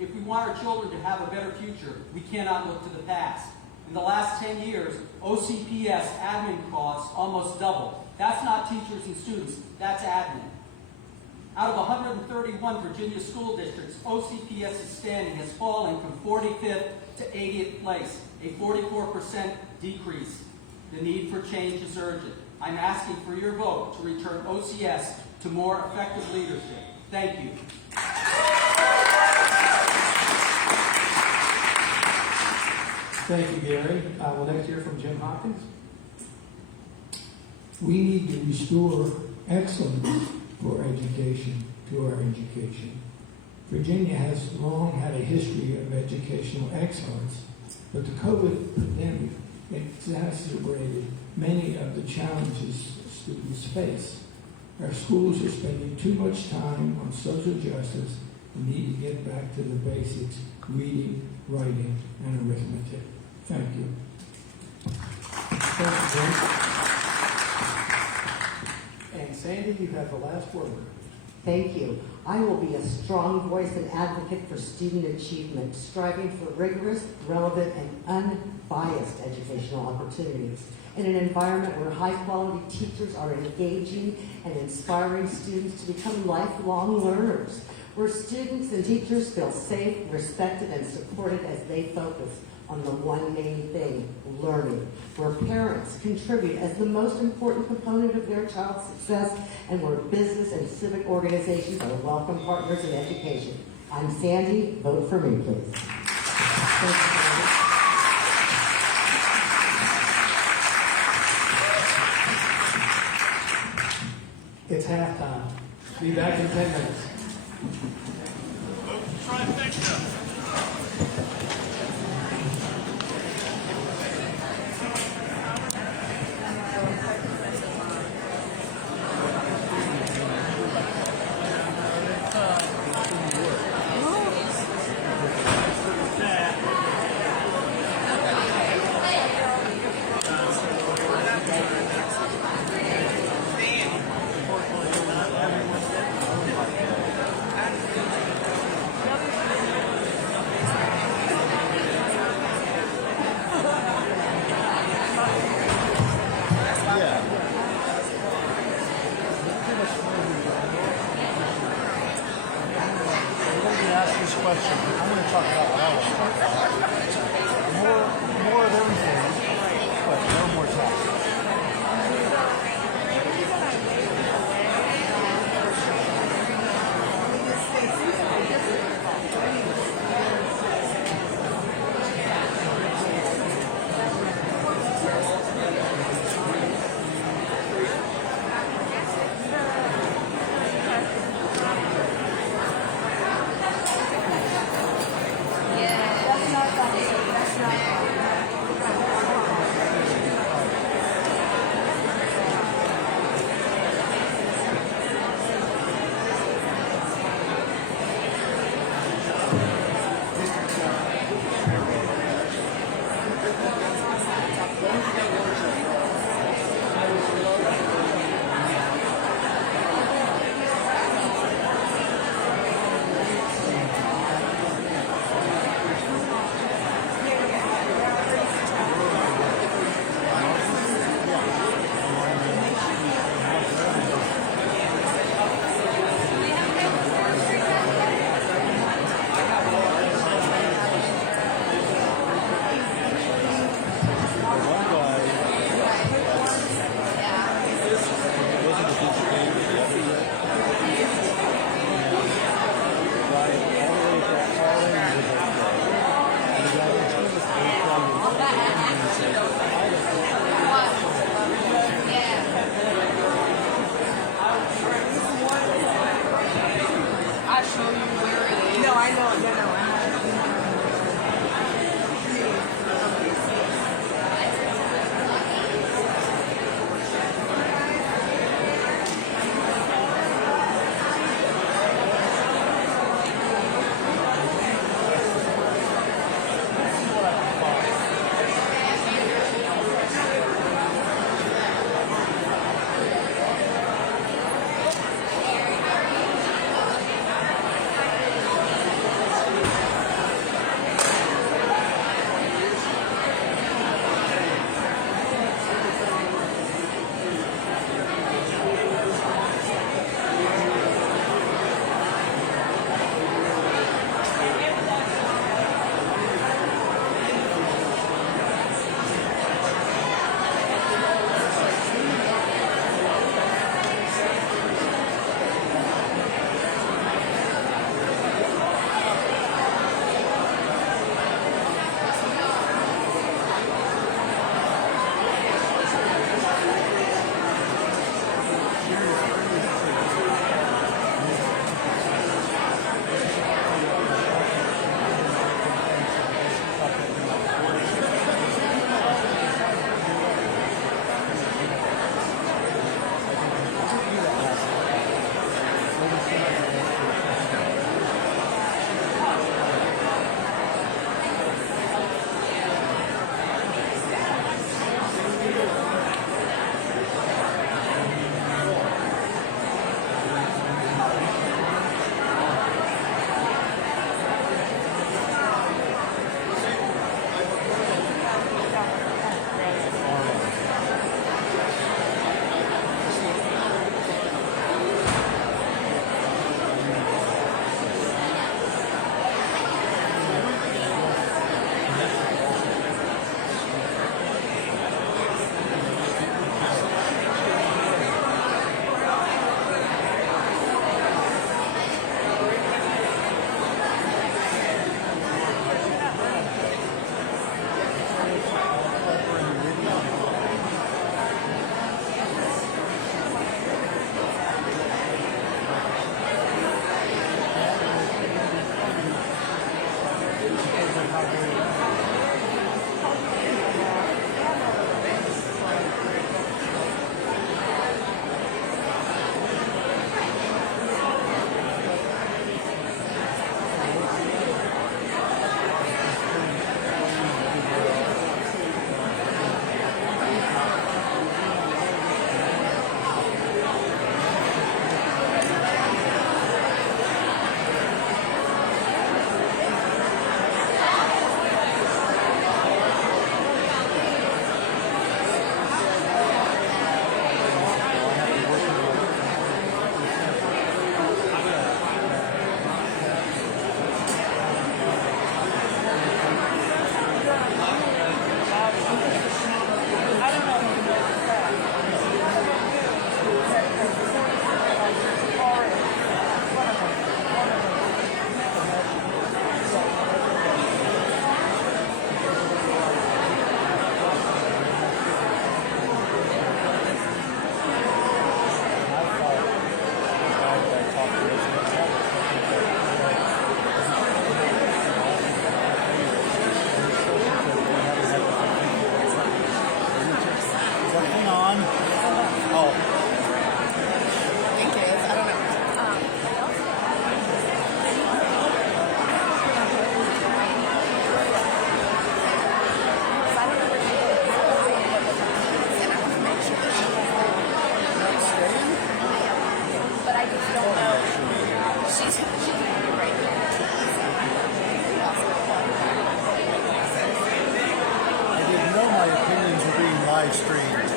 If we want our children to have a better future, we cannot look to the past. In the last 10 years, OCPS admin costs almost doubled. That's not teachers and students, that's admin. Out of 131 Virginia school districts, OCPS's standing has fallen from 45th to 80th place, a 44% decrease. The need for change is urgent. I'm asking for your vote to return OCS to more effective leadership. Thank you. Thank you, Gary. We'll next hear from Jim Hopkins. We need to restore excellence for education, to our education. Virginia has long had a history of educational excellence, but the COVID pandemic exacerbated many of the challenges students face. Our schools are spending too much time on social justice and need to get back to the basics, reading, writing, and arithmetic. Thank you. Thank you, Jim. And Sandy, you have the last word. Thank you. I will be a strong voice and advocate for student achievement, striving for rigorous, relevant, and unbiased educational opportunities in an environment where high-quality teachers are engaging and inspiring students to become lifelong learners, where students and teachers feel safe, respected, and supported as they focus on the one main thing, learning, where parents contribute as the most important component of their child's success, and where business and civic organizations are welcome partners in education. I'm Sandy. Vote for me, please. Thank you, Sandy. It's halftime. Be back in 10 minutes. I didn't know my opinions were being live streamed.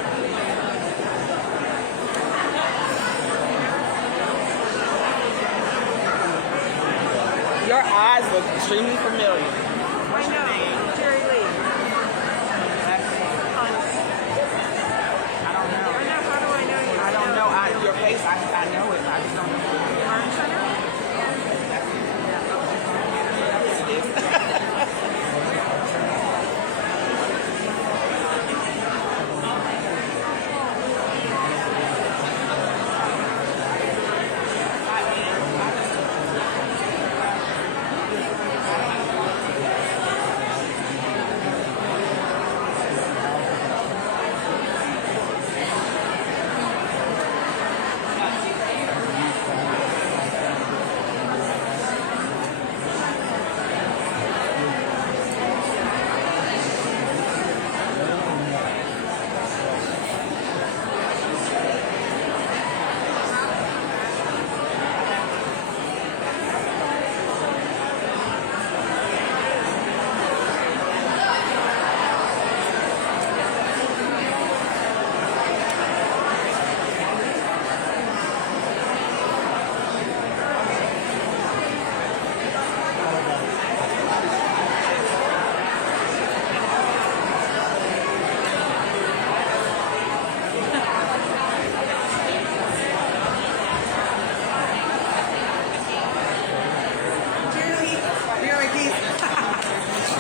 Your eyes look extremely familiar. I know. Jerry Lee. I don't know. How do I know you? I don't know. Your face, I know it. I just don't know. Martin Center?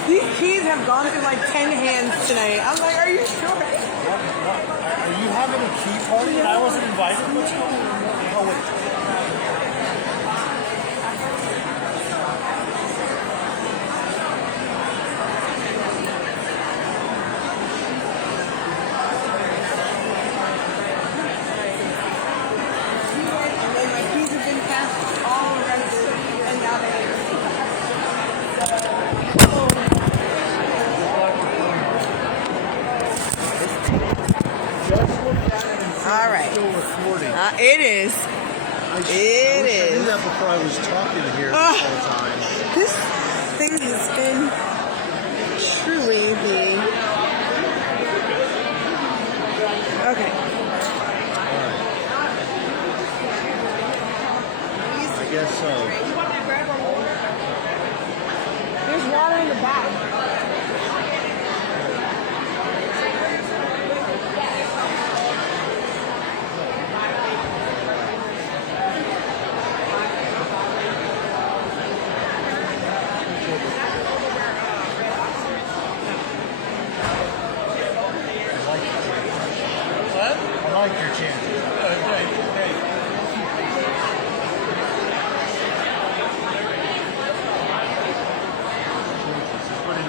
These keys have gone through like 10 hands tonight. I'm like, are you sure? Are you having a key party and I wasn't invited? What's going on? Oh, wait. And then my keys have been passed all around the city, and now they're here. All right. Still recording. It is. I knew that before I was talking here this whole time. This thing has been truly the. Okay. I guess so. There's water in the back. I like your chances. Put in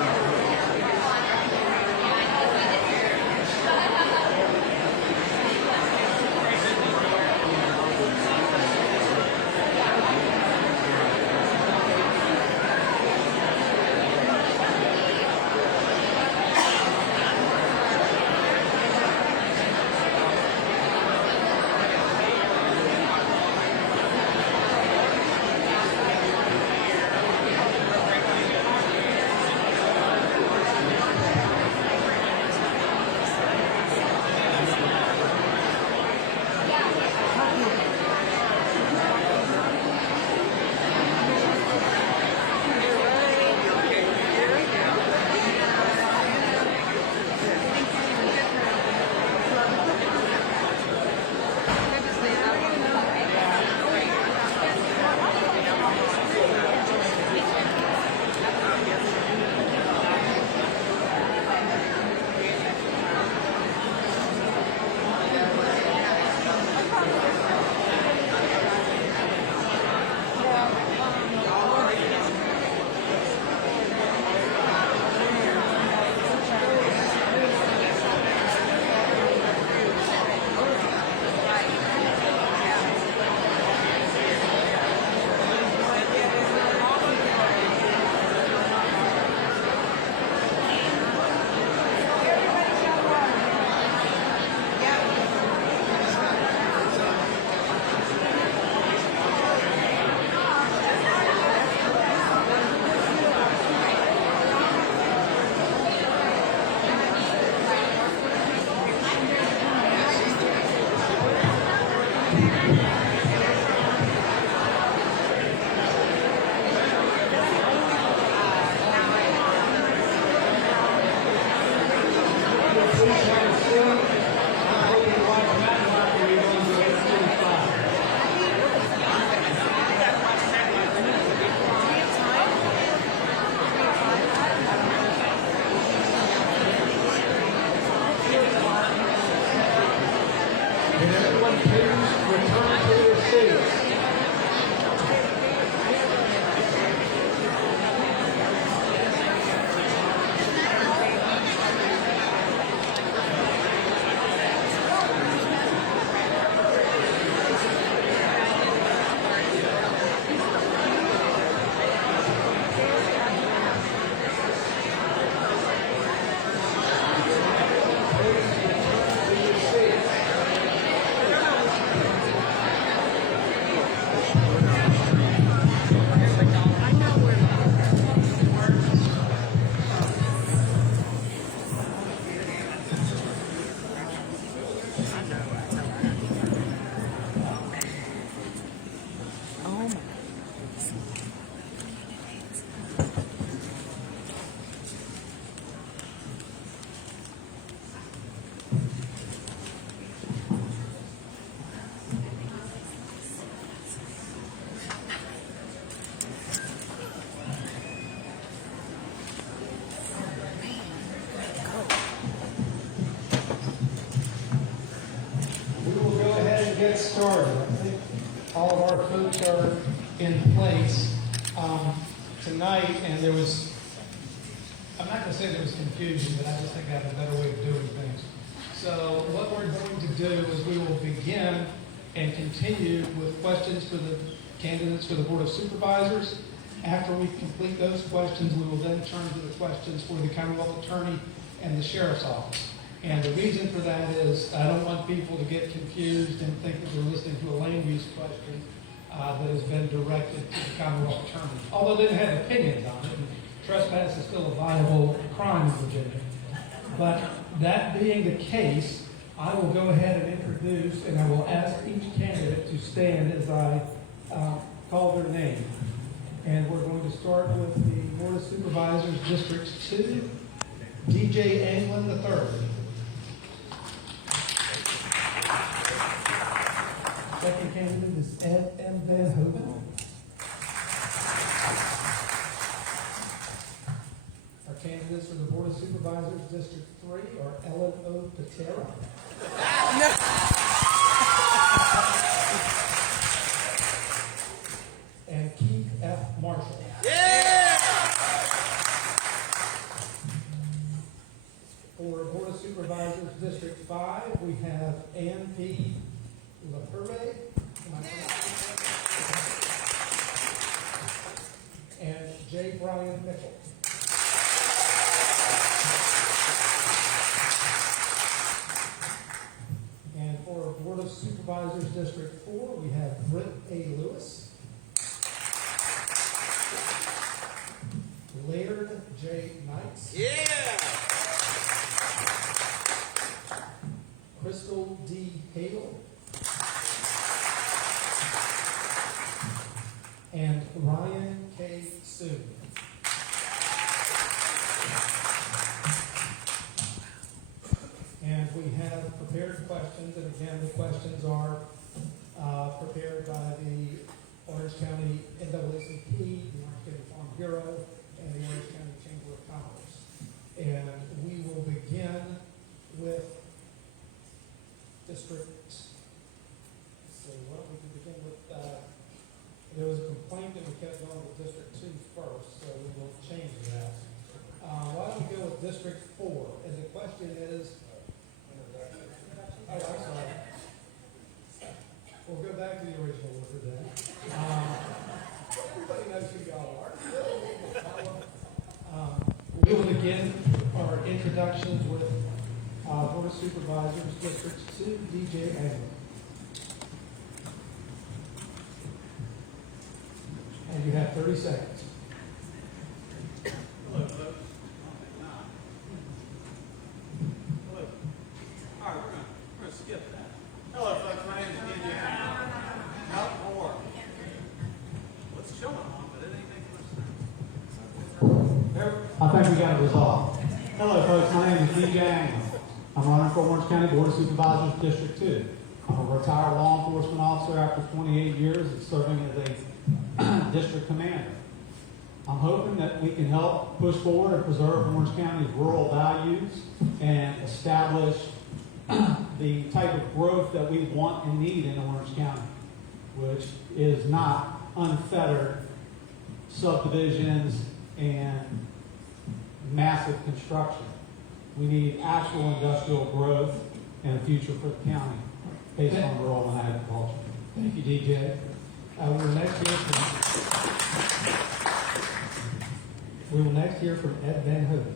which are in place tonight, and there was, I'm not going to say there was confusion, but I just think I have a better way of doing things. So what we're going to do is we will begin and continue with questions for the candidates for the Board of Supervisors. After we complete those questions, we will then turn to the questions for the Commonwealth Attorney and the Sheriff's Office. And the reason for that is I don't want people to get confused and think that they're listening to a land use question that has been directed to the Commonwealth Attorney. Although they have opinions on it, and trespass is still a viable crime in Virginia. But that being the case, I will go ahead and introduce, and I will ask each candidate to stand as I call their name. And we're going to start with the Board of Supervisors, District 2, DJ Anglin III. Second candidate is Ed M. Van Hoven. Our candidates for the Board of Supervisors, District 3, are Ellen O. Patera. And Keith F. Marshall. For Board of Supervisors, District 5, we have Ann P. LaFerre. And J. Brian Mickle. And for Board of Supervisors, District 4, we have Britt A. Lewis. Laird J. Knights. Crystal D. Hale. And Ryan K. Soon. And we have prepared questions, and again, the questions are prepared by the Orange County NAACP, the Orange County Farm Bureau, and the Orange County Chamber of Commerce. And we will begin with District, so what we can begin with, there was a complaint that we kept going with District 2 first, so we will change that. Why don't we go with District 4? And the question is, oh, I'm sorry. We'll go back to the original order then. Everybody knows who y'all are. We will begin our introductions with Board of Supervisors, District 2, DJ Anglin. And you have 30 seconds. Hello, folks. Hello. All right, we're gonna skip that. Hello, folks. My name is DJ Anglin. No more. What's showing on, but it ain't making much sense. I think we got it resolved. Hello, folks. My name is DJ Anglin. I'm running for Orange County Board of Supervisors, District 2. I'm a retired law enforcement officer after 28 years of serving as a district commander. I'm hoping that we can help push forward and preserve Orange County's rural values and establish the type of growth that we want and need in Orange County, which is not unfettered subdivisions and massive construction. We need actual industrial growth and a future for the county based on rural and agriculture. Thank you, DJ. We will next hear from Ed Van Hoven.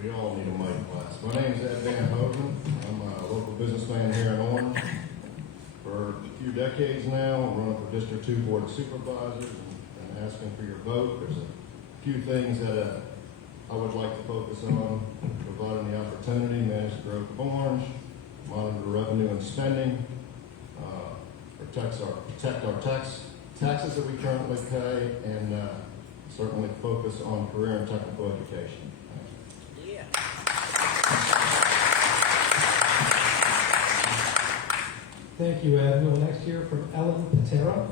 We all need a mic class. My name is Ed Van Hoven. I'm a local businessman here in Orange. For a few decades now, I'm running for District 2 Board of Supervisors and asking for your vote. There's a few things that I would like to focus on: providing the opportunity, manage the growth of Orange, monitor revenue and spending, protect our taxes that we currently pay, and certainly focus on career and technical education. Thank you, Ed. We will next hear from Ellen Patera.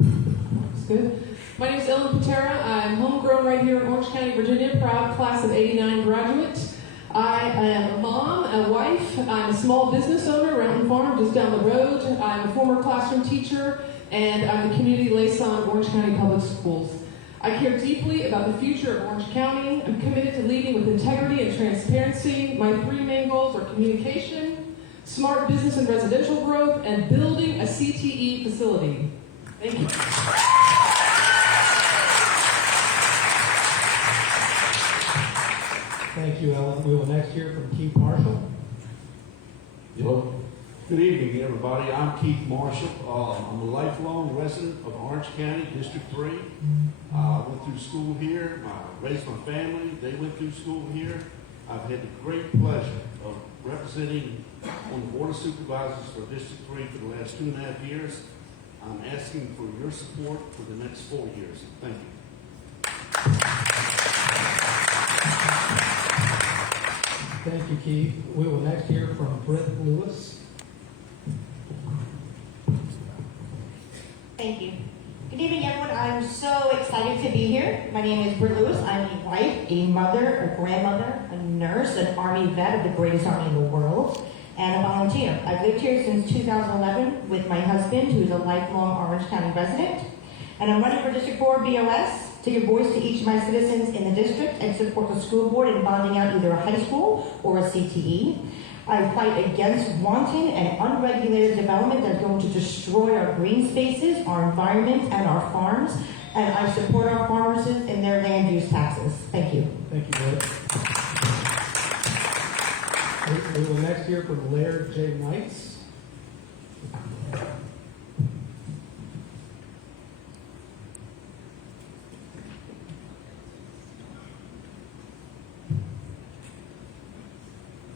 That's good. My name is Ellen Patera. I'm homegrown right here in Orange County, Virginia, proud class of '89 graduate. I am a mom, a wife. I'm a small business owner, Round Farm, just down the road. I'm a former classroom teacher, and I'm the community liaison of Orange County Public Schools. I care deeply about the future of Orange County. I'm committed to leading with integrity and transparency. My three main goals are communication, smart business and residential growth, and building a CTE facility. Thank you. Thank you, Ellen. We will next hear from Keith Marshall. Hello. Good evening, everybody. I'm Keith Marshall. I'm a lifelong resident of Orange County, District 3. Went through school here. Raised my family. They went through school here. I've had the great pleasure of representing on the Board of Supervisors for District 3 for the last 2.5 years. I'm asking for your support for the next 4 years. Thank you. Thank you, Keith. We will next hear from Britt Lewis. Thank you. Good evening, everyone. I'm so excited to be here. My name is Britt Lewis. I'm a wife, a mother, a grandmother, a nurse, an Army vet of the greatest Army in the world, and a volunteer. I've lived here since 2011 with my husband, who's a lifelong Orange County resident. And I'm running for District 4 BOS to give voice to each of my citizens in the district and support the school board in bonding out either a high school or a CTE. I fight against wanton and unregulated development that's going to destroy our green spaces, our environment, and our farms. And I support our farmers in their land use taxes. Thank you. Thank you, Britt. We will next hear from Laird J. Knights.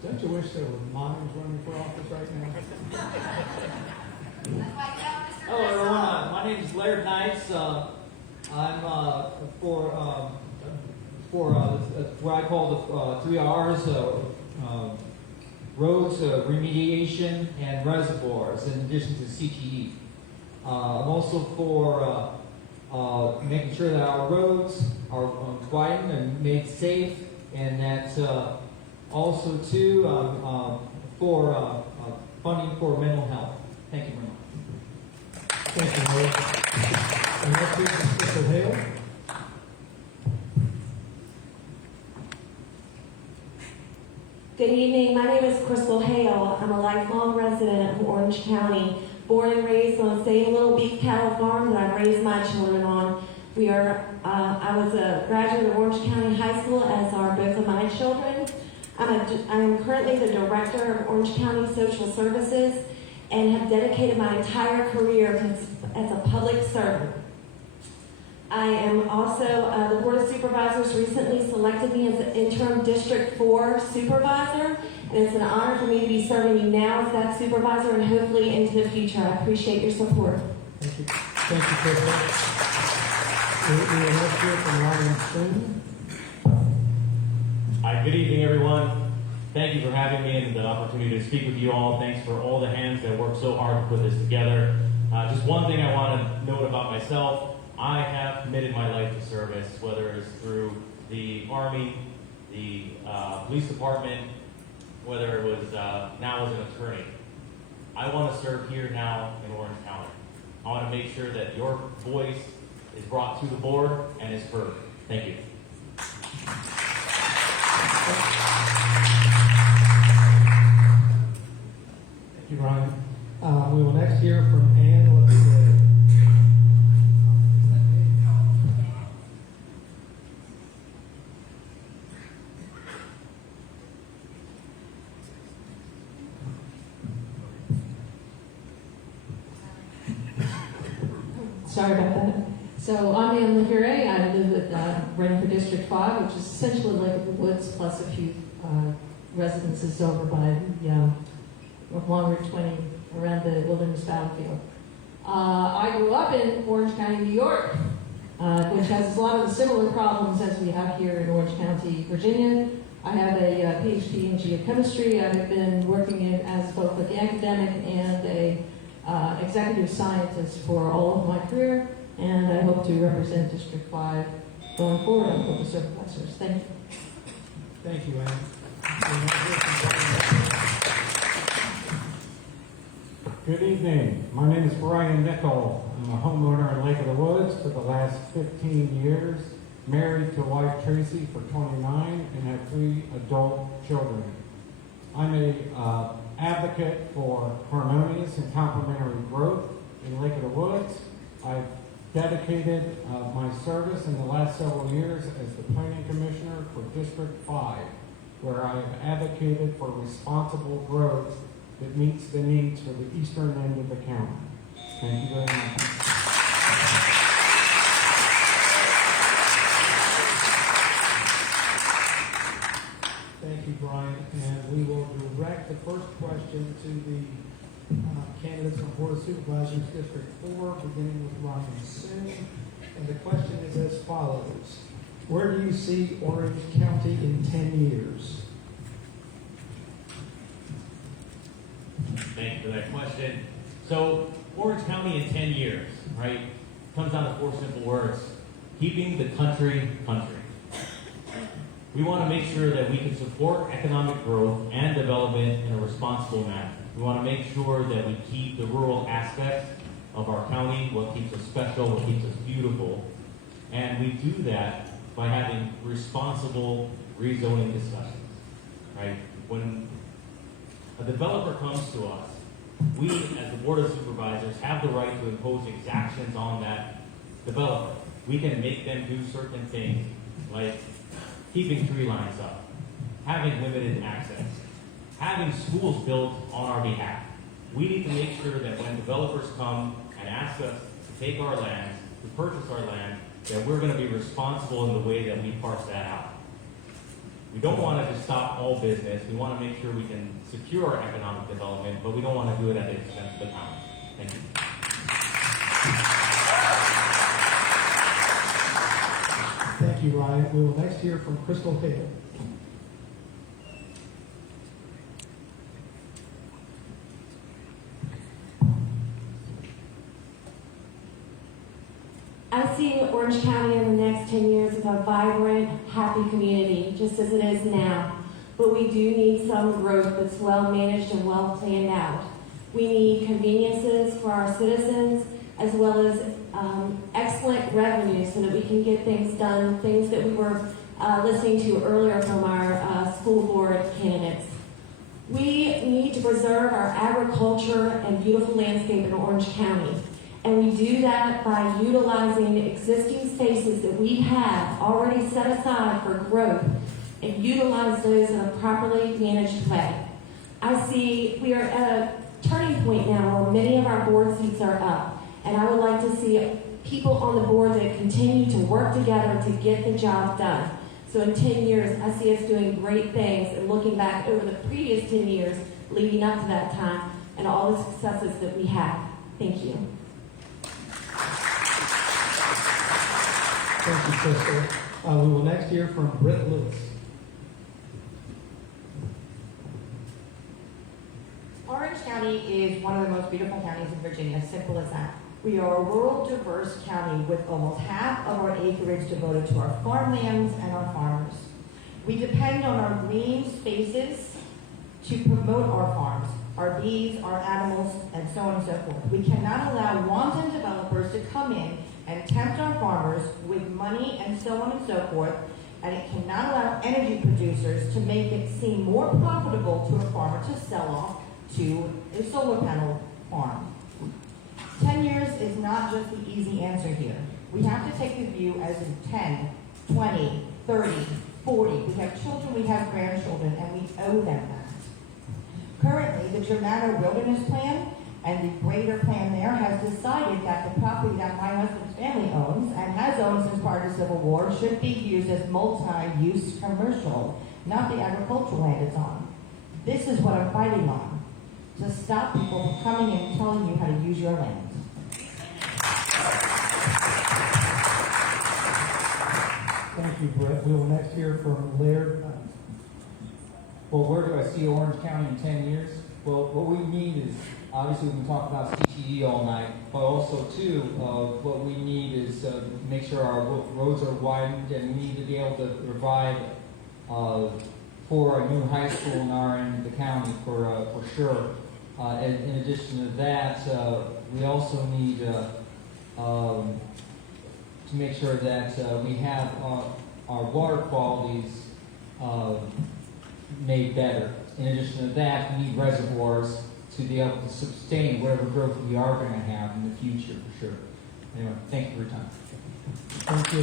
Don't you wish there were mimes running for office right now? Hello, everyone. My name is Laird Knights. I'm for what I call the 3 R's, roads, remediation, and reservoirs, in addition to CTE. I'm also for making sure that our roads are widened and made safe, and that also too for funding for mental health. Thank you very much. Thank you, Laird. And next hear from Crystal Hale. Good evening. My name is Crystal Hale. I'm a lifelong resident of Orange County, born and raised on the same little beef cattle farm that I raised my children on. I was a graduate of Orange County High School, as are both of my children. I'm currently the director of Orange County Social Services and have dedicated my entire career as a public servant. I am also, the Board of Supervisors recently selected me as an interim District 4 supervisor, and it's an honor for me to be serving you now as that supervisor and hopefully into the future. I appreciate your support. Thank you. Thank you, Crystal. We will next hear from Ryan Spoon. Hi, good evening, everyone. Thank you for having me and the opportunity to speak with you all. Thanks for all the hands that worked so hard to put this together. Just one thing I want to note about myself. I have committed my life to service, whether it's through the Army, the police department, whether it was now as an attorney. I want to serve here now in Orange County. I want to make sure that your voice is brought to the board and is heard. Thank you. Thank you, Ryan. We will next hear from Ann LaPierre. Sorry about that. So I'm Ann LaPierre. I live at running for District 5, which is essentially Lake of the Woods plus a few residences over by along Route 20 around the Wilderness Battlefield. I grew up in Orange County, New York, which has a lot of the similar problems as we have here in Orange County, Virginia. I have a PhD in geochemistry. I've been working as both an academic and a executive scientist for all of my career, and I hope to represent District 5 going forward on Board of Supervisors. Thank you. Thank you, Ann. Good evening. My name is Brian Nickel. I'm a homeowner in Lake of the Woods for the last 15 years, married to wife Tracy for 29, and have 3 adult children. I'm a advocate for harmonious and complementary growth in Lake of the Woods. I've dedicated my service in the last several years as the Planning Commissioner for District 5, where I have advocated for responsible growth that meets the needs for the eastern end of the county. Thank you very much. Thank you, Brian. And we will direct the first question to the candidates for Board of Supervisors District 4, beginning with Ryan Soon. And the question is as follows. Where do you see Orange County in 10 years? Thank you for that question. So, Orange County in 10 years, right? Comes down to 4 simple words. Keeping the country country. We want to make sure that we can support economic growth and development in a responsible manner. We want to make sure that we keep the rural aspects of our county, what keeps us special, what keeps us beautiful. And we do that by having responsible rezoning discussions, right? When a developer comes to us, we, as the Board of Supervisors, have the right to impose exactions on that developer. We can make them do certain things, like keeping tree lines up, having limited access, having schools built on our behalf. We need to make sure that when developers come and ask us to take our land, to purchase our land, that we're going to be responsible in the way that we parse that out. We don't want to just stop all business. We want to make sure we can secure our economic development, but we don't want to do it at the expense of the county. Thank you. Thank you, Ryan. We will next hear from Crystal Hale. I see Orange County in the next 10 years as a vibrant, happy community, just as it is now. But we do need some growth that's well managed and well planned out. We need conveniences for our citizens, as well as excellent revenue so that we can get things done, things that we were listening to earlier from our school board candidates. We need to preserve our agriculture and beautiful landscape in Orange County. And we do that by utilizing existing spaces that we have already set aside for growth and utilize those in a properly managed way. I see we are at a turning point now where many of our board seats are up. And I would like to see people on the board that continue to work together to get the job done. So in 10 years, I see us doing great things and looking back over the previous 10 years leading up to that time and all the successes that we have. Thank you. Thank you, Crystal. We will next hear from Britt Lewis. Orange County is one of the most beautiful counties in Virginia, simple as that. We are a rural, diverse county with almost half of our acreage devoted to our farmlands and our farmers. We depend on our green spaces to promote our farms, our bees, our animals, and so on and so forth. We cannot allow wanton developers to come in and tempt our farmers with money and so on and so forth, and it cannot allow energy producers to make it seem more profitable to a farmer to sell off to a solar panel farm. 10 years is not just the easy answer here. We have to take the view as in 10, 20, 30, 40. We have children, we have grandchildren, and we owe them that. Currently, the Germanna Wilderness Plan and the greater plan there has decided that the property that my husband's family owns and has owned since prior to the Civil War should be used as multi-use commercial, not the agricultural land it's on. This is what I'm fighting on, to stop people from coming in and telling you how to use your land. Thank you, Brett. We will next hear from Laird. Well, where do I see Orange County in 10 years? Well, what we need is, obviously we can talk about CTE all night, but also too, what we need is to make sure our roads are widened, and we need to be able to provide for a new high school in our end of the county for sure. And in addition to that, we also need to make sure that we have our water qualities made better. In addition to that, we need reservoirs to be able to sustain whatever growth we are going to have in the future, for sure. Anyway, thank you for your time. Thank you.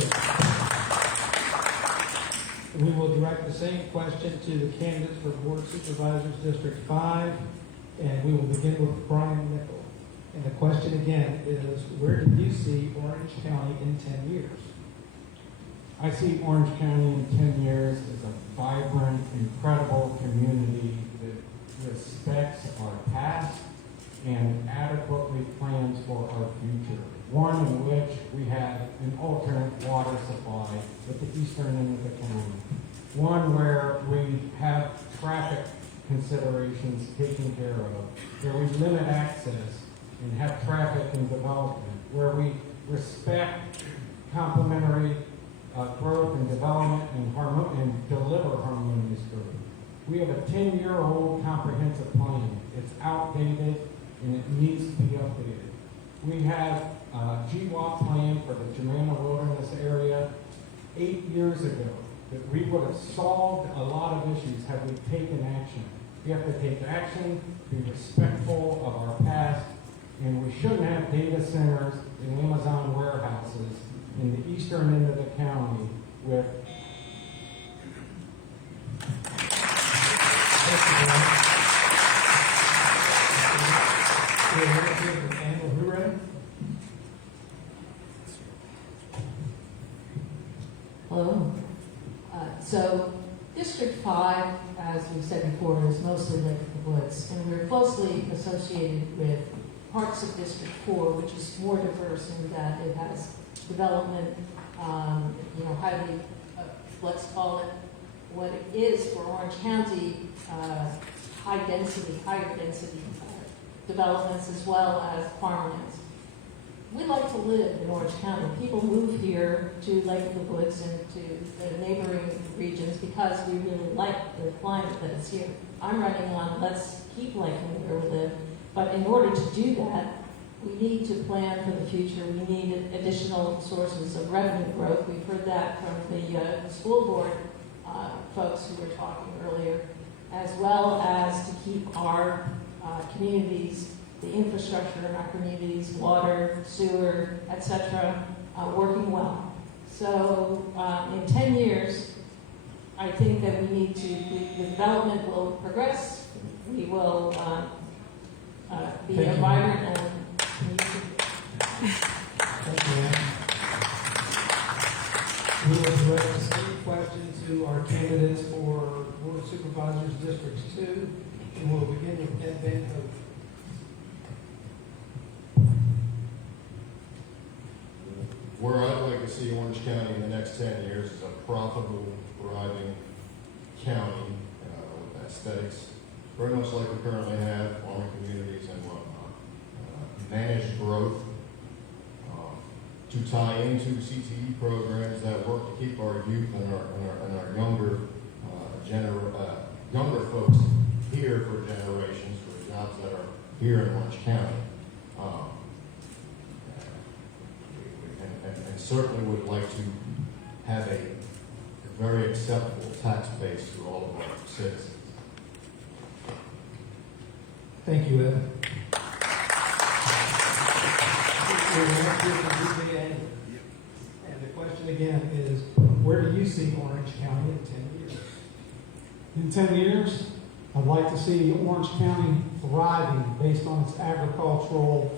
We will direct the same question to the candidates for Board of Supervisors District 5, and we will begin with Brian Nickel. And the question again is, where do you see Orange County in 10 years? I see Orange County in 10 years as a vibrant, incredible community that respects our past and adequately plans for our future. One in which we have an alternate water supply at the eastern end of the county. One where we have traffic considerations taken care of, where we limit access and have traffic and development, where we respect complementary growth and development and deliver harmonious growth. We have a 10-year-old comprehensive plan. It's outdated and it needs to be updated. We have a GWAP plan for the Germanna Wilderness area 8 years ago that we would have solved a lot of issues had we taken action. We have to take action, be respectful of our past, and we shouldn't have data centers and Amazon warehouses in the eastern end of the county with Hello. So District 5, as we said before, is mostly Lake of the Woods, and we're closely associated with parts of District 4, which is more diverse in that it has development, highly, let's call it what it is for Orange County, higher density developments as well as farmlands. We like to live in Orange County. People move here to Lake of the Woods and to the neighboring regions because we really like the climate that is here. I'm running on let's keep liking where we live, but in order to do that, we need to plan for the future. We need additional sources of revenue growth. We've heard that from the school board folks who were talking earlier, as well as to keep our communities, the infrastructure in our communities, water, sewer, etc., working well. So in 10 years, I think that we need to, the development will progress. We will be a vibrant and we will direct the same question to our candidates for Board of Supervisors District 2, and we'll begin with Ed Van Hoek. Where I'd like to see Orange County in the next 10 years is a profitable, thriving county with aesthetics, very much like we currently have, farming communities and whatnot. Managed growth to tie into CTE programs that work to keep our youth and our younger folks here for generations, for jobs that are here in Orange County. And certainly would like to have a very acceptable tax base for all of our citizens. Thank you, Ed. And the question again is, where do you see Orange County in 10 years? In 10 years, I'd like to see Orange County thriving based on its agricultural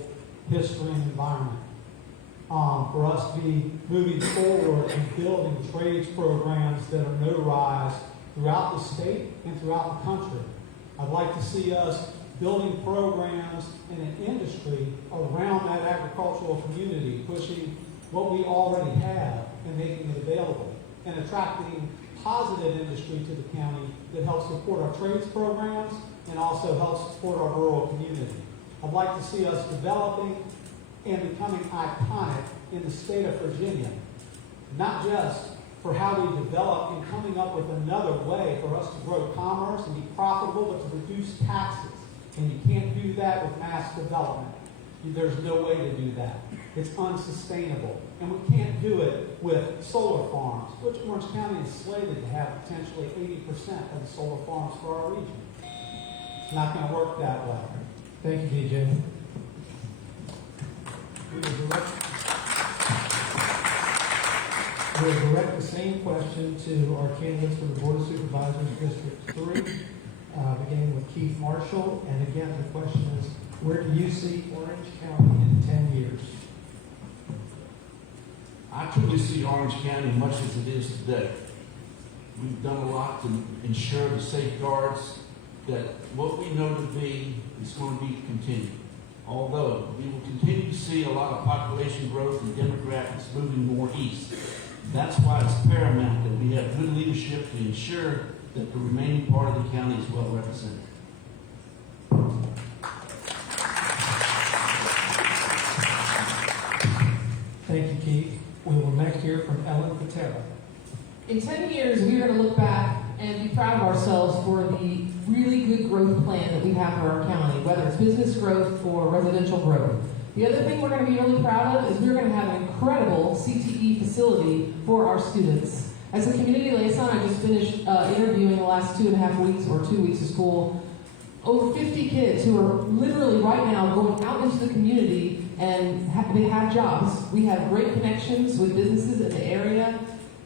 history and environment. For us to be moving forward and building trades programs that are notarized throughout the state and throughout the country. I'd like to see us building programs in an industry around that agricultural community, pushing what we already have and making it available. and attracting positive industry to the county that helps support our trades programs and also helps support our rural community. I'd like to see us developing and becoming iconic in the state of Virginia, not just for how we develop and coming up with another way for us to grow commerce and be profitable, but to reduce taxes. And you can't do that with mass development. There's no way to do that. It's unsustainable. And we can't do it with solar farms, which Orange County is slated to have potentially 80% of the solar farms for our region. It's not going to work that way. Thank you, DJ. We'll direct the same question to our candidates for the Board of Supervisors, District 3, beginning with Keith Marshall. And again, the question is, where do you see Orange County in 10 years? I truly see Orange County much as it is today. We've done a lot to ensure the safeguards that what we know to be is going to be continued. Although we will continue to see a lot of population growth and demographics moving more east. That's why it's paramount that we have good leadership to ensure that the remaining part of the county is well represented. Thank you, Keith. We will next hear from Ellen Patera. In 10 years, we are going to look back and be proud of ourselves for the really good growth plan that we have for our county, whether it's business growth or residential growth. The other thing we're going to be really proud of is we're going to have an incredible CTE facility for our students. As a community liaison, I just finished interviewing the last 2.5 weeks or 2 weeks of school. Over 50 kids who are literally right now going out into the community and they have jobs. We have great connections with businesses in the area.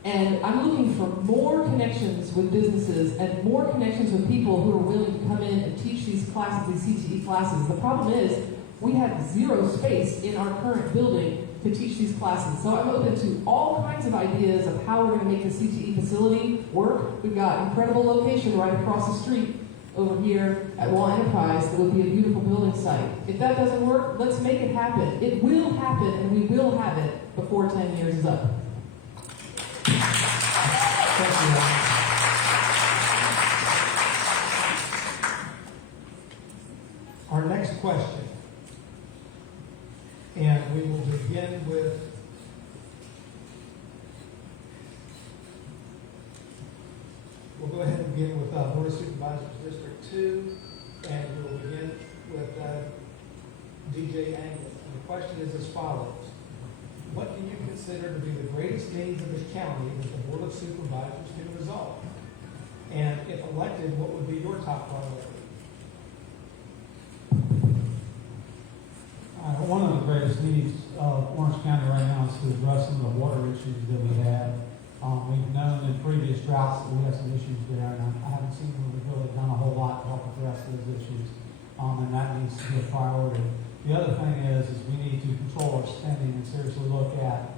And I'm looking for more connections with businesses and more connections with people who are willing to come in and teach these classes, these CTE classes. The problem is we have zero space in our current building to teach these classes. So I'm open to all kinds of ideas of how we're going to make the CTE facility work. We've got an incredible location right across the street over here at Wall Enterprise that would be a beautiful building site. If that doesn't work, let's make it happen. It will happen, and we will have it before 10 years is up. Thank you, Ellen. Our next question, and we will begin with we'll go ahead and begin with Board of Supervisors District 2, and we'll begin with DJ Anglin. And the question is as follows. What do you consider to be the greatest needs of the county that the Board of Supervisors can resolve? And if elected, what would be your top priority? One of the greatest needs of Orange County right now is to address some of the water issues that we have. We've known in previous droughts that we have some issues there, and I haven't seen where we've really done a whole lot to help address those issues, and that needs to be a priority. The other thing is we need to control our spending and seriously look at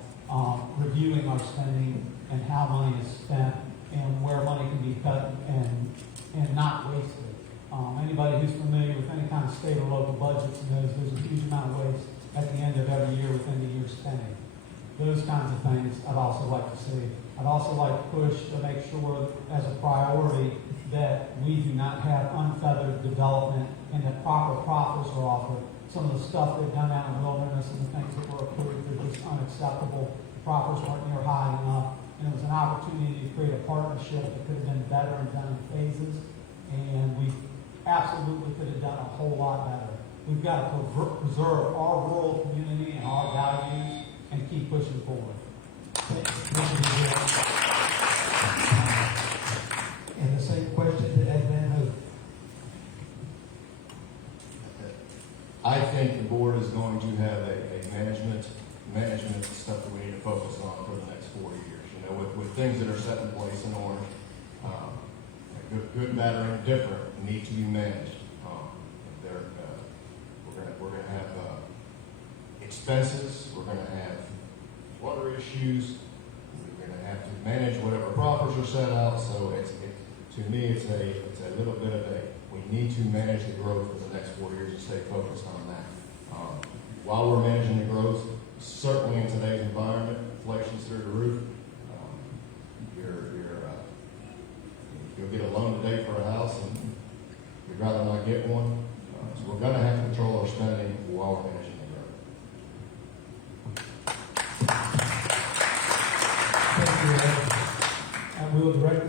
reviewing our spending and how money is spent and where money can be cut and not wasted. Anybody who's familiar with any kind of state or local budgets knows there's a huge amount of waste at the end of every year within the year's spending. Those kinds of things I'd also like to see. I'd also like to push to make sure as a priority that we do not have unfeathered development and that proper profits are offered. Some of the stuff they've done out in the wilderness and the things that were approved are just unacceptable. The profits weren't near high enough. And it was an opportunity to create a partnership that could have been better and done in phases. And we absolutely could have done a whole lot better. We've got to preserve our rural community and our values and keep pushing forward. And the same question to Ed Van Hook. I think the board is going to have a management stuff that we need to focus on for the next 4 years. You know, with things that are set in place in Orange, good, bad, or indifferent need to be managed. We're going to have expenses. We're going to have water issues. We're going to have to manage whatever proffers are set out. So to me, it's a little bit of we need to manage the growth for the next 4 years and stay focused on that. While we're managing the growth, certainly in today's environment, inflation's through the roof.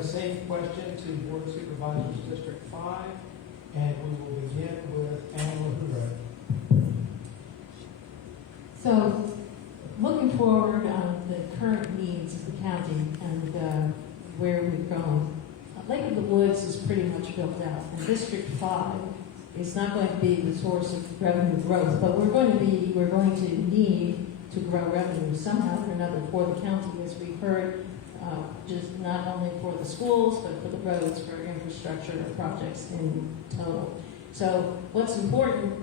the same question to Board of Supervisors District 5, and we will begin with Angela Hoover. So, looking forward on the current needs of the county and where we've gone, Lake of the Woods is pretty much built out, and District 5 is not going to be the source of revenue growth, but we're going to need to grow revenue somehow or another for the county, as we've heard, just not only for the schools, but for the roads, for infrastructure projects in total. So what's important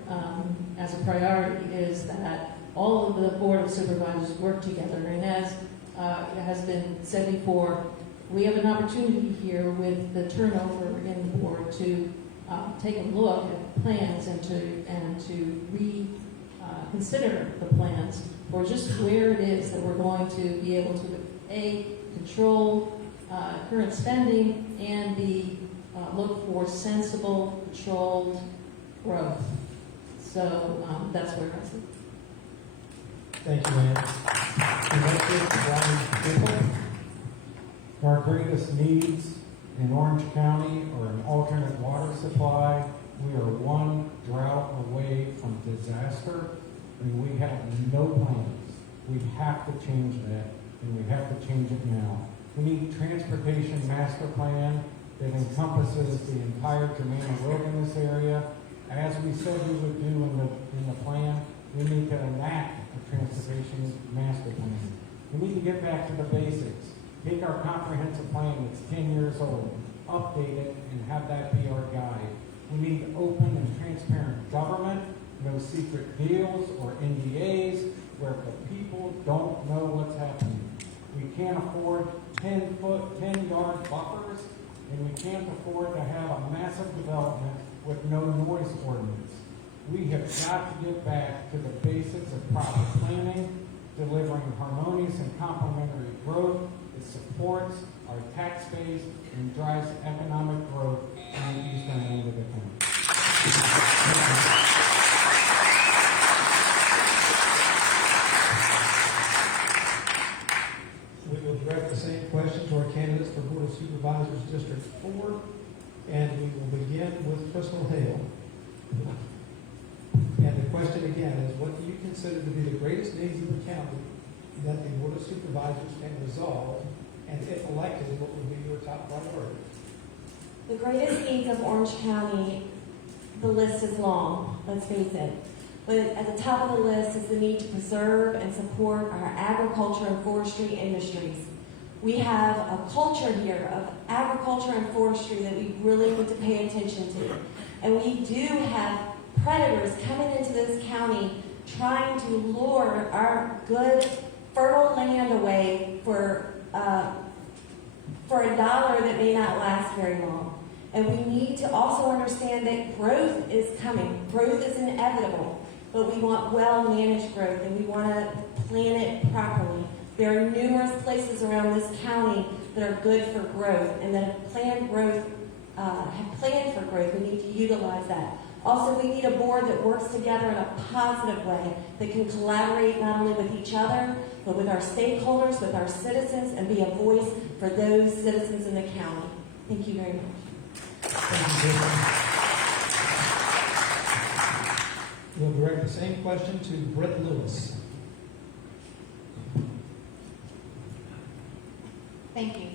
as a priority is that all of the Board of Supervisors work together, and as it has been said before, we have an opportunity here with the turnover in the board to take a look at plans and to reconsider the plans for just where it is that we're going to be able to control current spending and look for sensible, controlled growth. So that's where I see. Thank you, Ann. The next is Brian Kimball. Our greatest needs in Orange County are an alternate water supply. We are one drought away from disaster, and we have no plans. We have to change that, and we have to change it now. We need a transportation master plan that encompasses the entire Germanna Wilderness area. As we said we would do in the plan, we need to enact a transportation master plan. We need to get back to the basics. Take our comprehensive plan that's 10 years old, update it, and have that be our guide. We need open and transparent government, no secret deals or NDAs where the people don't know what's happening. We can't afford 10-yard buffers, and we can't afford to have a massive development with no noise ordinance. We have got to get back to the basics of proper planning, delivering harmonious and complementary growth that supports our tax base and drives economic growth in the eastern end of the county. We will direct the same question to our candidates for Board of Supervisors District 4, and we will begin with Crystal Hale. And the question again is, what do you consider to be the greatest needs of the county that the Board of Supervisors can resolve, and if elected, what would be your top priority? The greatest needs of Orange County, the list is long, let's face it. But at the top of the list is the need to preserve and support our agriculture and forestry industries. We have a culture here of agriculture and forestry that we really need to pay attention to. And we do have predators coming into this county trying to lure our good, fertile land away for a dollar that may not last very long. And we need to also understand that growth is coming. Growth is inevitable, but we want well-managed growth, and we want to plan it properly. There are numerous places around this county that are good for growth and that have planned for growth. We need to utilize that. Also, we need a board that works together in a positive way, that can collaborate not only with each other, but with our stakeholders, with our citizens, and be a voice for those citizens in the county. Thank you very much. Thank you, We'll direct the same question to Brett Lewis. Thank you.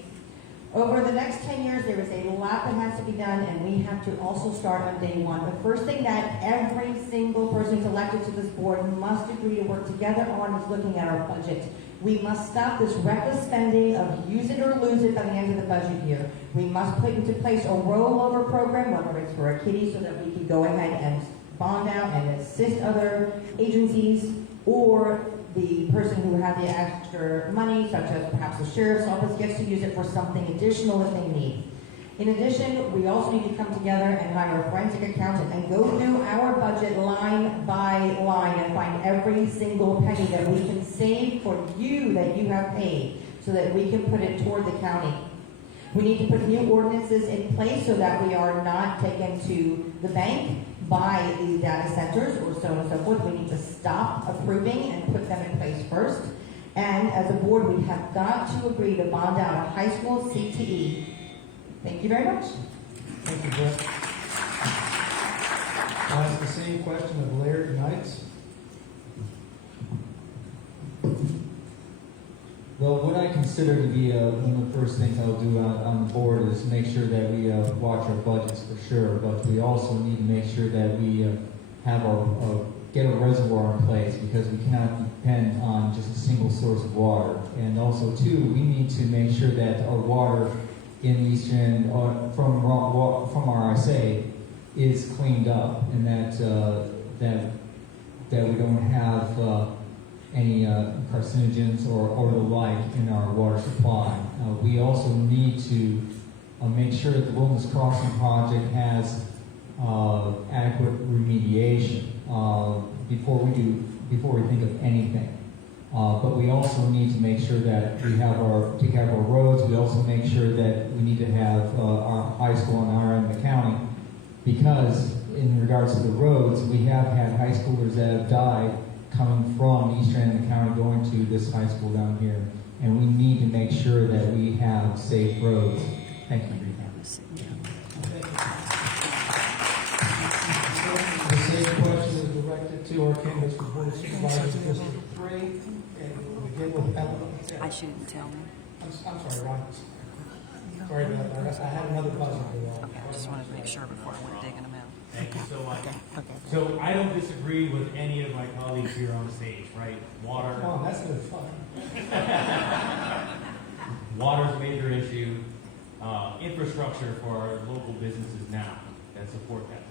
Over the next 10 years, there is a lot that has to be done, and we have to also start on day one. The first thing that every single person who's elected to this board must agree to work together on is looking at our budget. We must stop this reckless spending of use it or lose it by the end of the budget year. We must put into place a rollover program, whether it's for our kiddies, so that we can go ahead and bond out and assist other agencies, or the person who had the extra money, such as perhaps the sheriff's office, gets to use it for something additional that they need. In addition, we also need to come together and hire a forensic accountant and go through our budget line by line and find every single penny that we can save for you that you have paid, so that we can put it toward the county. We need to put new ordinances in place so that we are not taken to the bank by these data centers or so on and so forth. We need to stop approving and put them in place first. And as a board, we have got to agree to bond out a high school CTE Thank you very much. Thank you, Brett. I'll ask the same question of Laird Knights. Well, what I consider to be one of the first things I'll do on the board is make sure that we watch our budgets for sure, but we also need to make sure that we have get a reservoir in place, because we cannot depend on just a single source of water. And also, too, we need to make sure that our water in Eastern from our RSA is cleaned up, and that we don't have any carcinogens or the like in our water supply. We also need to make sure that the Wilderness Crossing project has adequate remediation before we think of anything. But we also need to make sure that we have take care of our roads. We also make sure that we need to have our high school on our end of the county, because in regards to the roads, we have had high schoolers that have died coming from the eastern end of the county going to this high school down here. And we need to make sure that we have safe roads. Thank you. The same question is directed to our candidates for Board of Supervisors District 3, and we'll begin with Ellen. I shouldn't tell them. I'm sorry, Ron. Sorry about that. I had another buzzer. Okay, I just wanted to make sure before I went digging them out. Thank you so much. Okay. So I don't disagree with any of my colleagues here on the stage, right? Water. Oh, that's been fun. Water's a major issue. Infrastructure for our local businesses now that support that.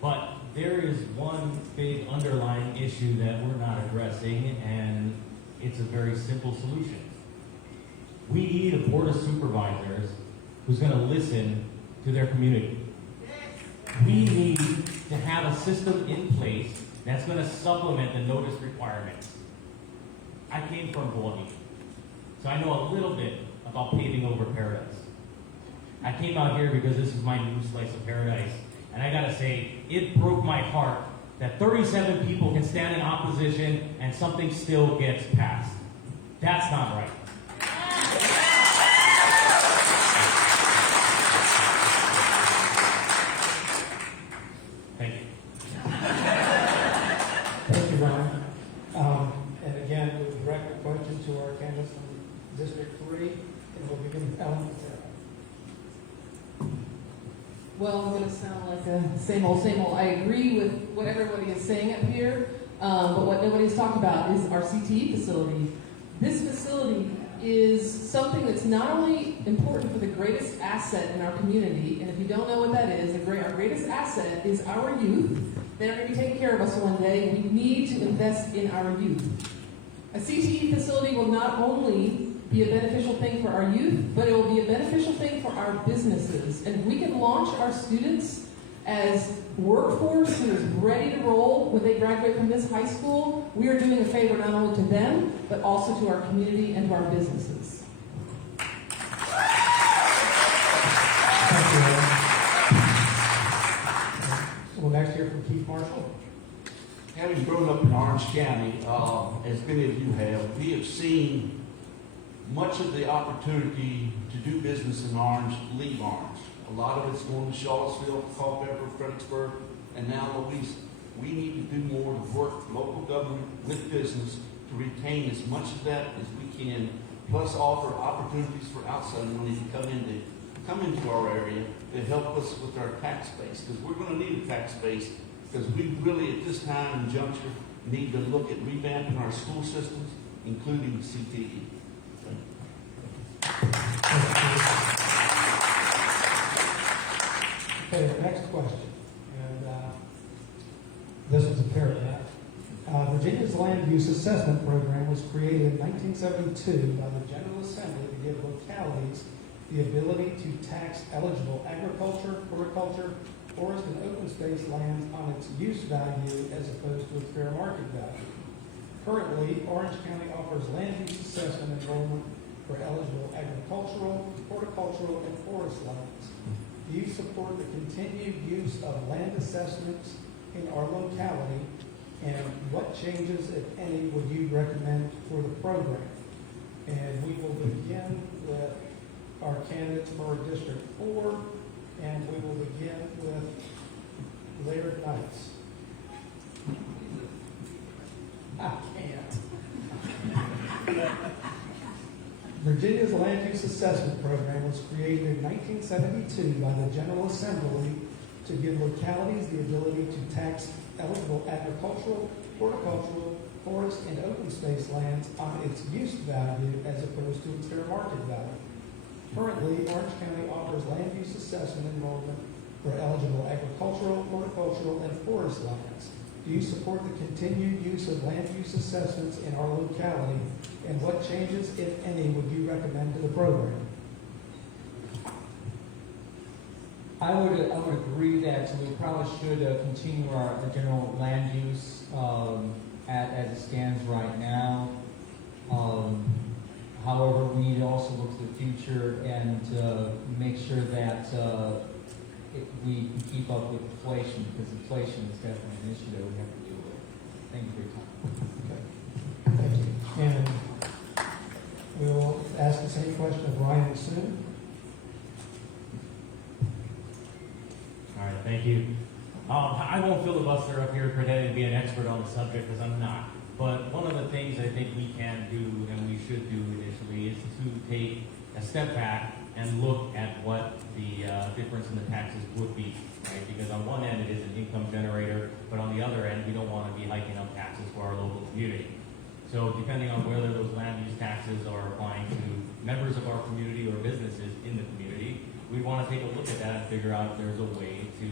But there is one big underlying issue that we're not addressing, and it's a very simple solution. We need a board of supervisors who's going to listen to their community. We need to have a system in place that's going to supplement the notice requirements. I came from Hawaii, so I know a little bit about paving over paradise. I came out here because this is my new slice of paradise, and I gotta say, it broke my heart that 37 people can stand in opposition and something still gets passed. That's not right. Thank you. Thank you, Ron. And again, we'll direct the question to our candidates from District 3, and we'll begin with Ellen. Well, I'm going to sound like a same old, same old. I agree with what everybody is saying up here, but what nobody's talked about is our CTE facility. This facility is something that's not only important for the greatest asset in our community, and if you don't know what that is, our greatest asset is our youth. They're going to be taking care of us one day. We need to invest in our youth. A CTE facility will not only be a beneficial thing for our youth, but it will be a beneficial thing for our businesses. And if we can launch our students as workforce who is ready to roll when they graduate from this high school, we are doing a favor not only to them, but also to our community and to our businesses. Thank you, Ellen. We'll next hear from Keith Marshall. Having grown up in Orange County, as many of you have, we have seen much of the opportunity to do business in Orange leave Orange. A lot of it's going to Charlottesville, Culpeper, Fredericksburg, and now Louisa. We need to do more to work local government with business to retain as much of that as we can, plus offer opportunities for outside money to come into our area to help us with our tax base, because we're going to need a tax base, because we really at this time and juncture need to look at revamping our school systems, including CTE. Okay, the next question, and this is a paragraph. Virginia's Land Use Assessment Program was created in 1972 by the General Assembly to give localities the ability to tax eligible agriculture, horticulture, forest, and open space lands on its use value as opposed to its fair market value. Currently, Orange County offers land use assessment enrollment for eligible agricultural, horticultural, and forest lands. Do you support the continued use of land assessments in our locality, and what changes, if any, would you recommend for the program? And we will begin with our candidates for District 4, and we will begin with Laird Knights. I can't. Virginia's Land Use Assessment Program was created in 1972 by the General Assembly to give localities the ability to tax eligible agricultural, horticultural, forest, and open space lands on its use value as opposed to its fair market value. Currently, Orange County offers land use assessment enrollment for eligible agricultural, horticultural, and forest lands. Do you support the continued use of land use assessments in our locality, and what changes, if any, would you recommend to the program? I would agree that we probably should continue the general land use as it stands right now. However, we need to also look to the future and make sure that we can keep up with inflation, because inflation is definitely an issue that we have to deal with. Thank you for your time. Thank you. And we will ask the same question of Ryan soon. All right, thank you. I won't filibuster up here pretending to be an expert on the subject, because I'm not. But one of the things I think we can do and we should do initially is to take a step back and look at what the difference in the taxes would be, right? Because on one end it is an income generator, but on the other end we don't want to be hiking up taxes for our local community. So depending on whether those land use taxes are applying to members of our community or businesses in the community, we want to take a look at that and figure out if there's a way to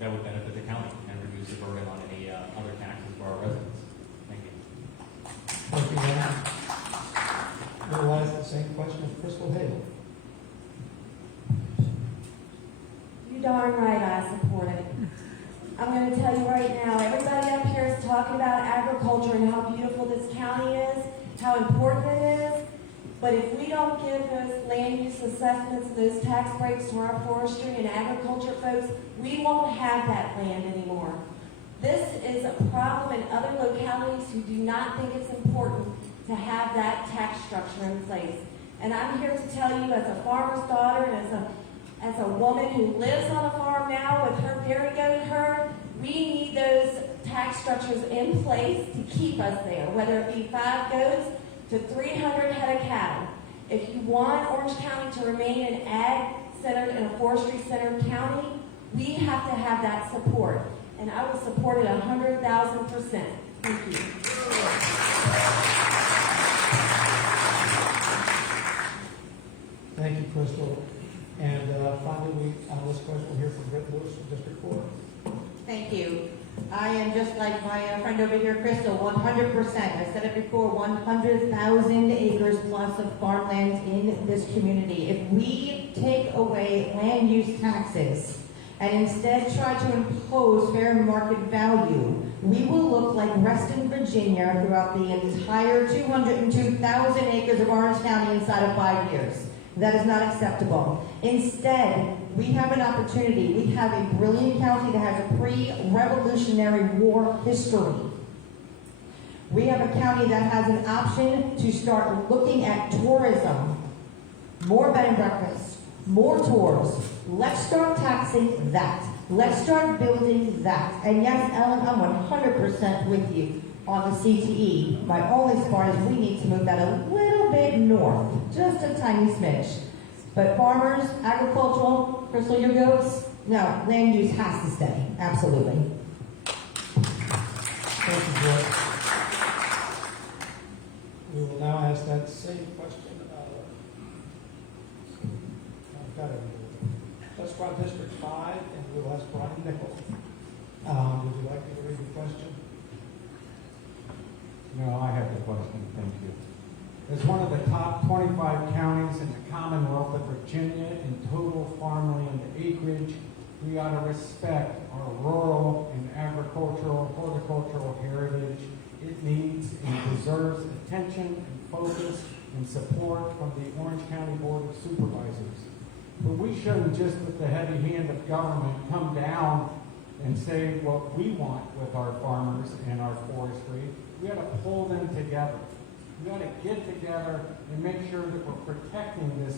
that would benefit the county and reduce the burden on any other taxes for our residents. Thank you. Thank you, Ryan. We'll ask the same question of Crystal Hale. You darn right I support it. I'm going to tell you right now, everybody up here is talking about agriculture and how beautiful this county is, how important it is. But if we don't give those land use assessments and those tax breaks to our forestry and agriculture folks, we won't have that land anymore. This is a problem in other localities who do not think it's important to have that tax structure in place. And I'm here to tell you, as a farmer's daughter and as a woman who lives on a farm now with her dairy goat herd, we need those tax structures in place to keep us there, whether it be 5 goats to 300 head of cattle. If you want Orange County to remain an ag-centered and a forestry-centered county, we have to have that support. And I will support it 100,000%. Thank you. Thank you, Crystal. And finally, on this question, we'll hear from Britt Lewis from District 4. Thank you. I am just like my friend over here, Crystal, 100%. I said it before, 100,000 acres plus of farmland in this community. If we take away land use taxes and instead try to impose fair market value, we will look like Reston, Virginia throughout the entire 202,000 acres of Orange County inside of 5 years. That is not acceptable. Instead, we have an opportunity. We have a brilliant county that has a pre-Revolutionary War history. We have a county that has an option to start looking at tourism, more bed and breakfast, more tours. Let's start taxing that. Let's start building that. And yes, Ellen, I'm 100% with you on the CTE. My only spot is we need to move that a little bit north, just a tiny smidge. But farmers, agricultural, Crystal, your goats, no, land use has to stay. Absolutely. Thank you, Britt. We will now ask that same question of, I've got it. Let's try District 5, and we'll ask Brian Nichols. Would you like me to read the question? No, I have the question, thank you. As one of the top 25 counties in the Commonwealth of Virginia in total farmland acreage, we ought to respect our rural and agricultural, horticultural heritage. It needs and deserves attention and focus and support from the Orange County Board of Supervisors. But we shouldn't just with the heavy hand of government come down and say what we want with our farmers and our forestry. We got to pull them together. We got to get together and make sure that we're protecting this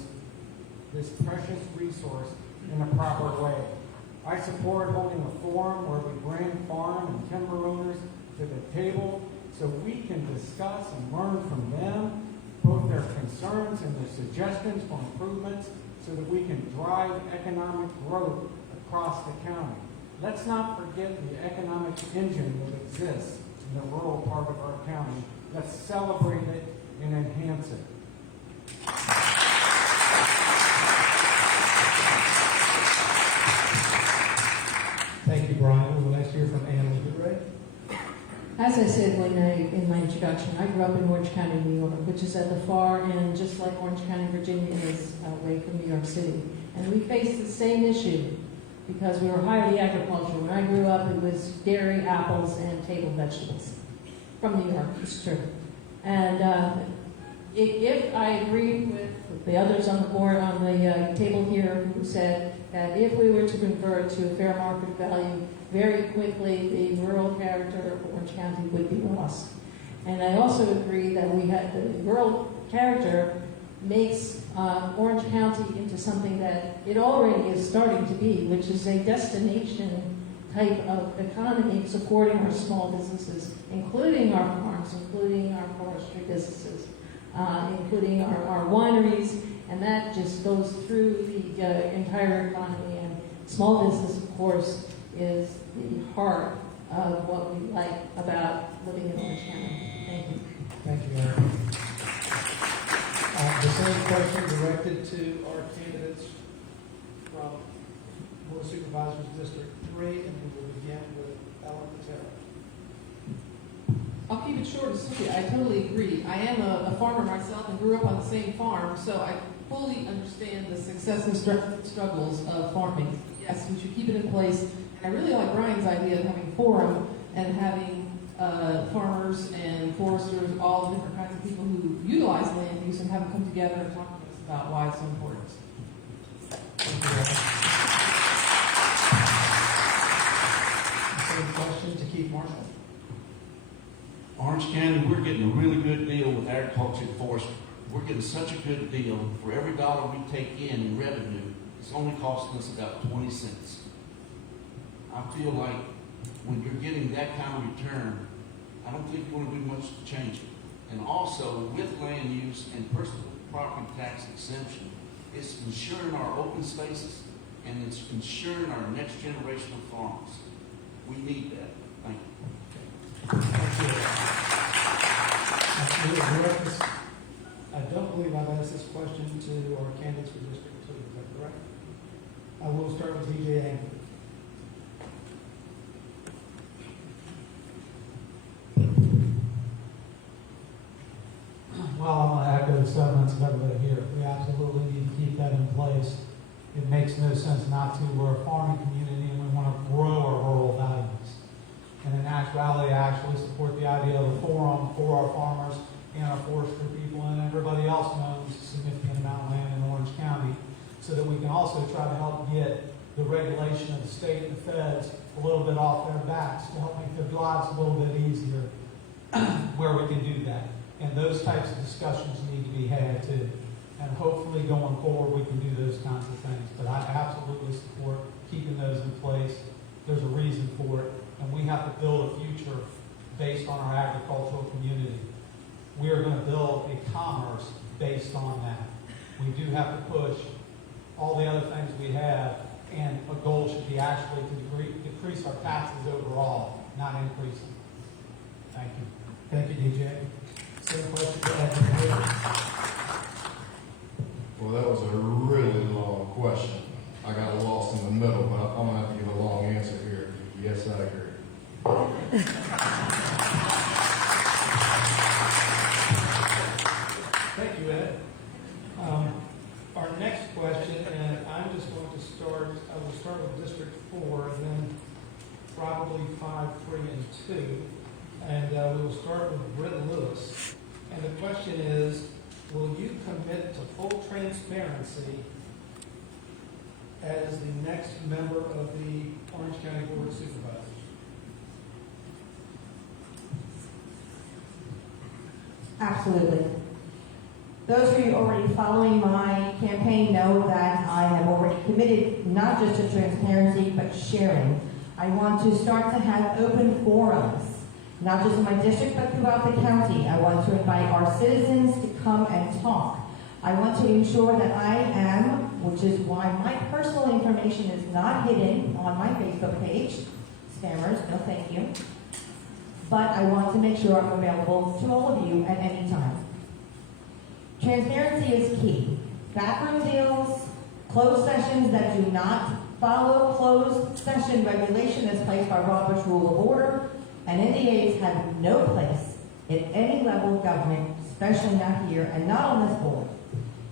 this precious resource in a proper way. I support holding a forum where we bring farm and timber owners to the table so we can discuss and learn from them, both their concerns and their suggestions for improvements, so that we can drive economic growth across the county. Let's not forget the economic engine that exists in the rural part of our county. Let's celebrate it and enhance it. Thank you, Brian. We'll next hear from Anna Goodray. As I said in my introduction, I grew up in Orange County, New York, which is at the far end, just like Orange County, Virginia is away from New York City. And we face the same issue because we were highly agricultural. When I grew up, it was dairy, apples, and table vegetables from New York. It's true. And if I agree with the others on the board on the table here who said that if we were to convert to a fair market value, very quickly the rural character of Orange County would be lost. And I also agree that we had the rural character makes Orange County into something that it already is starting to be, which is a destination type of economy supporting our small businesses, including our farms, including our forestry businesses, including our wineries, and that just goes through the entire economy. And small business, of course, is the heart of what we like about living in Orange County. Thank you. Thank you, Anna. The same question directed to our candidates from Board of Supervisors District 3, and we will begin with Ellen Patera. I'll keep it short and sweet. I totally agree. I am a farmer myself and grew up on the same farm, so I fully understand the success and struggles of farming. Yes, we should keep it in place. And I really like Brian's idea of having forum and having farmers and foresters, all different kinds of people who utilize land use, and have them come together and talk to us about why it's so important. Same question to Keith Marshall. Orange County, we're getting a really good deal with agriculture and forestry. We're getting such a good deal. For every dollar we take in revenue, it's only costing us about 20 cents. I feel like when you're getting that kind of return, I don't think you want to do much to change it. And also, with land use and personal property tax exemption, it's ensuring our open spaces and it's ensuring our next generation of farmers. We need that. Thank you. I don't believe I've asked this question to our candidates for District 2. Is that correct? I will start with DJ Angley. Well, I'm going to echo the sentiments of everybody here. We absolutely need to keep that in place. It makes no sense not to. We're a farming community and we want to grow our rural values. And in actuality, I actually support the idea of a forum for our farmers and our forestry people and everybody else who owns a significant amount of land in Orange County, so that we can also try to help get the regulation of the state and the feds a little bit off their backs to help make their lives a little bit easier where we can do that. And those types of discussions need to be had too. And hopefully going forward we can do those kinds of things. But I absolutely support keeping those in place. There's a reason for it. And we have to build a future based on our agricultural community. We are going to build a commerce based on that. We do have to push all the other things we have, and a goal should be actually to decrease our taxes overall, not increase them. Thank you. Thank you, DJ. Same question to Edmund. Well, that was a really long question. I got lost in the middle, but I'm going to have to give a long answer here. Yes, I agree. Thank you, Ed. Our next question, and I'm just going to start, I will start with District 4, and then probably 5, 3, and 2. And we will start with Britt Lewis. And the question is, will you commit to full transparency as the next member of the Orange County Board of Supervisors? Absolutely. Those of you already following my campaign know that I have already committed not just to transparency, but sharing. I want to start to have open forums, not just in my district, but throughout the county. I want to invite our citizens to come and talk. I want to ensure that I am, which is why my personal information is not hidden on my Facebook page. Spammers, no thank you. But I want to make sure I'm available to all of you at any time. Transparency is key. Backroom deals, closed sessions that do not follow closed session regulation as placed by Robert's Rule of Order, and NDAs have no place at any level of government, especially not here and not on this board.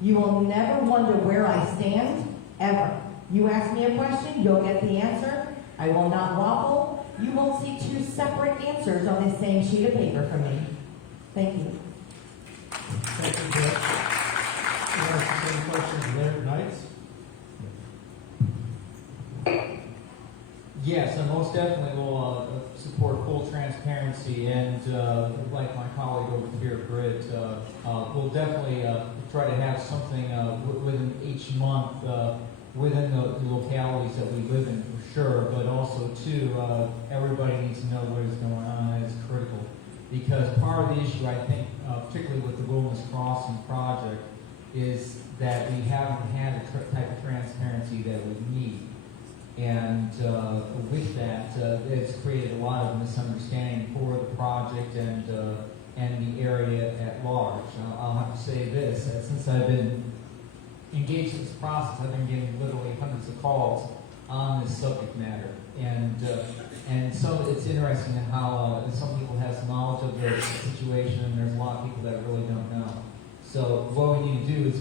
You will never wonder where I stand, ever. You ask me a question, you'll get the answer. I will not waffle. You won't see two separate answers on the same sheet of paper from me. Thank you. Thank you, Judge. You have the same questions there, Knights? Yes, I most definitely will support full transparency, and like my colleague over here, Britt, we'll definitely try to have something within each month within the localities that we live in, for sure, but also, too, everybody needs to know what is going on. That is critical, because part of the issue, I think, particularly with the Wilderness Crossing project, is that we haven't had the type of transparency that we need. And with that, it's created a lot of misunderstanding for the project and the area at large. I'll have to say this, that since I've been engaged in this process, I've been getting literally hundreds of calls on this subject matter. And so it's interesting how some people have knowledge of the situation, and there's a lot of people that really don't know. So what we need to do is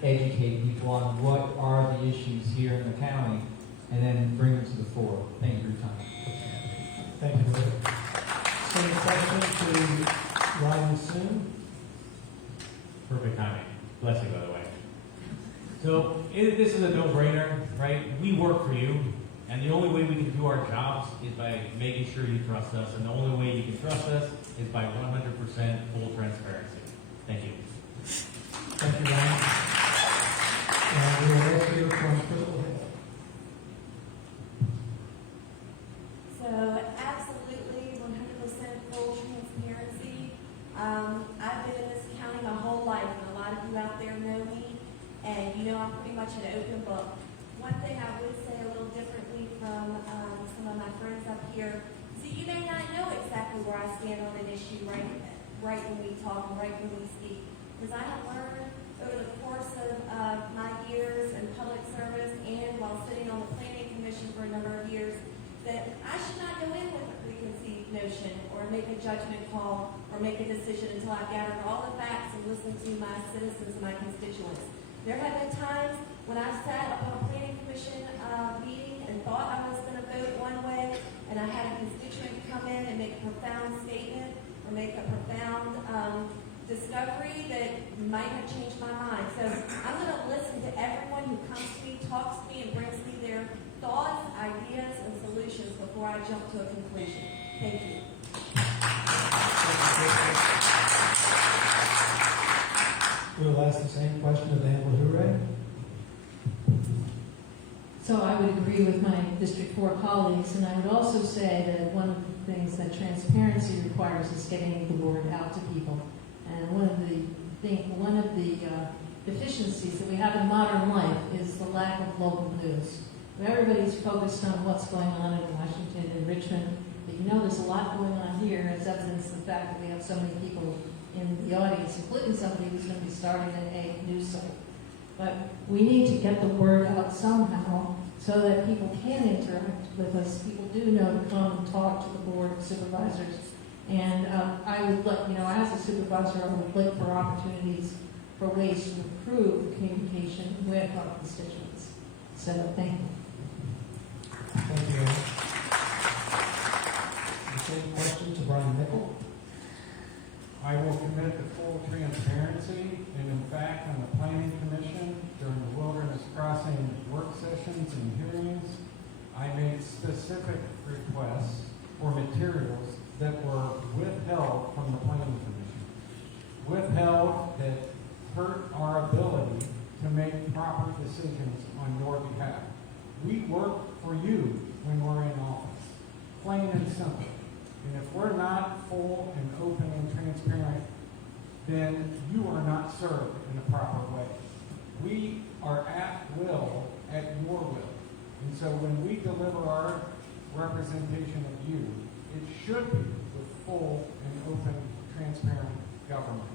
educate people on what are the issues here in the county, and then bring them to the fore. Thank you for your time. Thank you, Rick. Same question to Ryan Soon. Perfect timing. Bless you, by the way. So this is a no-brainer, right? We work for you, and the only way we can do our jobs is by making sure you trust us, and the only way you can trust us is by 100% full transparency. Thank you. Thank you, Ryan. And we will next hear from Crystal Hill. So absolutely 100% full transparency. I've been in this county my whole life, and a lot of you out there know me, and you know I'm pretty much an open book. One thing I would say a little differently from some of my friends up here, so you may not know exactly where I stand on an issue right when we talk and right when we speak, because I have learned over the course of my years in public service and while sitting on the Planning Commission for a number of years, that I should not go in with a preconceived notion or make a judgment call or make a decision until I gather all the facts and listen to my citizens and my constituents. There have been times when I've sat up on a Planning Commission meeting and thought I was going to vote one way, and I had a constituent come in and make a profound statement or make a profound discovery that might have changed my mind. So I'm going to listen to everyone who comes to me, talks to me, and brings me their thoughts, ideas, and solutions before I jump to a conclusion. Thank you. We'll ask the same question of Amber Hooray. So I would agree with my District 4 colleagues, and I would also say that one of the things that transparency requires is getting the word out to people. And one of the deficiencies that we have in modern life is the lack of local news. Everybody's focused on what's going on in Washington and Richmond, but you know there's a lot going on here, as evidence of the fact that we have so many people in the audience, including somebody who's going to be starting a news site. But we need to get the word out somehow so that people can interact with us. People do know to come and talk to the board of supervisors. And I would look, as a supervisor, I would look for opportunities for ways to improve the communication with our constituents. So thank you. Thank you. The same question to Brian Nickel. I will commit to full transparency, and in fact, on the Planning Commission, during the Wilderness Crossing work sessions and hearings, I made specific requests for materials that were withheld from the Planning Commission. Withheld that hurt proper decisions on your behalf. We work for you when we're in office, plain and simple. And if we're not full and open and transparent, then you are not served in the proper way. We are at will, at your will. And so when we deliver our representation of you, it should be with full and open, transparent government.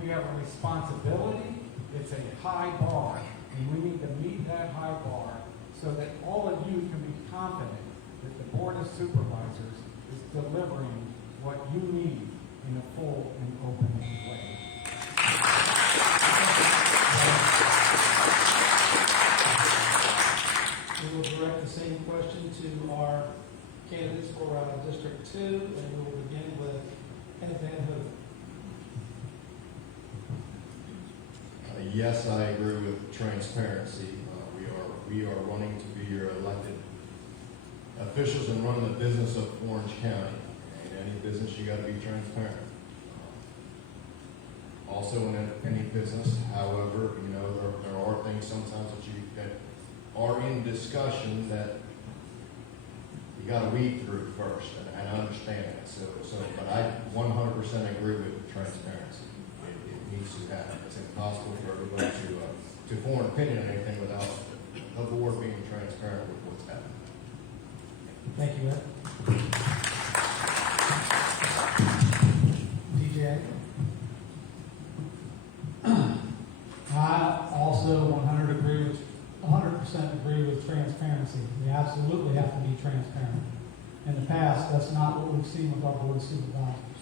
We have a responsibility. It's a high bar, and we need to meet that high bar so that all of you can be confident that the Board of Supervisors is delivering what you need in a full and open way. We will direct the same question to our candidates for District 2, and we will begin with Ed Van Hook. Yes, I agree with transparency. We are wanting to be your elected officials and running the business of Orange County. And any business, you got to be transparent. Also, in any business, however, there are things sometimes that are in discussion that you got to weed through first, and I understand that. But I 100% agree with transparency. It needs to happen. It's impossible for everybody to form an opinion on anything without the board being transparent with what's happening. Thank you, Ed. DJ? I also 100% agree with transparency. We absolutely have to be transparent. In the past, that's not what we've seen with our Board of Supervisors.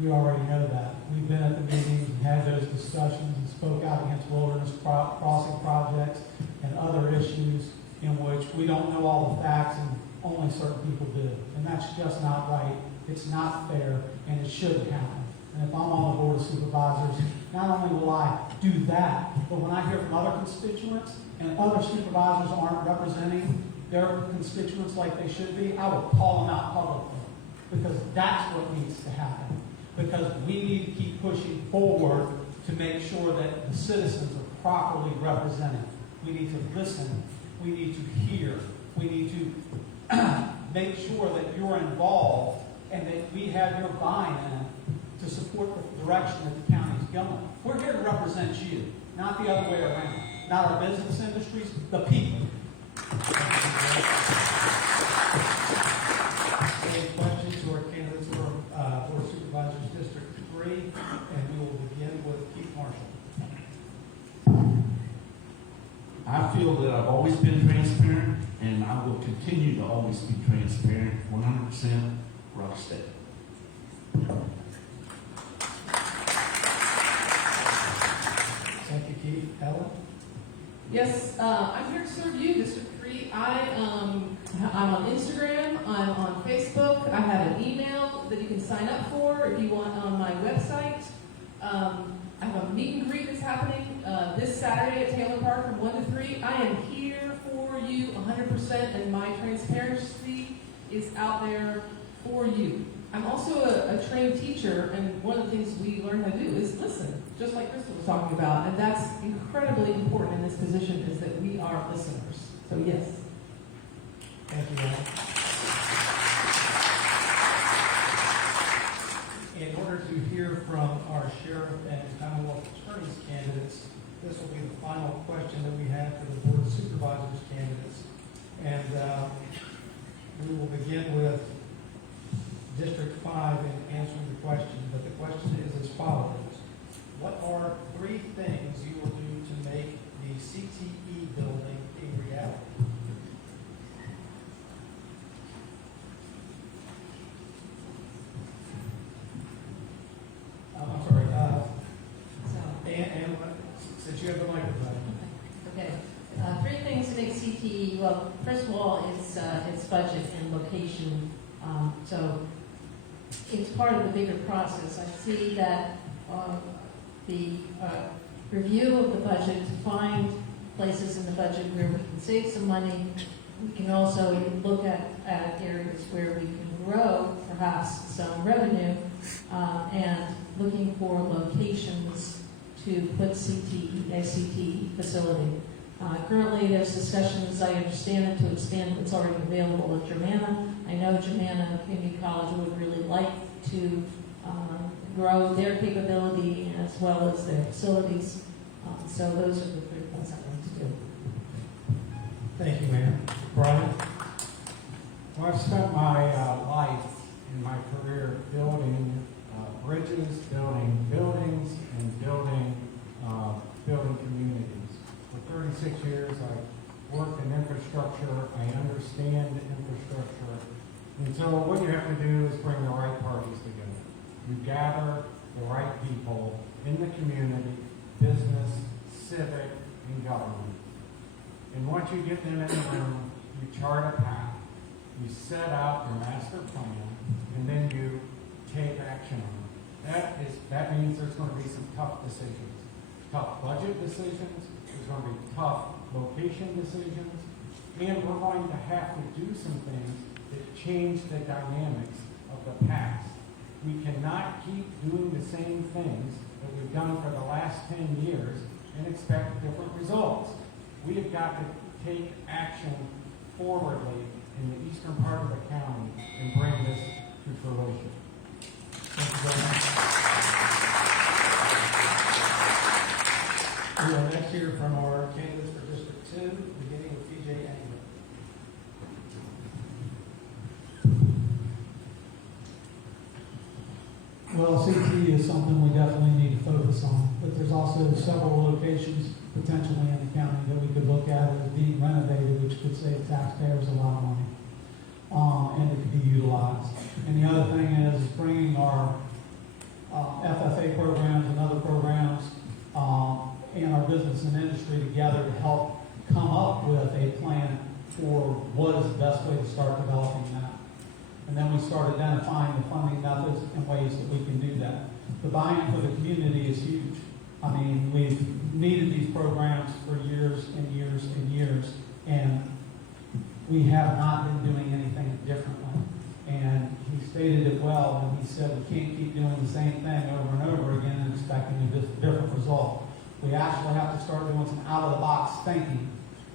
We already know that. We've been at the meetings and had those discussions and spoke out against wilderness crossing projects and other issues in which we don't know all the facts and only certain people do. And that's just not right. It's not fair, and it shouldn't happen. And if I'm on the Board of Supervisors, not only will I do that, but when I hear from other constituents and other supervisors aren't representing their constituents like they should be, I will call them out publicly, because that's what needs to happen. Because we need to keep pushing forward to make sure that the citizens are properly represented. We need to listen. We need to hear. We need to make sure that you're involved and that we have your buy-in to support the direction that the county's going. We're here to represent you, not the other way around. Not our business industries, the people. Any questions to our candidates for Board of Supervisors District 3? And we will begin with Keith Marshall. I feel that I've always been transparent, and I will continue to always be transparent, 100% rock steady. Thank you, Keith. Ellen? Yes, I'm here to serve you, District 3. I'm on Instagram, I'm on Facebook, I have an email that you can sign up for if you want on my website. I have a meet and greet that's happening this Saturday at Taylor Park from 1 to 3. I am here for you 100%, and my transparency is out there for you. I'm also a trained teacher, and one of the things we learn how to do is listen, just like Crystal was talking about, and that's incredibly important in this position, is that we are listeners. So yes. Thank you, Ellen. In order to hear from our sheriff and Commonwealth Attorney's candidates, this will be the final question that we have for the Board of Supervisors candidates. And we will begin with District 5 in answering the question. But the question is as follows. What are 3 things you will do to make the CTE building a reality? I'm sorry. And since you have the microphone. Okay. 3 things to make CTE. Well, first of all, it's budget and location. So it's part of the bigger process. I see that the review of the budget to find places in the budget where we can save some money. We can also look at areas where we can grow perhaps some revenue and looking for locations to put a CTE facility. Currently, there's discussions, as I understand it, to expand what's already available at Germanna. I know Germanna Community College would really like to grow their capability as well as their facilities. So those are the 3 things I'd like to do. Thank you, Mayor. Brian? Well, I've spent my life in my career building bridges, building buildings, and building communities. For 36 years, I've worked in infrastructure. I understand infrastructure. And so what you have to do is bring the right parties together. You gather the right people in the community, business, civic, and government. And once you get them in the room, you chart a path. You set out your master plan, and then you take action on it. That means there's going to be some tough decisions. Tough budget decisions, there's going to be tough location decisions, and we're going to have to do some things that change the dynamics of the past. We cannot keep doing the same things that we've done for the last 10 years and expect different results. We have got to take action forwardly in the eastern part of the county and bring this to fruition. Thank you very much. We will next hear from our candidates for District 2, beginning with PJ Angler. Well, CTE is something we definitely need to focus on, but there's also several locations potentially in the county that we could look at as being renovated, which could save taxpayers a lot of money, and it could be utilized. And the other thing is bringing our FFA programs and other programs and our business and industry together to help come up with a plan for what is the best way to start developing that. And then we start identifying the funding methods and ways that we can do that. The buy-in for the community is huge. I mean, we've needed these programs for years and years and years, and we have not been doing anything differently. And he stated it well when he said we can't keep doing the same thing over and over again and expecting a different result. We actually have to start doing some out-of-the-box thinking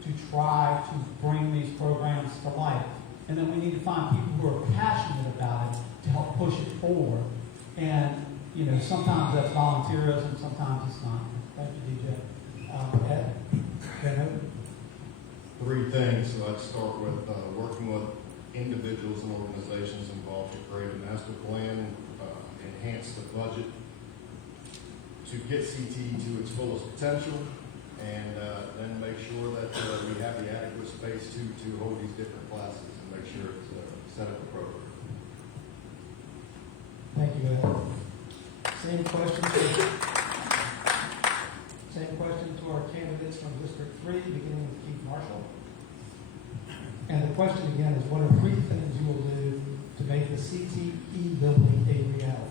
to try to bring these programs to life. And then we need to find people who are passionate about it to help push it forward. And, you know, sometimes that's volunteerism, sometimes it's not. Thank you, DJ. Ed? Okay. 3 things. So I'd start with working with individuals and organizations involved to create a master plan, enhance the budget to get CTE to its fullest potential, and then make sure that we have the adequate space to hold these different classes and make sure it's set up appropriately. Thank you, Ed. Same question to our candidates from District 3, beginning with Keith Marshall. And the question again is, what are 3 things you will do to make the CTE building a reality?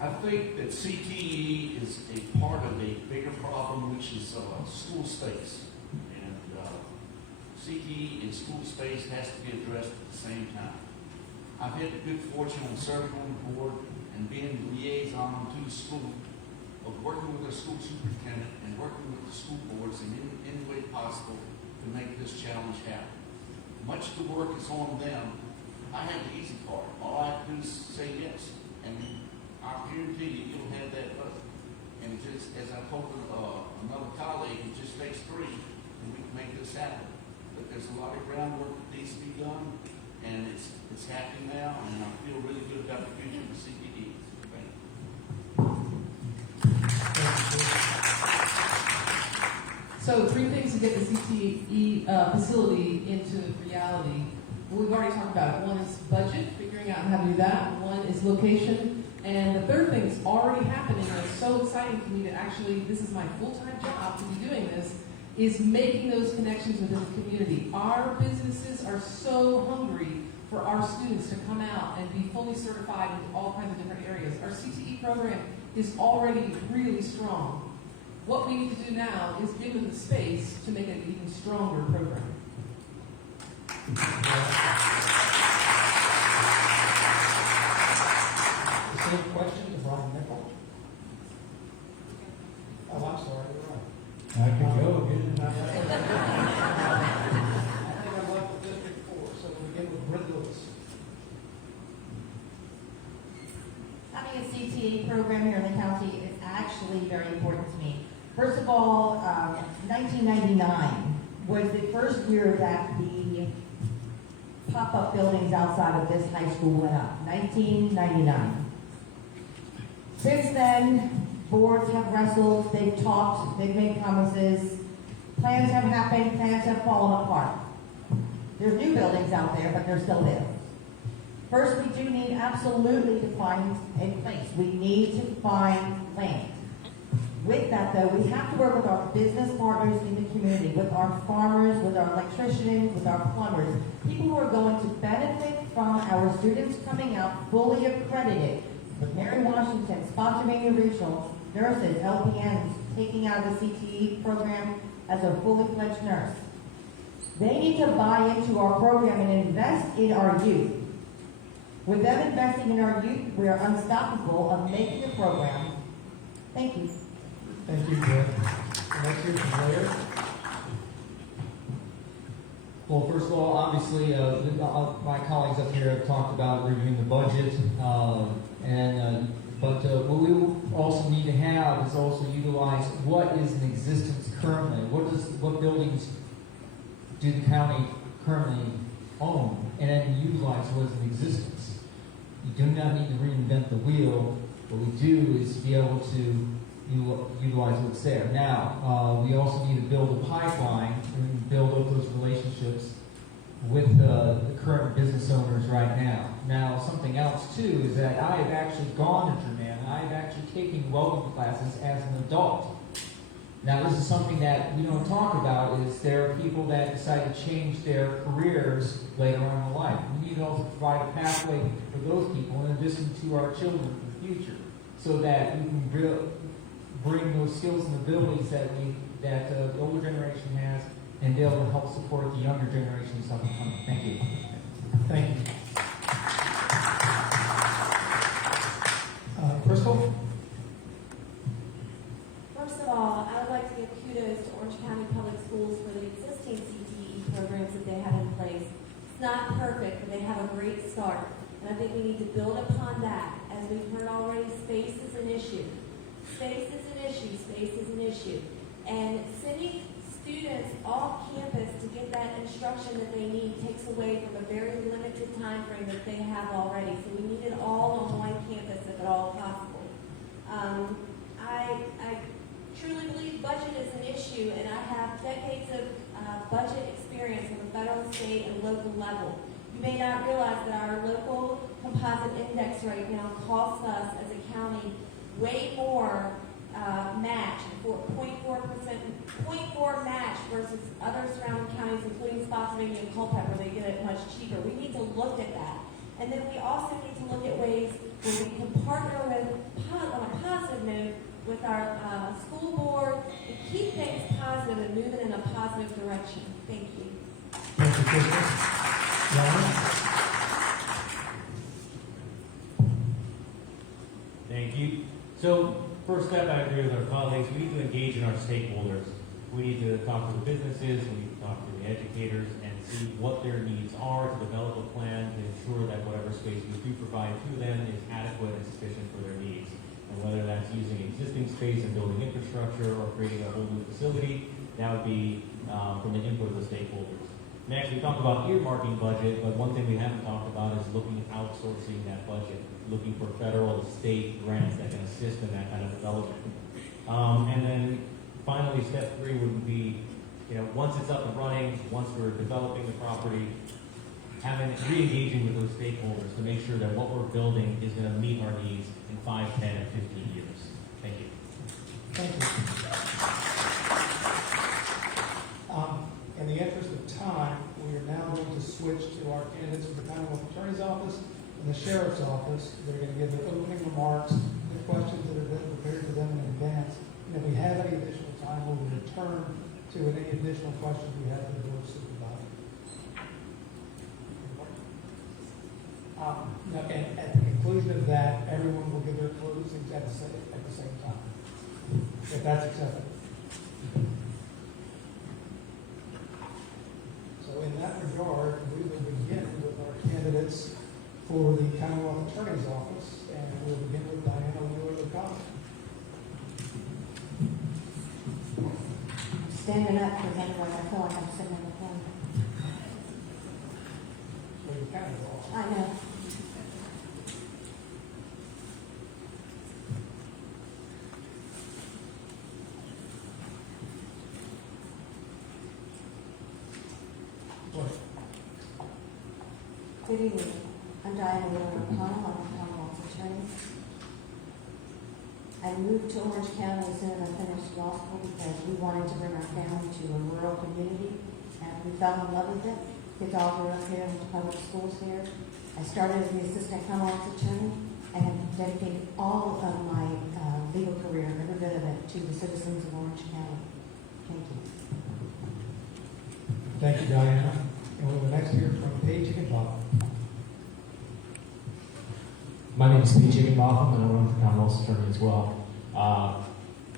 I think that CTE is a part of a bigger problem, which is school space. And CTE in school space has to be addressed at the same time. I've had the good fortune of serving on the board and being the liaison to the school, of working with the school superintendent and working with the school boards in any way possible to make this challenge happen. Much of the work is on them. I have the easy part. All I have to do is say yes. And I guarantee you'll have that vote. And just as I told another colleague, it just takes 3 and we can make this happen. But there's a lot of groundwork that needs to be done, and it's happening now, and I feel really good about the future of the CTE. Thank you. So 3 things to get the CTE facility into reality. Well, we've already talked about it. 1 is budget, figuring out how to do that. 1 is location. And the 3rd thing is already happening, and it's so exciting to me that actually this is my full-time job to be doing this, is making those connections within the community. Our businesses are so hungry for our students to come out and be fully certified in all kinds of different areas. Our CTE program is already really strong. What we need to do now is give them the space to make it an even stronger program. The same question to Brian Nickel. I can go again. I think I've left the District 4, so we'll begin with Britt Lewis. Having a CTE program here in the county is actually very important to me. First of all, 1999 was the first year that the pop-up buildings outside of this high school went up. 1999. Since then, boards have wrestled, they've talked, they've made promises, plans have happened, plans have fallen apart. There's new buildings out there, but they're still there. First, we do need absolutely to find a place. We need to find land. With that, though, we have to work with our business partners in the community, with our farmers, with our electricians, with our plumbers, people who are going to benefit from our students coming out fully accredited, with Mary Washington, Spotsylvania Regional, nurses, LPNs, taking out the CTE program as a fully fledged nurse. They need to buy into our program and invest in our youth. With them investing in our youth, we are unstoppable of making a program. Thank you. Thank you, Britt. Next year from Laird. Well, first of all, obviously, my colleagues up here have talked about reviewing the budget, but what we also need to have is also utilize what is in existence currently. What buildings do the county currently own, and utilize what is in existence. You do not need to reinvent the wheel. What we do is be able to utilize what's there. Now, we also need to build a pipeline and build up those relationships with the current business owners right now. Now, something else too is that I have actually gone to German, and I've actually taken welding classes as an adult. Now, this is something that we don't talk about, is there are people that decide to change their careers later on in life. We need to also provide a pathway for those people in addition to our children for the future, so that we can bring those skills and abilities that the older generation has, and be able to help support the younger generations up and coming. Thank you. Thank you. Crystal? First of all, I would like to give kudos to Orange County Public Schools for the existing CTE programs that they have in place. It's not perfect, but they have a great start. And I think we need to build upon that. As we've heard already, space is an issue. Space is an issue. Space is an issue. And sending students off campus to get that instruction that they need takes away from a very limited time frame that they have already. So we need it all on one campus if at all possible. I truly believe budget is an issue, and I have decades of budget experience on the federal, state, and local level. You may not realize that our local composite index right now costs us as a county way more match, for 0.4 match versus other surrounding counties, including Spotsylvania and Culpeper. They get it much cheaper. We need to look at that. And then we also need to look at ways where we can partner with, on a positive note, with our school board to keep things positive and moving in a positive direction. Thank you. Thank you, Crystal. Ryan? Thank you. So, first step, I agree with our colleagues. We need to engage in our stakeholders. We need to talk to the businesses, we need to talk to the educators, and see what their needs are to develop a plan to ensure that whatever space we do provide to them is adequate and sufficient for their needs. And whether that's using existing space and building infrastructure or creating a whole new facility, that would be from the input of the stakeholders. Next, we talked about earmarking budget, but one thing we haven't talked about is looking at outsourcing that budget, looking for federal and state grants that can assist in that kind of development. And then finally, step 3 would be, once it's up and running, once we're developing the property, re-engaging with those stakeholders to make sure that what we're building is going to meet our needs in 5, 10, and 15 years. Thank you. Thank you. In the interest of time, we are now going to switch to our candidates for the Commonwealth Attorney's Office and the Sheriff's Office. They're going to give their opening remarks, the questions that have been prepared for them in advance. And if we have any additional time, we'll return to any additional questions we have for the Board of Supervisors. And at the conclusion of that, everyone will give their closings at the same time, if that's acceptable. reports, and we'll begin with Diana Wheeler-LaCombe. Standing up because otherwise I feel like I'm sitting in the corner. So you kind of all. I know. Good evening. I'm Diana Wheeler-LaCombe. I'm a Commonwealth attorney. I moved to Orange County as soon as I finished law school because we wanted to bring our family to a rural community, and we fell in love with it. Kids all grew up here, went to public schools here. I started as the assistant Commonwealth attorney and have dedicated all of my legal career, every bit of it, to the citizens of Orange County. Thank you. Thank you, Diana. And we will next hear from Paige Higginbotham. My name is Pete Higginbotham, and I run for Commonwealth Attorney as well.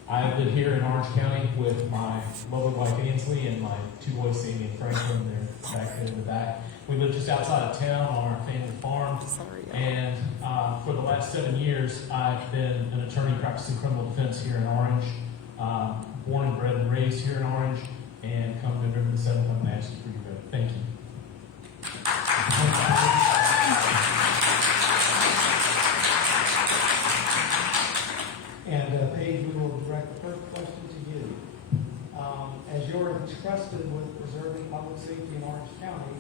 I've been here in Orange County with my lovely wife Ainsley and my two boys, Sammy and Franklin. They're back there in the back. We live just outside of town on our family farm. And for the last 7 years, I've been an attorney practicing criminal defense here in Orange. Born and bred and raised here in Orange. And come November the 7th, I'm going to ask you for your vote. Thank you. And Paige, we will direct the first question to you. As you're entrusted with preserving public safety in Orange County,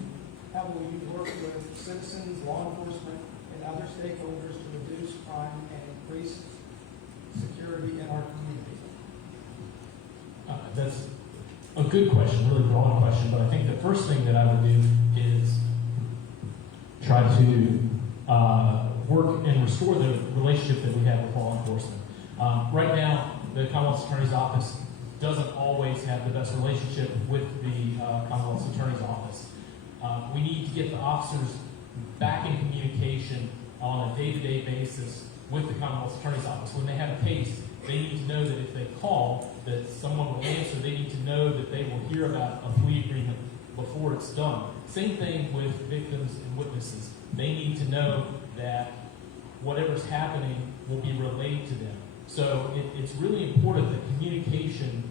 how will you work with citizens, law enforcement, and other stakeholders to reduce crime and increase security in our community? That's a good question, really broad question, but I think the first thing that I would do is try to work and restore the relationship that we have with law enforcement. Right now, the Commonwealth Attorney's Office doesn't always have the best relationship with the Commonwealth Attorney's Office. We need to get the officers back in communication on a day-to-day basis with the Commonwealth Attorney's Office. When they have a case, they need to know that if they call, that someone will answer. They need to know that they will hear about a plea agreement before it's done. Same thing with victims and witnesses. They need to know that whatever's happening will be relayed to them. So it's really important that communication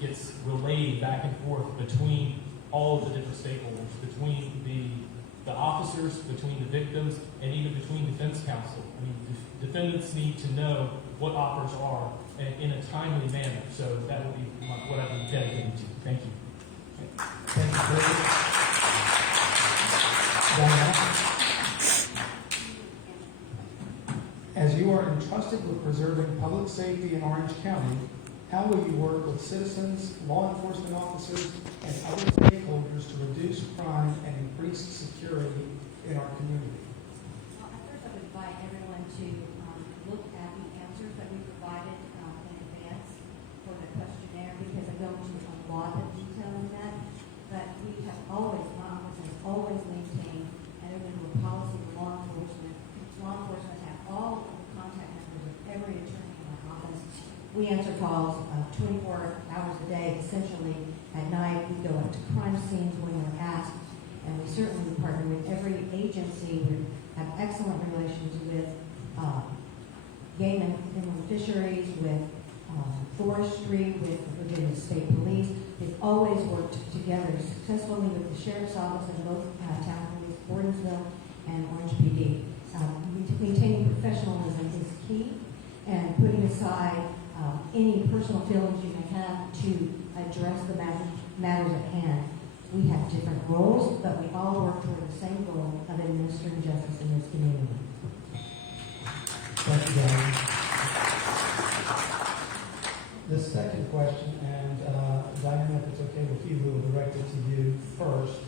gets relayed back and forth between all of the different stakeholders, between the officers, between the victims, and even between defense counsel. I mean, defendants need to know what offers are in a timely manner. So that would be what I would dedicate to. Thank you. Thank you, Paige. Diana? As you are entrusted with preserving public safety in Orange County, how will you work with citizens, law enforcement officers, and other stakeholders to reduce crime and increase security in our community? Well, first I would invite everyone to look at the answers that we provided in advance for the questionnaire, because I go into a lot of detail in that. But we have always, my office has always maintained and open to a policy of law enforcement. Law enforcement have all of the contact numbers of every attorney in my office. We answer calls 24 hours a day, essentially. At night, we go up to crime scenes when we're asked, and we certainly partner with every agency. We have excellent relations with game and inland fisheries, with forestry, with Virginia State Police. They've always worked together successfully with the Sheriff's Office and both town police, Gordonsville and Orange PD. Maintaining professionalism is key, and putting aside any personal feelings you may have to address the matters at hand. We have different roles, but we all work toward the same goal of administering justice in this community. Thank you, Diana. The second question, and Diana, if it's okay with you, we will direct it to you first.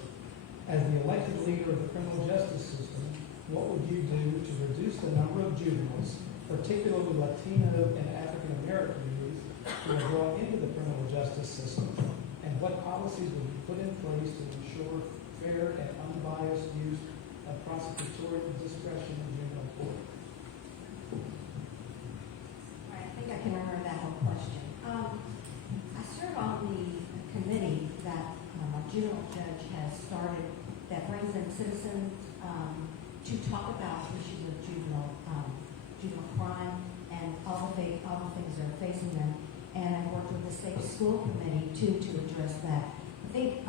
As the elected leader of the criminal justice system, what would you do to reduce the number of juveniles, particularly Latino and African American youth, who are brought into the criminal justice system? And what policies would you put in place to ensure fair and unbiased use of prosecutorial discretion in juvenile court? I think I can remember that whole question. I serve on the committee that a juvenile judge has started that brings in citizens to talk about issues of juvenile crime and all the things that are facing them. And I worked with the state school committee too to address that. I think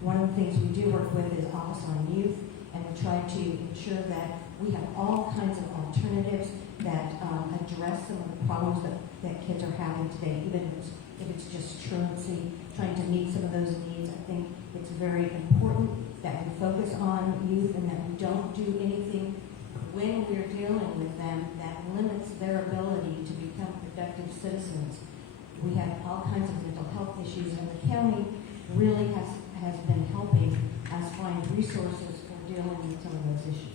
one of the things we do work with is Office on Youth, and we try to ensure that we have all kinds of alternatives that address some of the problems that kids are having today, even if it's just truancy, trying to meet some of those needs. I think it's very important that we focus on youth and that we don't do anything when we're dealing with them that limits their ability to become productive citizens. We have all kinds of mental health issues, and the county really has been helping us find resources for dealing with some of those issues.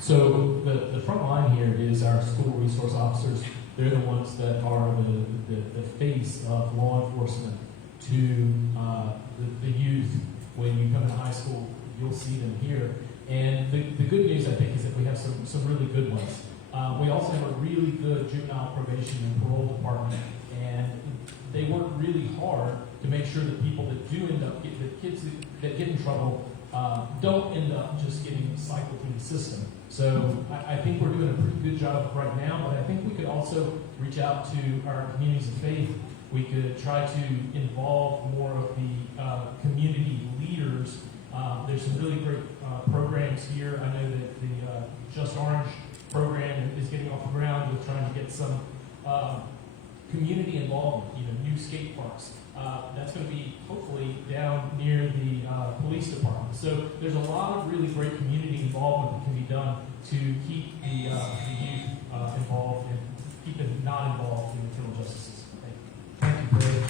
So the front line here is our school resource officers. They're the ones that are the face of law enforcement to the youth. When you come to high school, you'll see them here. And the good news, I think, is that we have some really good ones. We also have a really good juvenile probation and parole department, and they work really hard to make sure that people that do end up, the kids that get in trouble, don't end up just getting cycled through the system. So I think we're doing a pretty good job right now, but I think we could also reach out to our communities of faith. We could try to involve more of the community leaders. There's some really great programs here. I know that the Just Orange program is getting off the ground with trying to get some community involvement, new skate parks. That's going to be hopefully down near the police department. So there's a lot of really great community involvement that can be done to keep the youth involved and keep them not involved in the criminal justice system. Thank you, Craig.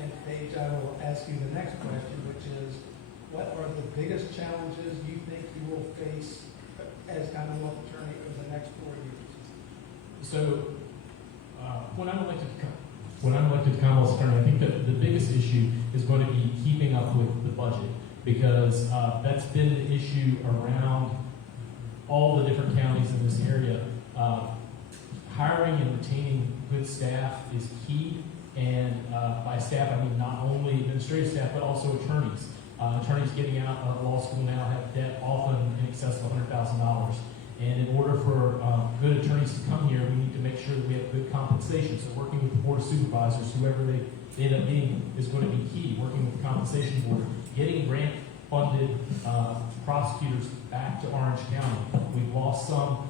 And Paige, I will ask you the next question, which is, what are the biggest challenges you think you will face as Commonwealth Attorney over the next 4 years? So, when I'm elected to Commonwealth Attorney, I think that the biggest issue is going to be keeping up with the budget, because that's been the issue around all the different counties in this area. Hiring and retaining good staff is key, and by staff I mean not only administrative staff but also attorneys. Attorneys getting out of law school now have debt often in excess of $100,000. And in order for good attorneys to come here, we need to make sure that we have good compensation. So working with the Board of Supervisors, whoever they end up being, is going to be key. Working with the Compensation Board, getting grant-funded prosecutors back to Orange County. We've lost some.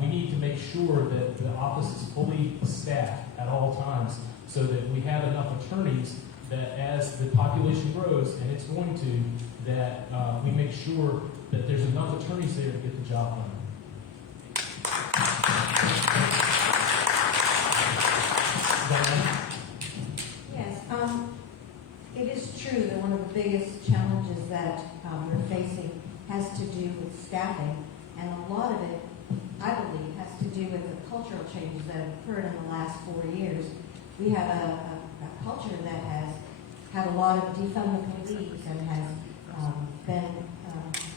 We need to make sure that the office is fully staffed at all times so that we have enough attorneys that as the population grows, and it's going to, that we make sure that there's enough attorneys there to get the job done. Yes, it is true that one of the biggest challenges that we're facing has to do with staffing, and a lot of it, I believe, has to do with the cultural changes that have occurred in the last 4 years. We have a culture that has had a lot of defund the police and has been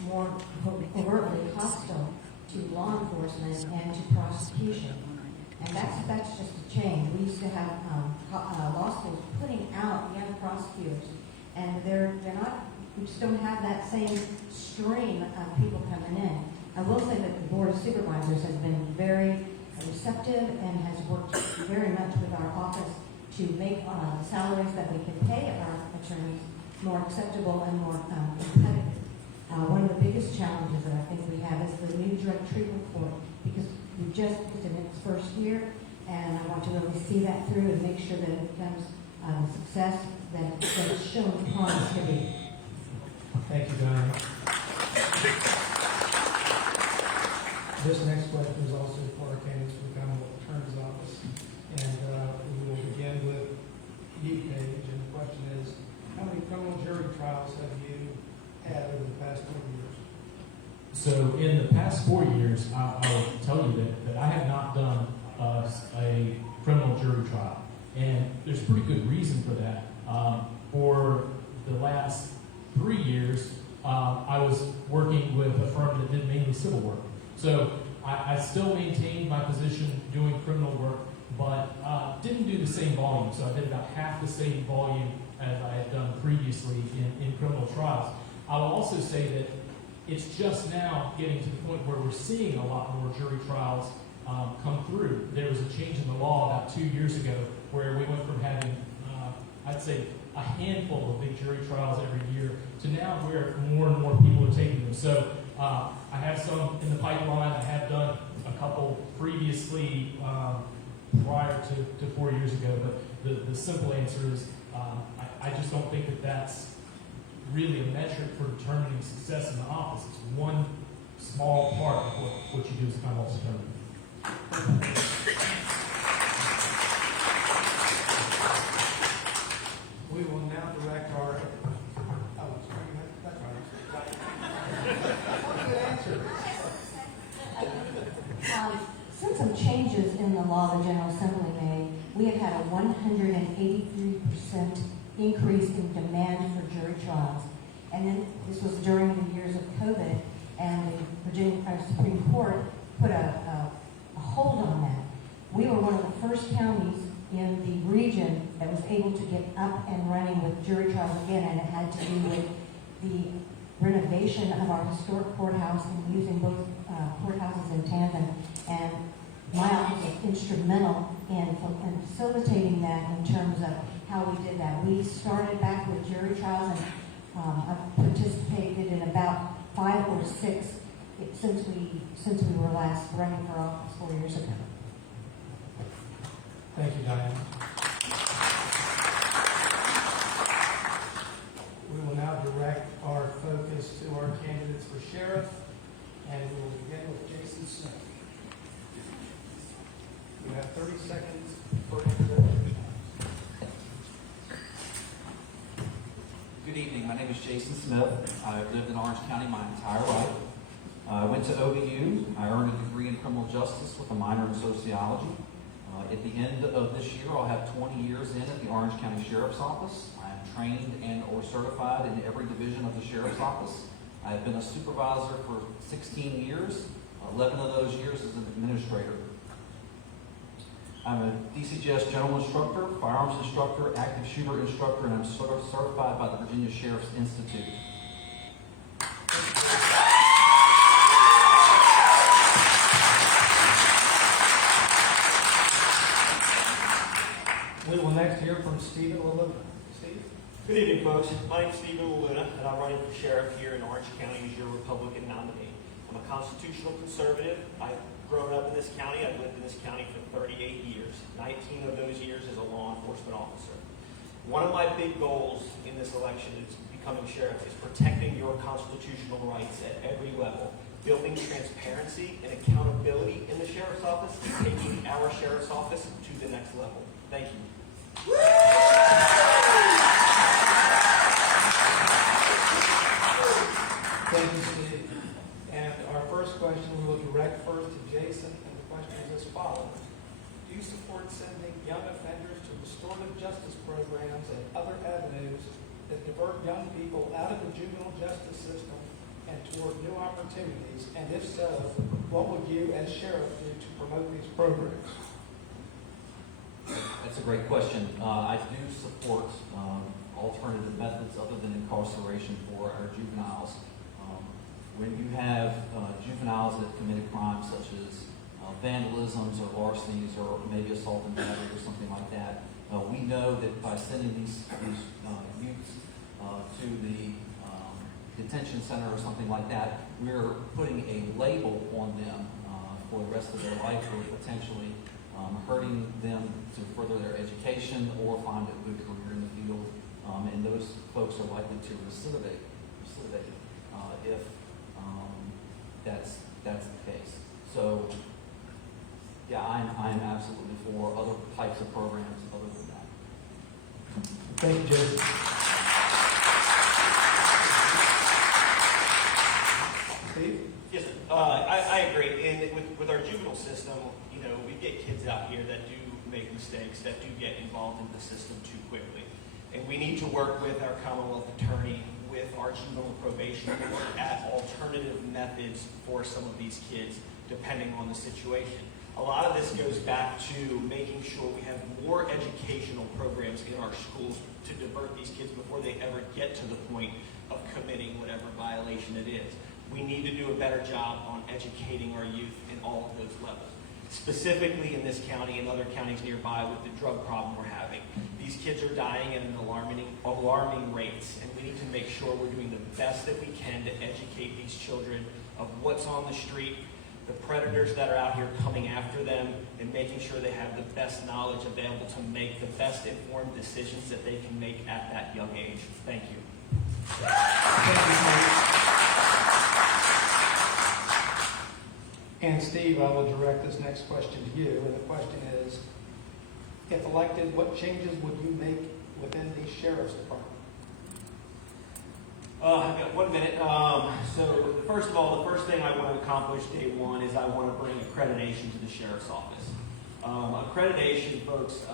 more overtly hostile to law enforcement and to prosecution. And that's just a change. We used to have law schools putting out young prosecutors, and they're not, we just don't have that same stream of people coming in. I will say that the Board of Supervisors has been very receptive and has worked very much with our office to make salaries that we can pay our attorneys more acceptable and more competitive. One of the biggest challenges that I think we have is the new drug treatment court, because it's in its first year, and I want to really see that through and make sure that it becomes a success that it's shown promise to be. Thank you, Diane. This next question is also for our candidates for the Commonwealth Attorney's Office, and we will begin with you, Paige, and the question is, how many criminal jury trials have you had over the past 4 years? So in the past 4 years, I will tell you that I have not done a criminal jury trial. And there's pretty good reason for that. For the last 3 years, I was working with a firm that did mainly civil work. So I still maintained my position doing criminal work, but the same volume. So I did about half the same volume as I had done previously in criminal trials. I will also say that it's just now getting to the point where we're seeing a lot more jury trials come through. There was a change in the law about 2 years ago where we went from having, I'd say, a handful of big jury trials every year to now where more and more people are taking them. So I have some in the pipeline. I have done a couple previously prior to 4 years ago, but the simple answer is I just don't think that that's really a metric for determining success in the office. It's one small part of what you do as a common law attorney. We will now direct our, Since some changes in the law the General Assembly made, we have had a 183% increase in demand for jury trials. And then this was during the years of COVID, and the Virginia Supreme Court put a hold on that. We were one of the first counties in the region that was able to get up and running with jury trials again, and it had to do with the renovation of our historic courthouse and using both courthouses in tandem. And my office was instrumental in facilitating that in terms of how we did that. We started back with jury trials, and I've participated in about 5 or 6 since we were last running for office 4 years ago. Thank you, Diane. We will now direct our focus to our candidates for sheriff, and we will begin with Jason Smith. You have 30 seconds for introduction. Good evening. My name is Jason Smith. I've lived in Orange County my entire life. I went to OBU. I earned a degree in criminal justice with a minor in sociology. At the end of this year, I'll have 20 years in at the Orange County Sheriff's Office. I am trained and or certified in every division of the Sheriff's Office. I have been a supervisor for 16 years, 11 of those years as an administrator. I'm a DCJS general instructor, firearms instructor, active shooter instructor, and I'm certified by the Virginia Sheriff's Institute. We will next hear from Stephen LaLuna. Steve? Good evening, folks. My name is Stephen LaLuna, and I'm running for sheriff here in Orange County as your Republican nominee. I'm a constitutional conservative. I've grown up in this county. I've lived in this county for 38 years. 19 of those years as a law enforcement officer. One of my big goals in this election is becoming sheriff is protecting your constitutional rights at every level, building transparency and accountability in the sheriff's office, and taking our sheriff's office to the next level. Thank you. Thank you, Steve. And our first question we will direct first to Jason, and the question is as follows. Do you support sending young offenders to restorative justice programs and other avenues that divert young people out of the juvenile justice system and toward new opportunities? And if so, what would you as sheriff do to promote these programs? That's a great question. I do support alternative methods other than incarceration for our juveniles. When you have juveniles that have committed crimes such as vandalisms or larcenies or maybe assault and battery or something like that, we know that by sending these youths to the detention center or something like that, we're putting a label on them for the rest of their life, or potentially hurting them to further their education or find a good career in the field. And those folks are likely to recidivate if that's the case. So, yeah, I'm absolutely for other types of programs other than that. Thank you, Jason. Steve? Yes, I agree. And with our juvenile system, we get kids out here that do make mistakes, that do get involved in the system too quickly. And we need to work with our Commonwealth Attorney, with our juvenile probation, to work at alternative methods for some of these kids, depending on the situation. A lot of this goes back to making sure we have more educational programs in our schools to divert these kids before they ever get to the point of committing whatever violation it is. We need to do a better job on educating our youth in all of those levels. Specifically in this county and other counties nearby with the drug problem we're having. These kids are dying at an alarming rates, and we need to make sure we're doing the best that we can to educate these children of what's on the street, the predators that are out here coming after them, and making sure they have the best knowledge available to make the best informed decisions that they can make at that young age. Thank you. And Steve, I will direct this next question to you, and the question is, if elected, what changes would you make within the Sheriff's Department? I've got 1 minute. So first of all, the first thing I want to accomplish day one is I want to bring accreditation to the Sheriff's Office. Accreditation, folks,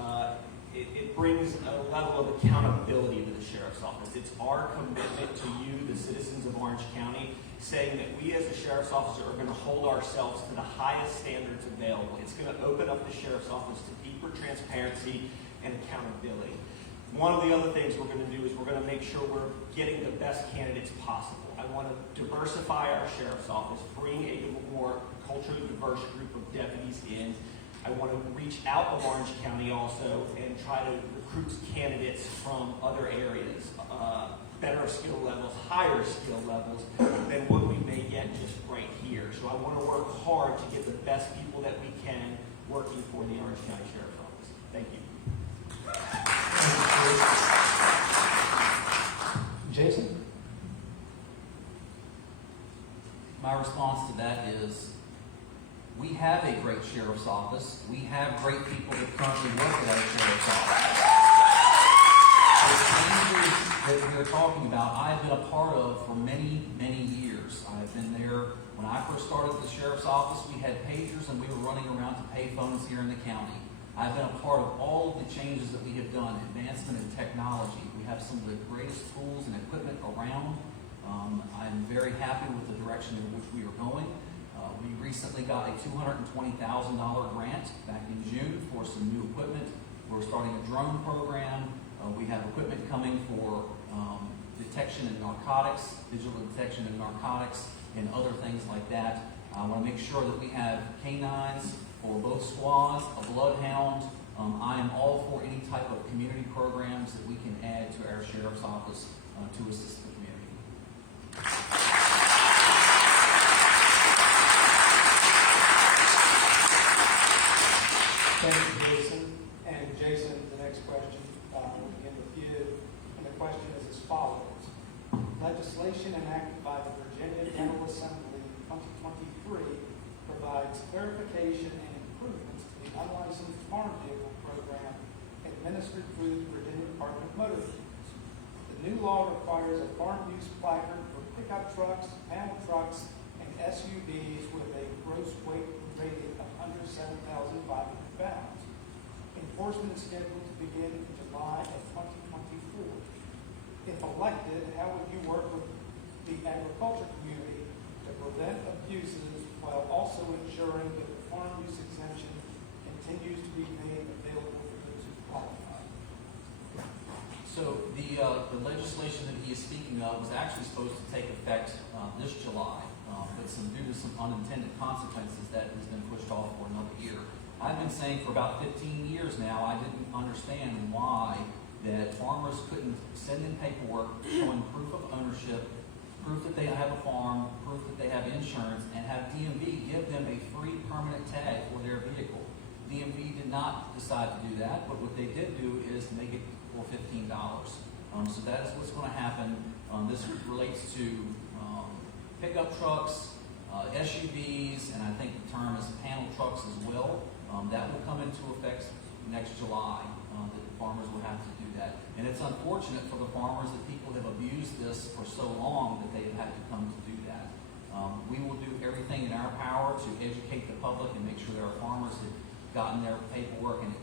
it brings a level of accountability to the Sheriff's Office. It's our commitment to you, the citizens of Orange County, saying that we as a Sheriff's Officer are going to hold ourselves to the highest standards available. It's going to open up the Sheriff's Office to deeper transparency and accountability. One of the other things we're going to do is we're going to make sure we're getting the best candidates possible. I want to diversify our Sheriff's Office, bring a more culturally diverse group of deputies in. I want to reach out of Orange County also and try to recruit candidates from other areas, better skill levels, higher skill levels than what we may get just right here. So I want to work hard to get the best people that we can working for the Orange County Sheriff's Office. Thank you. Jason? My response to that is, we have a great sheriff's office. We have great people that currently work at our sheriff's office. The changes that we are talking about, I've been a part of for many, many years. I've been there when I first started at the sheriff's office. We had pagers and we were running around to pay phones here in the county. I've been a part of all of the changes that we have done, advancement in technology. We have some of the greatest tools and equipment around. I'm very happy with the direction in which we are going. We recently got a $220,000 grant back in June for some new equipment. We're starting a drone program. We have equipment coming for detection in narcotics, digital detection in narcotics, and other things like that. I want to make sure that we have canines for both squads, a bloodhound. I am all for any type of community programs that we can add to our sheriff's office to assist the community. Thank you, Jason. And Jason, the next question will begin with you. And the question is as follows. Legislation enacted by the Virginia General Assembly in 2023 provides clarification and improvements to the unlicensed farm vehicle program administered through the Virginia Department of Motor Vehicles. The new law requires a farm use placard for pickup trucks, panel trucks, and SUVs with a gross weight rating of under 7,500 pounds. Enforcement is scheduled to begin in July of 2024. If elected, how would you work with the agriculture community to prevent abuses while also ensuring that the farm use exemption continues to be made available for those who qualify? So the legislation that he is speaking of was actually supposed to take effect this July, but due to some unintended consequences, that has been pushed off for another year. I've been saying for about 15 years now, I didn't understand why that farmers couldn't send in paperwork showing proof of ownership, proof that they have a farm, proof that they have insurance, and have DMV give them a free permanent tag for their vehicle. DMV did not decide to do that, but what they did do is make it for $15. So that is what's going to happen. This relates to pickup trucks, SUVs, and I think the term is panel trucks as well. That will come into effect next July, that the farmers will have to do that. And it's unfortunate for the farmers that people have abused this for so long that they have had to come to do that. We will do everything in our power to educate the public and make sure that our farmers have gotten their paperwork and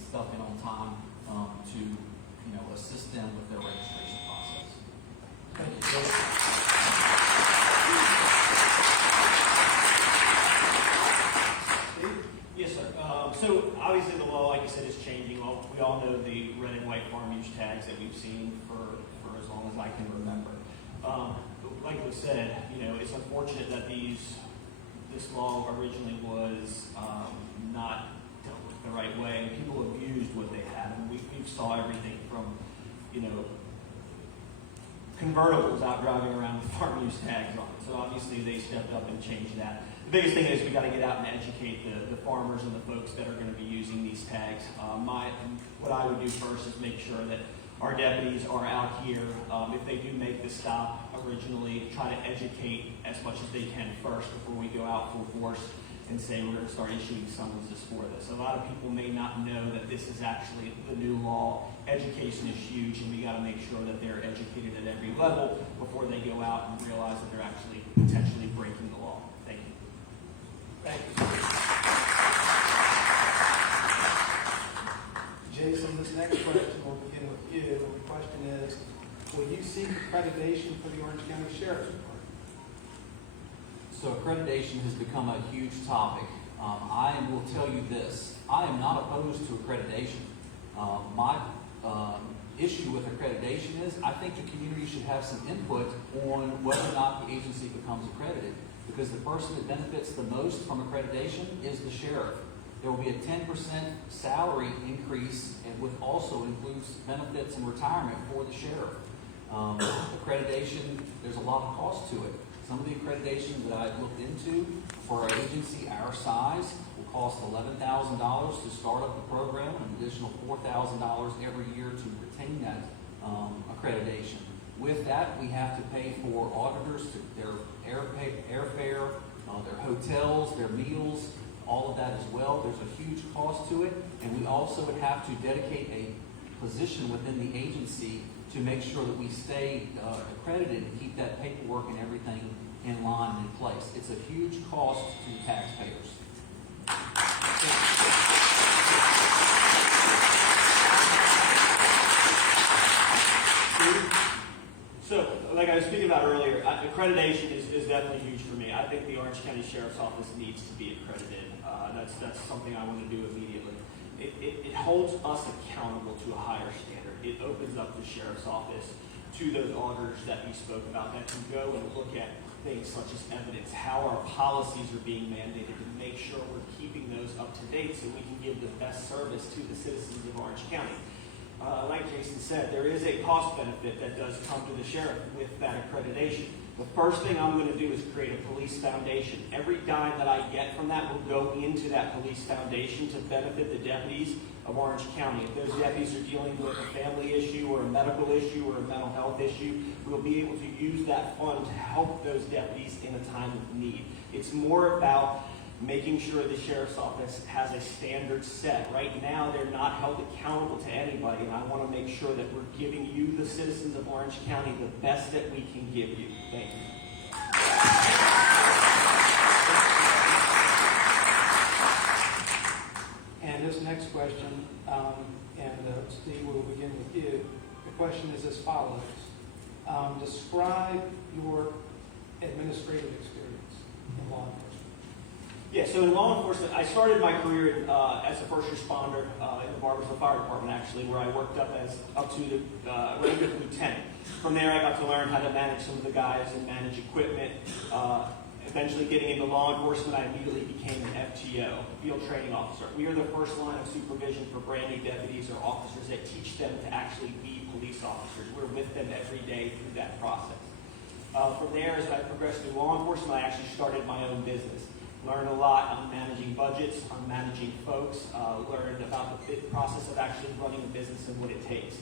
stuff in on time to assist them with their registration process. Thank you, Jason. Steve? use tags that we've seen for as long as I can remember. Like we said, it's unfortunate that this law originally was not dealt with the right way, and people abused what they had. And we saw everything from, convertibles out driving around with farm use tags on it. So obviously they stepped up and changed that. The biggest thing is we got to get out and educate the farmers and the folks that are going to be using these tags. What I would do first is make sure that our deputies are out here. If they do make the stop originally, try to educate as much as they can first before we go out full force and say we're going to start issuing summonses for this. A lot of people may not know that this is actually the new law. Education is huge, and we got to make sure that they're educated at every level before they go out and realize that they're actually potentially breaking the law. Thank you. Thank you. Jason, this next question will begin with you. The question is, will you seek accreditation for the Orange County Sheriff's Department? So accreditation has become a huge topic. I will tell you this, I am not opposed to accreditation. My issue with accreditation is I think the community should have some input on whether or not the agency becomes accredited, because the person that benefits the most from accreditation is the sheriff. There will be a 10% salary increase, and which also includes benefits and retirement for the sheriff. Accreditation, there's a lot of cost to it. Some of the accreditations that I've looked into for an agency our size will cost $11,000 to start up the program, and an additional $4,000 every year to retain that accreditation. With that, we have to pay for auditors, their airfare, their hotels, their meals, all of that as well. There's a huge cost to it, and we also would have to dedicate a position within the agency to make sure that we stay accredited and keep that paperwork and everything in line and in place. It's a huge cost to the taxpayers. So, like I was speaking about earlier, accreditation is definitely huge for me. I think the Orange County Sheriff's Office needs to be accredited. That's something I want to do immediately. It holds us accountable to a higher standard. It opens up the Sheriff's Office to those auditors that we spoke about that can go and look at things such as evidence, how our policies are being mandated, to make sure we're keeping those up to date so we can give the best service to the citizens of Orange County. Like Jason said, there is a cost benefit that does come to the sheriff with that accreditation. The first thing I'm going to do is create a police foundation. Every dime that I get from that will go into that police foundation to benefit the deputies of Orange County. If those deputies are dealing with a family issue or a medical issue or a mental health issue, we'll be able to use that fund to help those deputies in a time of need. It's more about making sure the sheriff's office has a standard set. Right now, they're not held accountable to anybody, and I want to make sure that we're giving you, the citizens of Orange County, the best that we can give you. Thank you. And this next question, Steve, will begin with you. The question is as follows. Describe your administrative experience in law enforcement. Yeah, so in law enforcement, I started my career as a first responder in the Barboursville Fire Department, actually, where I worked up to the rank of lieutenant. From there, I got to learn how to manage some of the guys and manage equipment. Eventually getting into law enforcement, I immediately became an FTO, field training officer. We are the first line of supervision for brand new deputies or officers that teach them to actually be police officers. We're with them every day through that process. From there, as I progressed through law enforcement, I actually started my own business. Learned a lot on managing budgets, on managing folks, learned about the process of actually running a business and what it takes.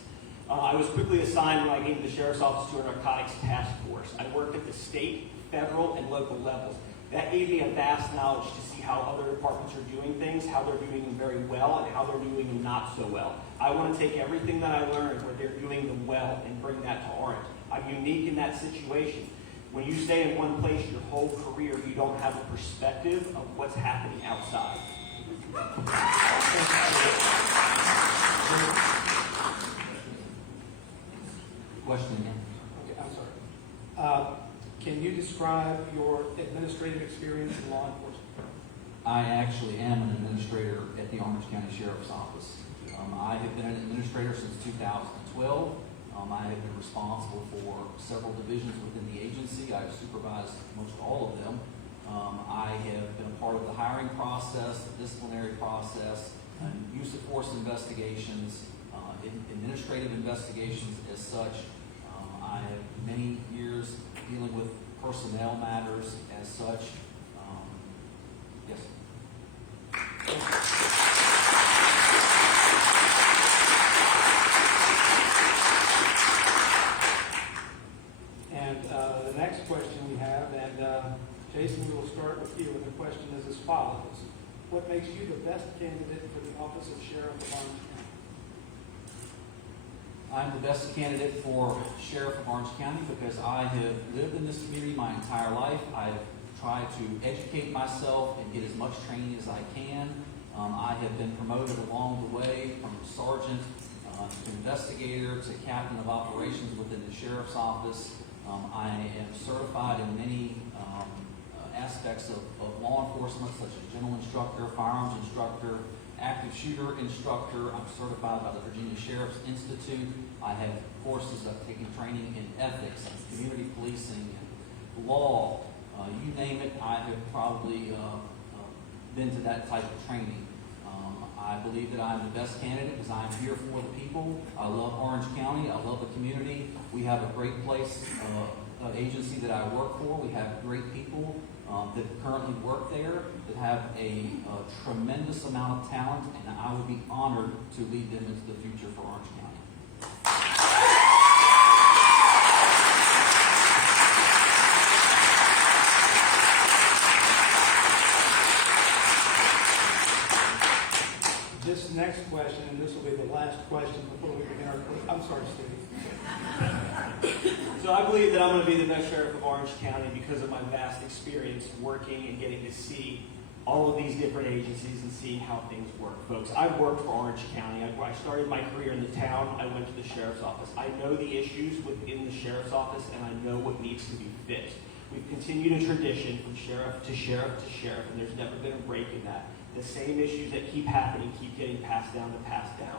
I was quickly assigned when I came to the Sheriff's Office to a narcotics task force. I worked at the state, federal, and local levels. That gave me a vast knowledge to see how other departments are doing things, how they're doing them very well, and how they're doing them not so well. I want to take everything that I learned where they're doing them well and bring that to Orange. I'm unique in that situation. When you stay in one place your whole career, you don't have a perspective of what's happening outside. Question again. Okay, I'm sorry. Can you describe your administrative experience in law enforcement? I actually am an administrator at the Orange County Sheriff's Office. I have been an administrator since 2000. 2012. I have been responsible for several divisions within the agency. I've supervised most all of them. I have been a part of the hiring process, the disciplinary process, use of force investigations, administrative investigations as such. I have many years dealing with personnel matters as such. Yes. And the next question we have, and Jason, we will start with you, and the question is as follows. What makes you the best candidate for the office of Sheriff of Orange County? I'm the best candidate for Sheriff of Orange County because I have lived in this community my entire life. I've tried to educate myself and get as much training as I can. I have been promoted along the way from sergeant to investigator to captain of operations within the sheriff's office. I am certified in many aspects of law enforcement, such as general instructor, firearms instructor, active shooter instructor. I'm certified by the Virginia Sheriff's Institute. I have courses. I've taken training in ethics and community policing and law. You name it, I have probably been to that type of training. I believe that I'm the best candidate because I'm here for the people. I love Orange County. I love the community. We have a great place, agency that I work for. We have great people that currently work there that have a tremendous amount of talent, and I would be honored to lead them into the future for Orange County. This next question, and this will be the last question before we begin our... I'm sorry, Steve. So I believe that I'm going to be the best sheriff of Orange County because of my vast experience working and getting to see all of these different agencies and seeing how things work, folks. I've worked for Orange County. I started my career in the town. I went to the sheriff's office. I know the issues within the sheriff's office, and I know what needs to be fixed. We've continued a tradition from sheriff to sheriff to sheriff, and there's never been a break in that. The same issues that keep happening keep getting passed down to passed down.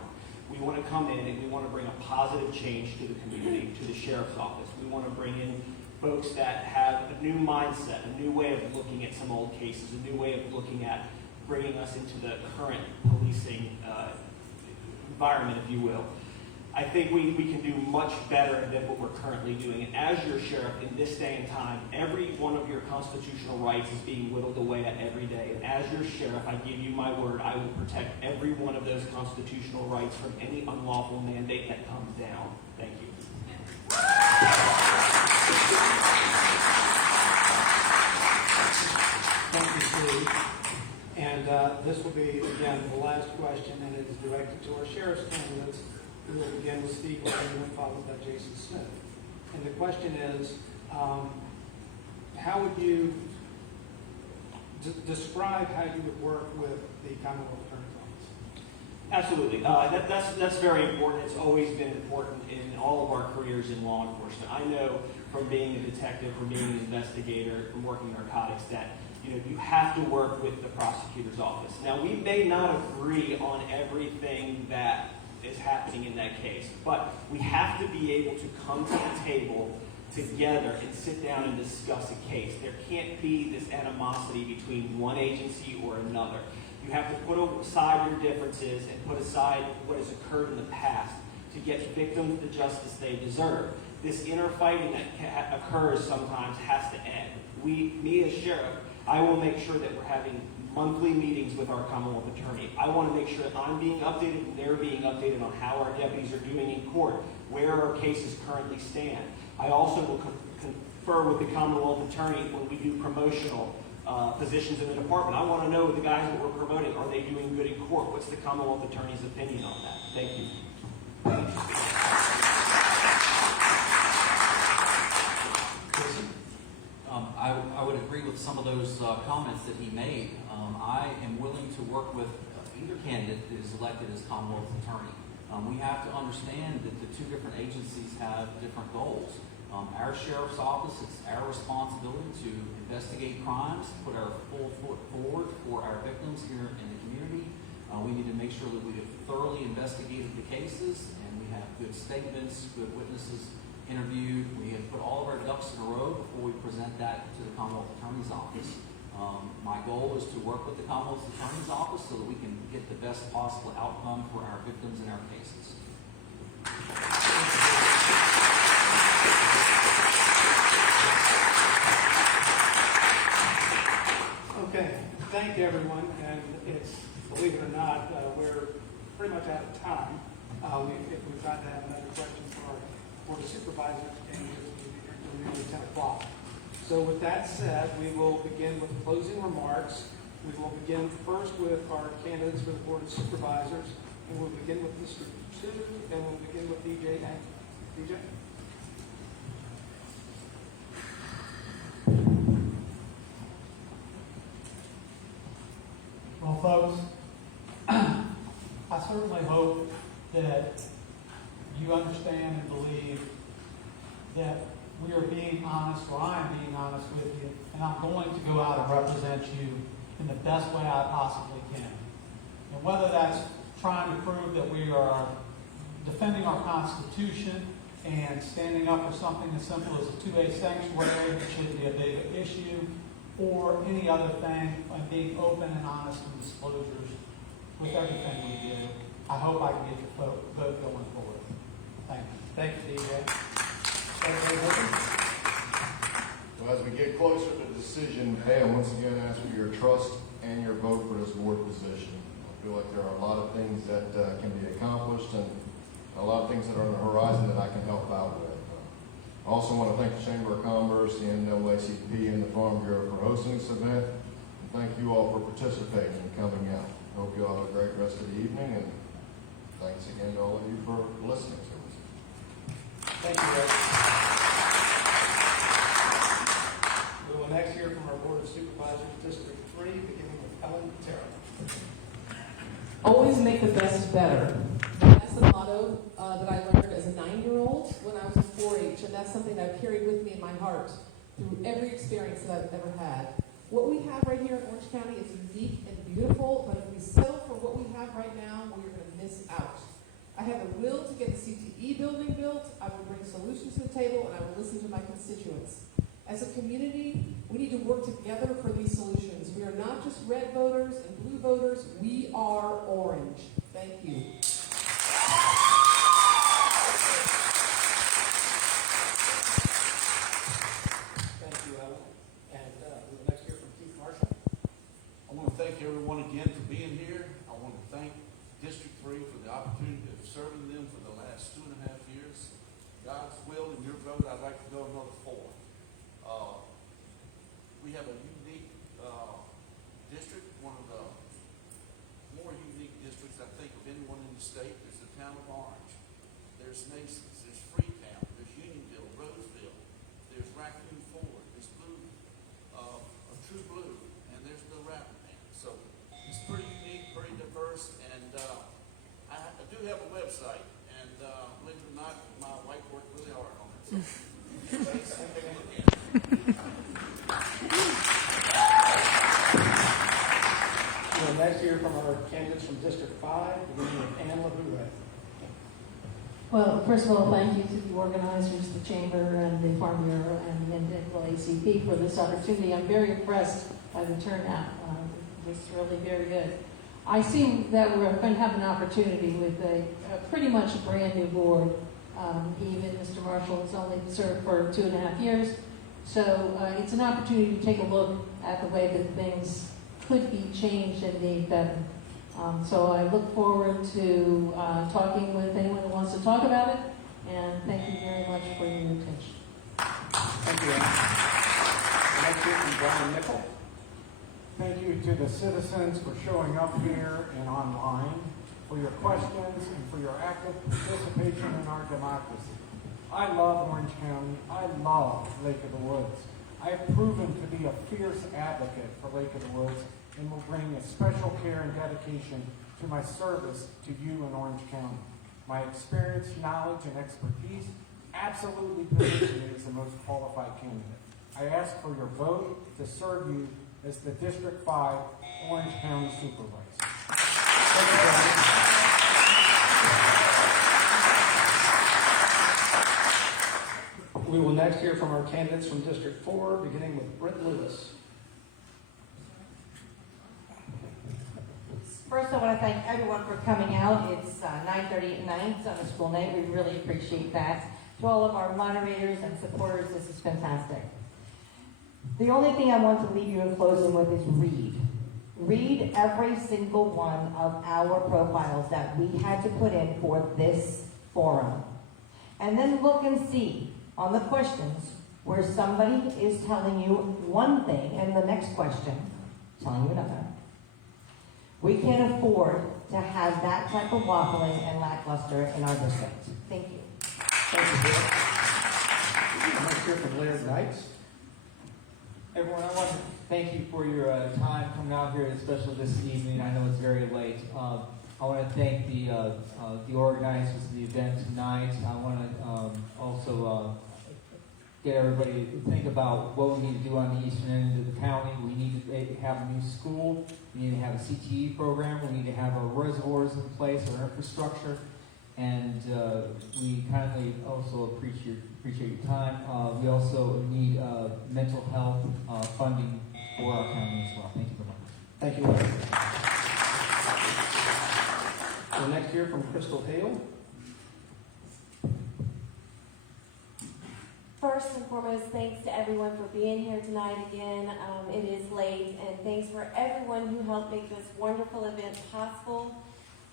We want to come in and we want to bring a positive change to the community, to the sheriff's office. We want to bring in folks that have a new mindset, a new way of looking at some old cases, a new way of looking at bringing us into the current policing environment, if you will. I think we can do much better than what we're currently doing. And as your sheriff in this day and time, every one of your constitutional rights is being whittled away at every day. And as your sheriff, I give you my word, I will protect every one of those constitutional rights from any unlawful mandate that comes down. Thank you. Thank you, Steve. And this will be, again, the last question, and it is directed to our sheriff's candidates. We will begin with Steve Larry, followed by Jason Smith. And the question is, how would you describe how you would work with the Commonwealth Attorney's Office? Absolutely. That's very important. It's always been important in all of our careers in law enforcement. I know from being a detective, from being an investigator, from working narcotics, that you have to work with the prosecutor's office. Now, we may not agree on everything that is happening in that case, but we have to be able to come to the table together and sit down and discuss a case. There can't be this animosity between one agency or another. You have to put aside your differences and put aside what has occurred in the past to get victims the justice they deserve. This inner fighting that occurs sometimes has to end. Me as sheriff, I will make sure that we're having monthly meetings with our Commonwealth Attorney. I want to make sure that I'm being updated and they're being updated on how our deputies are doing in court, where our cases currently stand. I also will confer with the Commonwealth Attorney when we do promotional positions in the department. I want to know the guys that we're promoting, are they doing good in court? What's the Commonwealth Attorney's opinion on that? Thank you. I would agree with some of those comments that he made. I am willing to work with either candidate that is elected as Commonwealth Attorney. We have to understand that the two different agencies have different goals. Our sheriff's office, it's our responsibility to investigate crimes, put our full foot forward for our victims here in the community. We need to make sure that we have thoroughly investigated the cases and we have good statements, good witnesses interviewed. We have put all of our ducks in a row before we present that to the Commonwealth Attorney's Office. My goal is to work with the Commonwealth Attorney's Office so that we can get the best possible outcome for our victims in our cases. Okay, thank you, everyone, and it's, believe it or not, we're pretty much out of time. If we've got to have another question for our Board of Supervisors, and we'll be 10 o'clock. So with that said, we will begin with closing remarks. We will begin first with our candidates for the Board of Supervisors, and we'll begin with District 2, and we'll begin with DJ Angle. DJ? Well, folks, I certainly hope that you understand and believe that we are being honest, or I am being honest with you, and I'm going to go out and represent you in the best way I possibly can. And whether that's trying to prove that we are defending our Constitution and standing up for something as simple as a 2A sanctuary that shouldn't be a big issue, or any other thing, and being open and honest in disclosures with everything we do, I hope I can get the vote going forward. Thank you. Thank you, DJ. So as we get closer to the decision day, I once again ask for your trust and your vote for this board position. I feel like there are a lot of things that can be accomplished and a lot of things that are on the horizon that I can help out with. I also want to thank the Chamber of Commerce, the NAACP, and the Farm Bureau for hosting this event. And thank you all for participating and coming out. I hope you all have a great rest of the evening, and thanks again to all of you for listening to us. Thank you, Rick. We will next hear from our Board of Supervisors, District 3, beginning with Ellen Terra. Always make the best better. That's the motto that I learned as a 9-year-old when I was in 4-H, and that's something that I've carried with me in my heart through every experience that I've ever had. What we have right here in Orange County is unique and beautiful, but if we settle for what we have right now, we're going to miss out. I have the will to get the CTE building built. I will bring solutions to the table, and I will listen to my constituents. As a community, we need to work together for these solutions. We are not just red voters and blue voters. We are orange. Thank you. Thank you, Ellen. And we will next hear from Keith Marshall. I want to thank everyone again for being here. I want to thank District 3 for the opportunity of serving them for the last 2.5 years. God's will and your vote, I'd like to go another 4. We have a unique district, one of the more unique districts, I think, of anyone in the state. There's the town of Orange. There's Masons. There's Freetown. There's Unionville, Roseville. There's Raccoon Ford. There's True Blue. And there's the Rapidan. So it's pretty unique, pretty diverse. And I do have a website. And believe it or not, my wife worked really hard on it. So thanks for taking a look at it. We will next hear from our candidates from District 5, beginning with Anne LaVouret. Well, first of all, thank you to the organizers, the Chamber, and the Farm Bureau, and the NAACP for this opportunity. I'm very impressed by the turnout. It's really very good. I see that we're going to have an opportunity with a pretty much brand new board. Even Mr. Marshall has only served for 2.5 years. So it's an opportunity to take a look at the way that things could be changed and made better. So I look forward to talking with anyone who wants to talk about it, and thank you very much for your attention. Thank you, Anne. Next hear from Brian Nickel. Thank you to the citizens for showing up here and online, for your questions, and for your active participation in our democracy. I love Orange County. I love Lake of the Woods. I have proven to be a fierce advocate for Lake of the Woods and will bring a special care and dedication to my service to you in Orange County. My experience, knowledge, and expertise absolutely position me as the most qualified candidate. I ask for your vote to serve you as the District 5 Orange County Supervisor. Thank you, We will next hear from our candidates from District 4, beginning with Britt Lewis. First, I want to thank everyone for coming out. It's 9:30 at night, it's on a school night. We really appreciate that. To all of our moderators and supporters, this is fantastic. The only thing I want to leave you in closing with is read. Read every single one of our profiles that we had to put in for this forum. And then look and see on the questions where somebody is telling you one thing and the next question telling you another. We can't afford to have that type of waffling and lackluster in our district. Thank you. Thank you, Bill. Next hear from Laird Knights. Everyone, I want to thank you for your time coming out here, especially this evening. I know it's very late. I want to thank the organizers of the event tonight. I want to also get everybody to think about what we need to do on the eastern end of the county. We need to have a new school. We need to have a CTE program. We need to have our reservoirs in place, our infrastructure. And we kindly also appreciate your time. We also need mental health funding for our county as well. Thank you very much. Thank you, Larry. We'll next hear from Crystal Hale. First and foremost, thanks to everyone for being here tonight again. It is late, and thanks for everyone who helped make this wonderful event possible.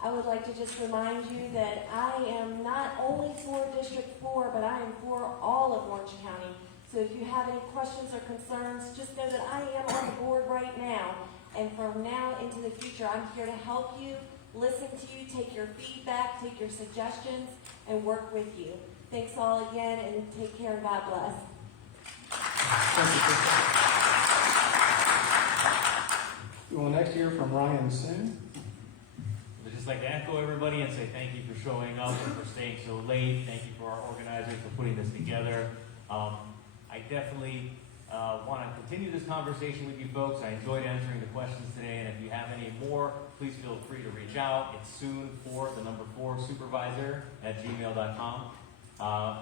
I would like to just remind you that I am not only for District 4, but I am for all of Orange County. So if you have any questions or concerns, just know that I am on the board right now. And from now into the future, I'm here to help you, listen to you, take your feedback, take your suggestions, and work with you. Thanks all again, and take care, and God bless. Thank you, Crystal. We will next hear from Ryan Soon. I'd just like to echo everybody and say thank you for showing up and for staying so late. Thank you for our organizers for putting this together. I definitely want to continue this conversation with you folks. I enjoyed answering the questions today, and if you have any more, please feel free to reach out. It's soon4supervisor@gmail.com.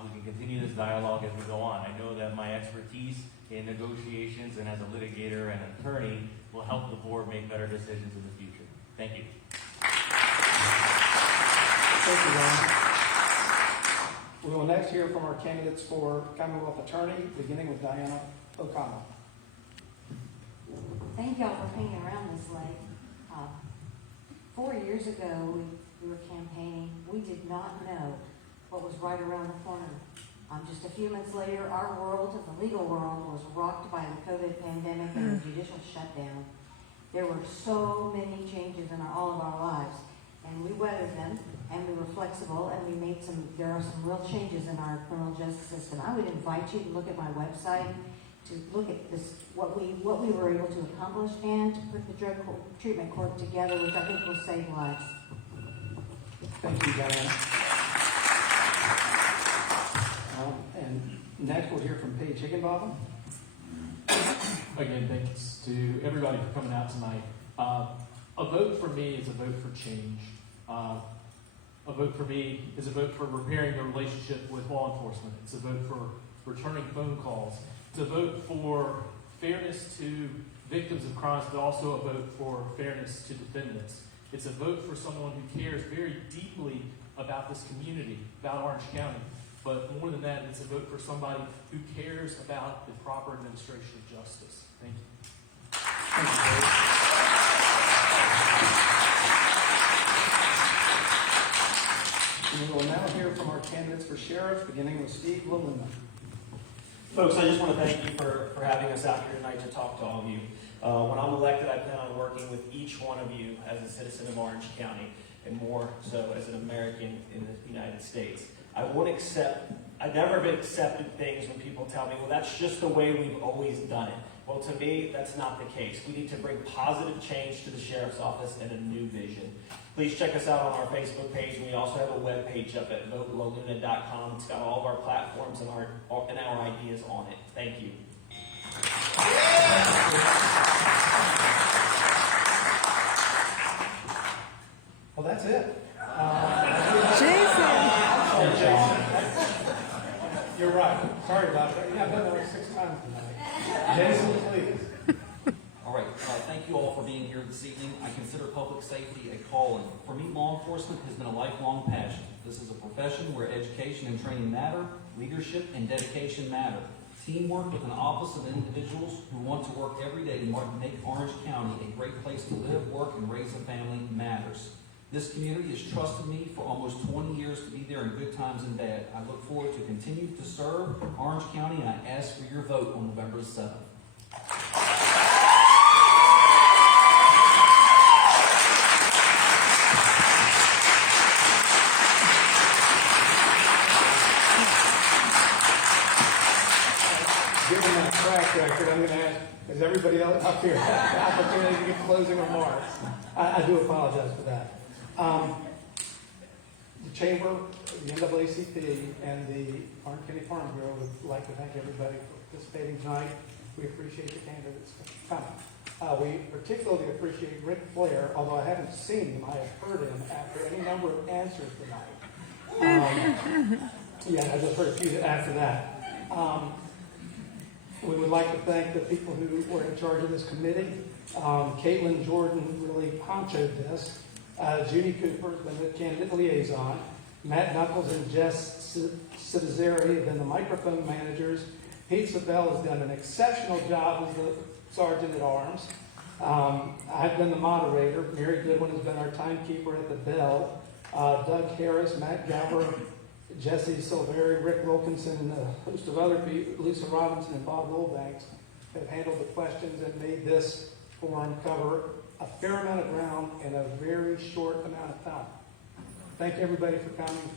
We can continue this dialogue as we go on. I know that my expertise in negotiations and as a litigator and attorney will help the board make better decisions in the future. Thank you. Thank you, Ryan. We will next hear from our candidates for Commonwealth Attorney, beginning with Diana O'Connell. Thank y'all for hanging around this late. 4 years ago, we were campaigning. We did not know what was right around the corner. Just a few months later, our world, the legal world, was rocked by the COVID pandemic and the judicial shutdown. There were so many changes in all of our lives, and we weathered them, and we were flexible, and there are some real changes in our criminal justice system. I would invite you to look at my website, to look at this, what we were able to accomplish, and to put the drug treatment court together, which I think will save lives. Thank you, Diana. And next we'll hear from Paige Higginbotham. Again, thanks to everybody for coming out tonight. A vote for me is a vote for change. A vote for me is a vote for repairing the relationship with law enforcement. It's a vote for returning phone calls. It's a vote for fairness to victims of crimes, but also a vote for fairness to defendants. It's a vote for someone who cares very deeply about this community, about Orange County. But more than that, it's a vote for somebody who cares about the proper administration of justice. Thank you. Thank you, Paige. We will now hear from our candidates for sheriff, beginning with Steve LaLuna. Folks, I just want to thank you for having us out here tonight to talk to all of you. When I'm elected, I plan on working with each one of you as a citizen of Orange County, and more so as an American in the United States. I never have accepted things when people tell me, well, that's just the way we've always done it. Well, to me, that's not the case. We need to bring positive change to the sheriff's office and a new vision. Please check us out on our Facebook page, and we also have a web page up at votelaluna.com. It's got all of our platforms and our ideas on it. Thank you. Well, that's it. You're right. Sorry about that. Yeah, I've done that like 6 times tonight. Jason, please. All right, thank you all for being here this evening. I consider public safety a calling. For me, law enforcement has been a lifelong passion. This is a profession where education and training matter, leadership and dedication matter. Teamwork with an office of individuals who want to work every day to make Orange County a great place to live, work, and raise a family matters. This community has trusted me for almost 20 years to be there in good times and bad. I look forward to continuing to serve Orange County, and I ask for your vote on November 7th. Given my track record, I'm going to ask, does everybody else up here have the opportunity to give closing remarks? I do apologize for that. The Chamber, the NAACP, and the Orange County Farm Bureau would like to thank everybody for participating tonight. We appreciate the candidates coming. We particularly appreciate Rick Flair, although I haven't seen him, I have heard him after any number of answers tonight. Yeah, I just heard a few after that. We would like to thank the people who were in charge of this committee. Caitlin Jordan really ponchoed this. Judy Cooper has been the candidate liaison. Matt Knuckles and Jess Citizeri have been the microphone managers. Pete Sabell has done an exceptional job as the sergeant at arms. I've been the moderator. Mary Goodwin has been our timekeeper at the bell. Doug Harris, Matt Galver, Jesse Silveri, Rick Wilkinson, and a host of other people, Lisa Robinson and Bob Wilbanks, have handled the questions and made this forum cover a fair amount of ground in a very short amount of time. Thank everybody for coming.